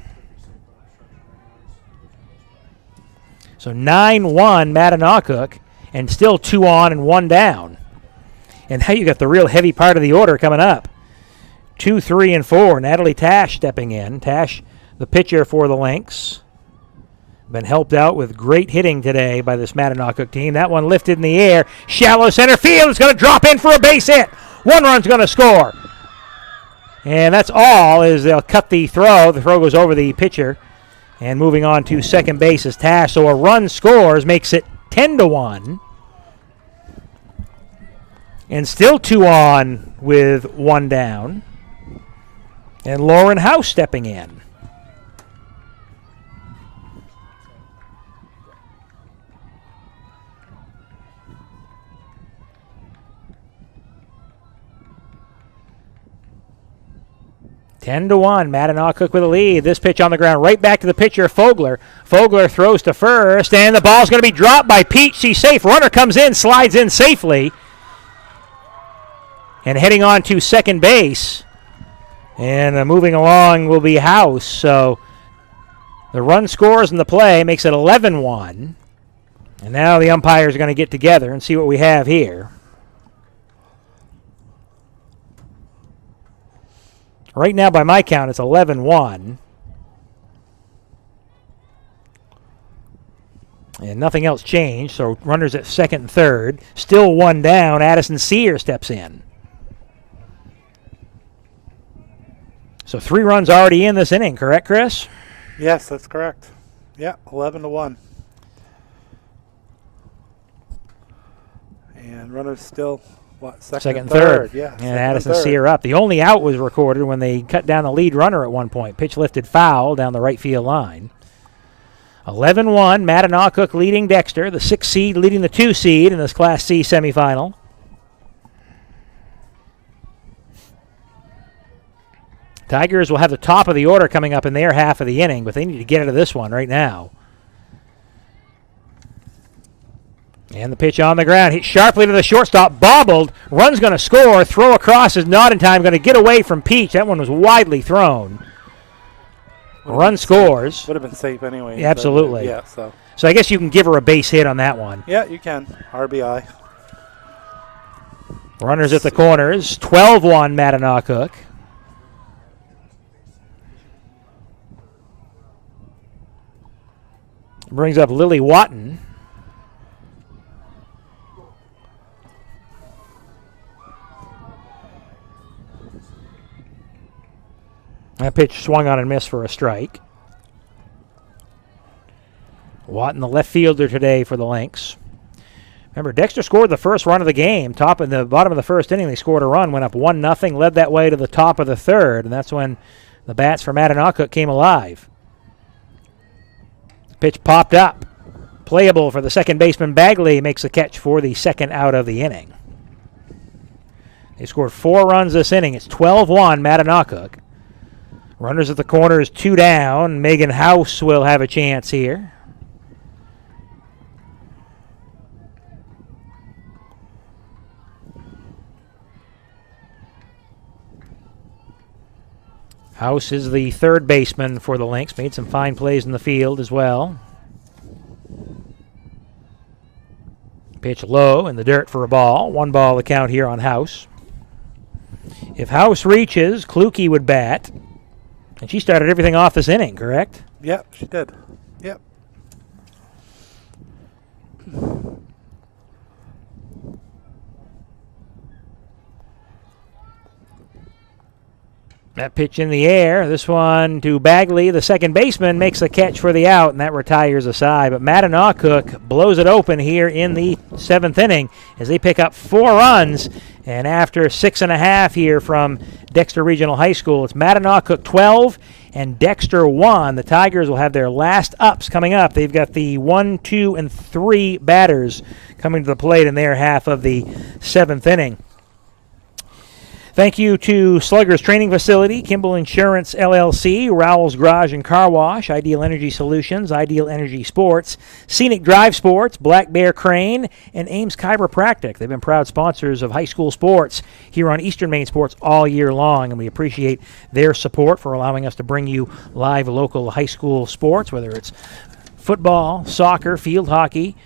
So 9-1 Mattanawcook, and still 2 on and 1 down. And now you got the real heavy part of the order coming up. 2, 3, and 4. Natalie Tash stepping in. Tash, the pitcher for the Lynx. Been helped out with great hitting today by this Mattanawcook team. That one lifted in the air. Shallow center field. It's going to drop in for a base hit. 1 run's going to score. And that's all, as they'll cut the throw. The throw goes over the pitcher. And moving on to second base is Tash. So a run scores, makes it 10-1. And still 2 on with 1 down. And Lauren House stepping in. Ten to 1, Mattanawcook with a lead. This pitch on the ground, right back to the pitcher, Fogler. Fogler throws to first, and the ball's going to be dropped by Peach. She's safe. Runner comes in, slides in safely. And heading on to second base. And moving along will be House. So the run scores in the play, makes it 11-1. And now the umpires are going to get together and see what we have here. Right now, by my count, it's 11-1. And nothing else changed, so runners at second and third. Still 1 down. Addison Sear steps in. So 3 runs already in this inning, correct, Chris? Yes, that's correct. Yeah, 11-1. And runners still, second and third? Yeah. And Addison Sear up. The only out was recorded when they cut down the lead runner at one point. Pitch lifted foul down the right field line. 11-1, Mattanawcook leading Dexter, the 6 seed leading the 2 seed in this Class C semifinal. Tigers will have the top of the order coming up in their half of the inning, but they need to get out of this one right now. And the pitch on the ground, hit sharply to the shortstop, bobbled, run's going to score, throw across is not in time, going to get away from Peach. That one was widely thrown. Run scores. Would have been safe anyway. Yeah, absolutely. Yeah, so I guess you can give her a base hit on that one. Yeah, you can. RBI. Runners at the corners, 12-1 Mattanawcook. Brings up Lily Watton. That pitch swung on and missed for a strike. Watton, the left fielder today for the Lynx. Remember, Dexter scored the first run of the game. Top in the bottom of the first inning, they scored a run, went up 1-0, led that way to the top of the third, and that's when the bats for Mattanawcook came alive. Pitch popped up. Playable for the second baseman. Bagley makes the catch for the second out of the inning. They scored 4 runs this inning. It's 12-1 Mattanawcook. Runners at the corners, 2 down. Megan House will have a chance here. House is the third baseman for the Lynx. Made some fine plays in the field as well. Pitch low in the dirt for a ball. 1 ball the count here on House. If House reaches, Kluge would bat. And she started everything off this inning, correct? Yep, she did. Yep. That pitch in the air. This one to Bagley. The second baseman makes the catch for the out, and that retires a side. But Mattanawcook blows it open here in the 7th inning as they pick up 4 runs. And after 6.5 here from Dexter Regional High School, it's Mattanawcook 12 and Dexter 1. The Tigers will have their last ups coming up. They've got the 1, 2, and 3 batters coming to the plate in their half of the 7th inning. Thank you to Slugger's Training Facility, Kimball Insurance LLC, Rowell's Garage and Car Wash, Ideal Energy Solutions, Ideal Energy Sports, Scenic Drive Sports, Black Bear Crane, and Ames Chiropractic. They've been proud sponsors of high school sports here on Eastern Maine Sports all year long, and we appreciate their support for allowing us to bring you live local high school sports, whether it's football, soccer, field hockey,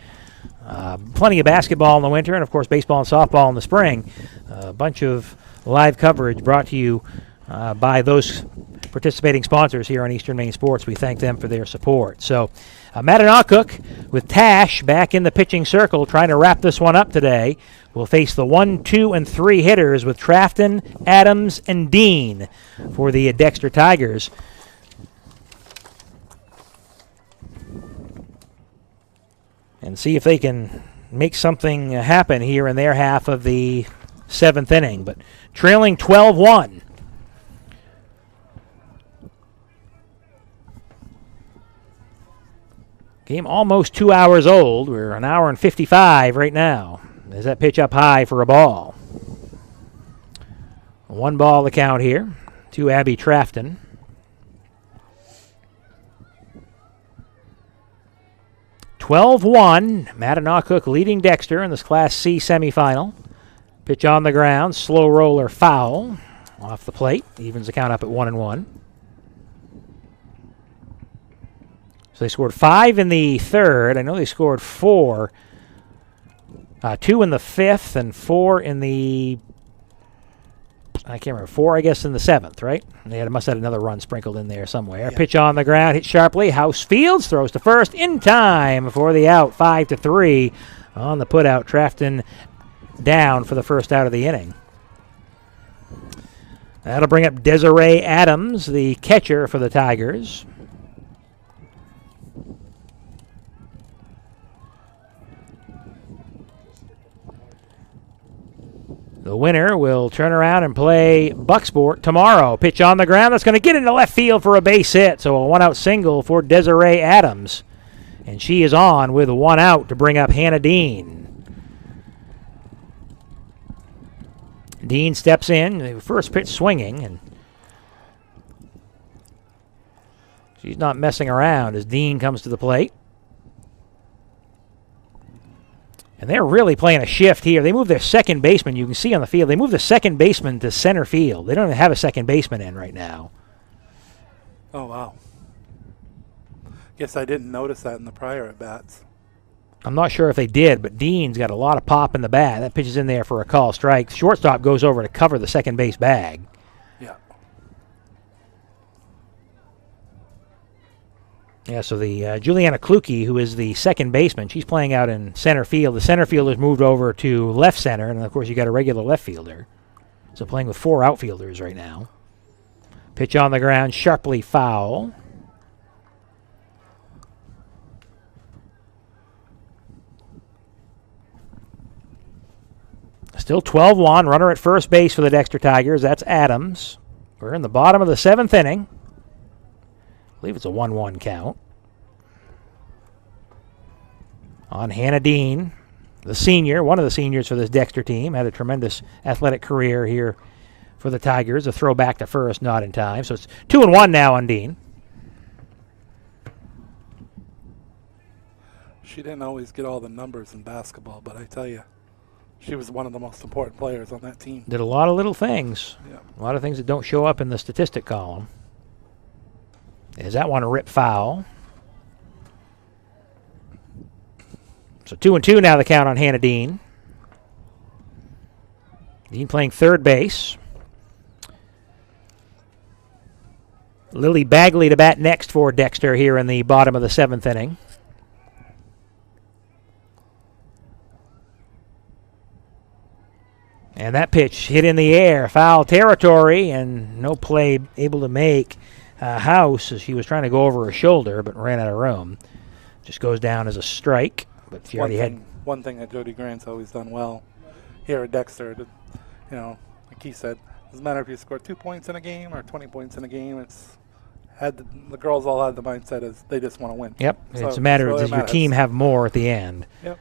plenty of basketball in the winter, and, of course, baseball and softball in the spring. A bunch of live coverage brought to you by those participating sponsors here on Eastern Maine Sports. We thank them for their support. So Mattanawcook with Tash back in the pitching circle trying to wrap this one up today. Will face the 1, 2, and 3 hitters with Trafton, Adams, and Dean for the Dexter Tigers. And see if they can make something happen here in their half of the 7th inning. But trailing 12-1. Game almost 2 hours old. We're an hour and 55 right now. There's that pitch up high for a ball. 1 ball the count here to Abby Trafton. Mattanawcook leading Dexter in this Class C semifinal. Pitch on the ground, slow roller foul off the plate. Evens the count up at 1-1. So they scored 5 in the 3rd. I know they scored 4. 2 in the 5th and 4 in the, I can't remember, 4 I guess in the 7th, right? They must have had another run sprinkled in there somewhere. Yeah. Pitch on the ground, hit sharply. House Fields throws to first in time for the out, 5-3 on the putout. Trafton down for the first out of the inning. That'll bring up Desiree Adams, the catcher for the Tigers. The winner will turn around and play Bucksport tomorrow. Pitch on the ground. That's going to get into left field for a base hit. So a 1-out single for Desiree Adams. And she is on with 1 out to bring up Hannah Dean. Dean steps in, the first pitch swinging, and she's not messing around as Dean comes to the plate. And they're really playing a shift here. They move their second baseman. You can see on the field, they move the second baseman to center field. They don't even have a second baseman in right now. Oh, wow. Guess I didn't notice that in the prior at-bats. I'm not sure if they did, but Dean's got a lot of pop in the bat. That pitch is in there for a call strike. Shortstop goes over to cover the second base bag. Yeah. Yeah, so the Juliana Kluke, who is the second baseman, she's playing out in center field. The center fielder's moved over to left center, and, of course, you got a regular left fielder. So playing with 4 outfielders right now. Pitch on the ground, sharply foul. Still 12-1, runner at first base for the Dexter Tigers. That's Adams. We're in the bottom of the 7th inning. I believe it's a 1-1 count. On Hannah Dean, the senior, one of the seniors for this Dexter team, had a tremendous athletic career here for the Tigers. A throw back to first, not in time. So it's 2-1 now on Dean. She didn't always get all the numbers in basketball, but I tell you, she was one of the most important players on that team. Did a lot of little things. Yeah. A lot of things that don't show up in the statistic column. Is that one a rip foul? So 2-2 now the count on Hannah Dean. Dean playing third base. Lily Bagley to bat next for Dexter here in the bottom of the 7th inning. And that pitch hit in the air, foul territory, and no play able to make House as she was trying to go over her shoulder but ran out of room. Just goes down as a strike. But she already had one thing that Jody Grant's always done well here at Dexter. Like he said, doesn't matter if you score 2 points in a game or 20 points in a game. The girls all had the mindset as they just want to win. Yep, So it's a matter really of does your matters. team have more at the end. Yep.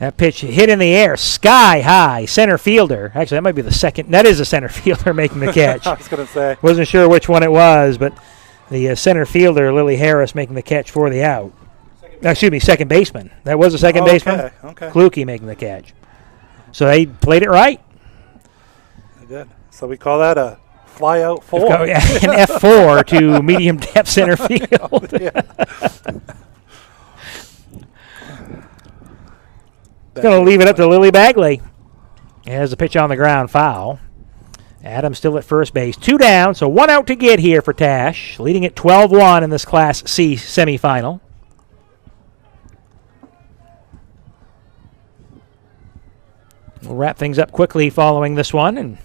That pitch hit in the air, sky high, center fielder. Actually, that might be the second. That is a center fielder making the catch. I was going to say. Wasn't sure which one it was, but the center fielder, Lily Harris, making the catch for the out. Excuse me, second baseman. That was a second baseman. Okay. Kluge making the catch. So they played it right. They did. So we call that a fly out 4. An F4 to medium depth center field. Yeah. Going to leave it up to Lily Bagley. Has a pitch on the ground, foul. Adams still at first base. 2 down, so 1 out to get here for Tash, leading at 12-1 in this Class C semifinal. We'll wrap things up quickly following this one and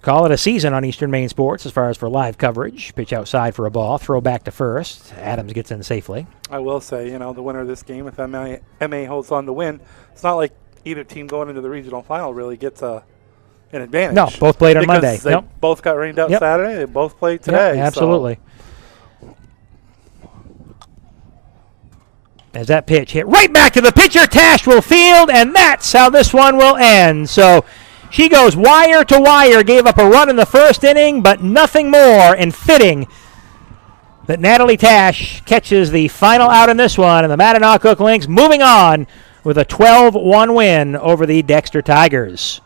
call it a season on Eastern Maine Sports as far as for live coverage. Pitch outside for a ball, throw back to first. Adams gets in safely. I will say, the winner of this game, if MA holds on to win, it's not like either team going into the regional final really gets an advantage. No, both played on because Monday. They both got rained out Yep. Saturday. They both played today. Yep, absolutely. As that pitch hit right back to the pitcher, Tash will field, and that's how this one will end. So she goes wire to wire, gave up a run in the first inning, but nothing more, and fitting that Natalie Tash catches the final out in this one, and the Mattanawcook Lynx moving on with a 12-1 win over the Dexter Tigers.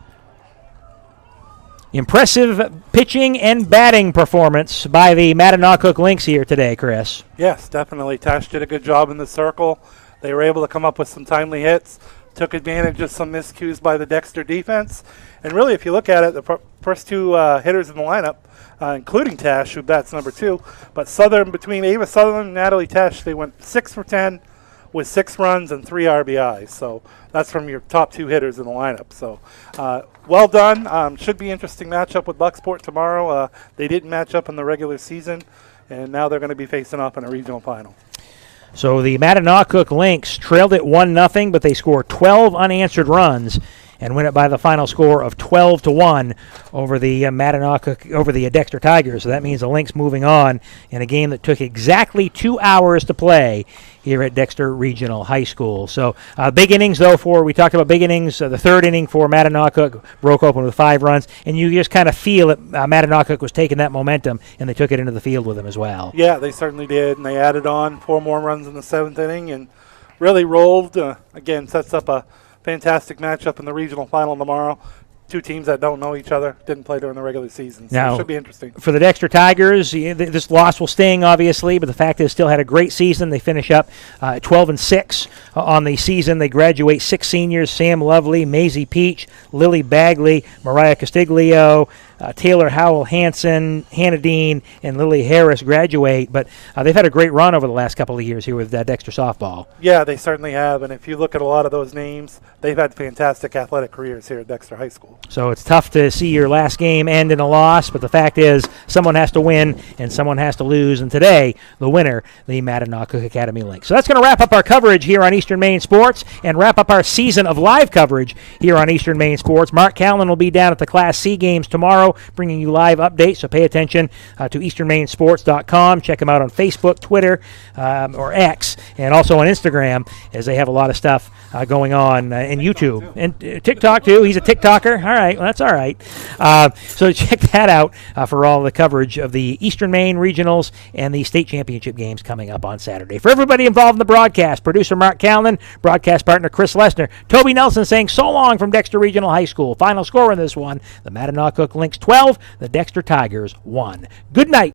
Impressive pitching and batting performance by the Mattanawcook Lynx here today, Chris. Yes, definitely. Tash did a good job in the circle. They were able to come up with some timely hits, took advantage of some miscues by the Dexter defense. And really, if you look at it, the first 2 hitters in the lineup, including Tash, who bats number 2, but between Ava Sutherland and Natalie Tash, they went 6 for 10 with 6 runs and 3 RBIs. So that's from your top 2 hitters in the lineup. So well done. Should be interesting matchup with Bucksport tomorrow. They didn't match up in the regular season, and now they're going to be facing off in a regional final. So the Mattanawcook Lynx trailed it 1-0, but they scored 12 unanswered runs and win it by the final score of 12-1 over the Dexter Tigers. So that means the Lynx moving on in a game that took exactly 2 hours to play here at Dexter Regional High School. So big innings, though, we talked about big innings. The third inning for Mattanawcook broke open with 5 runs, and you just kind of feel that Mattanawcook was taking that momentum, and they took it into the field with them as well. Yeah, they certainly did, and they added on 4 more runs in the 7th inning and really rolled. Again, sets up a fantastic matchup in the regional final tomorrow. 2 teams that don't know each other, didn't play during the regular season. So Now, it should be interesting. For the Dexter Tigers, this loss will sting, obviously, but the fact is still had a great season. They finish up 12-6 on the season. They graduate 6 seniors: Sam Lovely, Maisie Peach, Lily Bagley, Mariah Castiglio, Taylor Howell Hansen, Hannah Dean, and Lily Harris graduate. But they've had a great run over the last couple of years here with Dexter softball. Yeah, they certainly have. And if you look at a lot of those names, they've had fantastic athletic careers here at Dexter High School. So it's tough to see your last game end in a loss, but the fact is someone has to win and someone has to lose. And today, the winner, the Mattanawcook Academy Lynx. So that's going to wrap up our coverage here on Eastern Maine Sports and wrap up our season of live coverage here on Eastern Maine Sports. Mark Callan will be down at the Class C games tomorrow, bringing you live updates, so pay attention to easternmainsports.com. Check him out on Facebook, Twitter, or X, and also on Instagram, as they have a lot of stuff going on, and YouTube. And TikTok, too. He's a TikToker. All right, well, that's all right. So check that out for all the coverage of the Eastern Maine Regionals and the state championship games coming up on Saturday. For everybody involved in the broadcast, producer Mark Callan, broadcast partner Chris Lesner, Toby Nelson saying so long from Dexter Regional High School. Final score in this one, the Mattanawcook Lynx 12, the Dexter Tigers 1. Good night.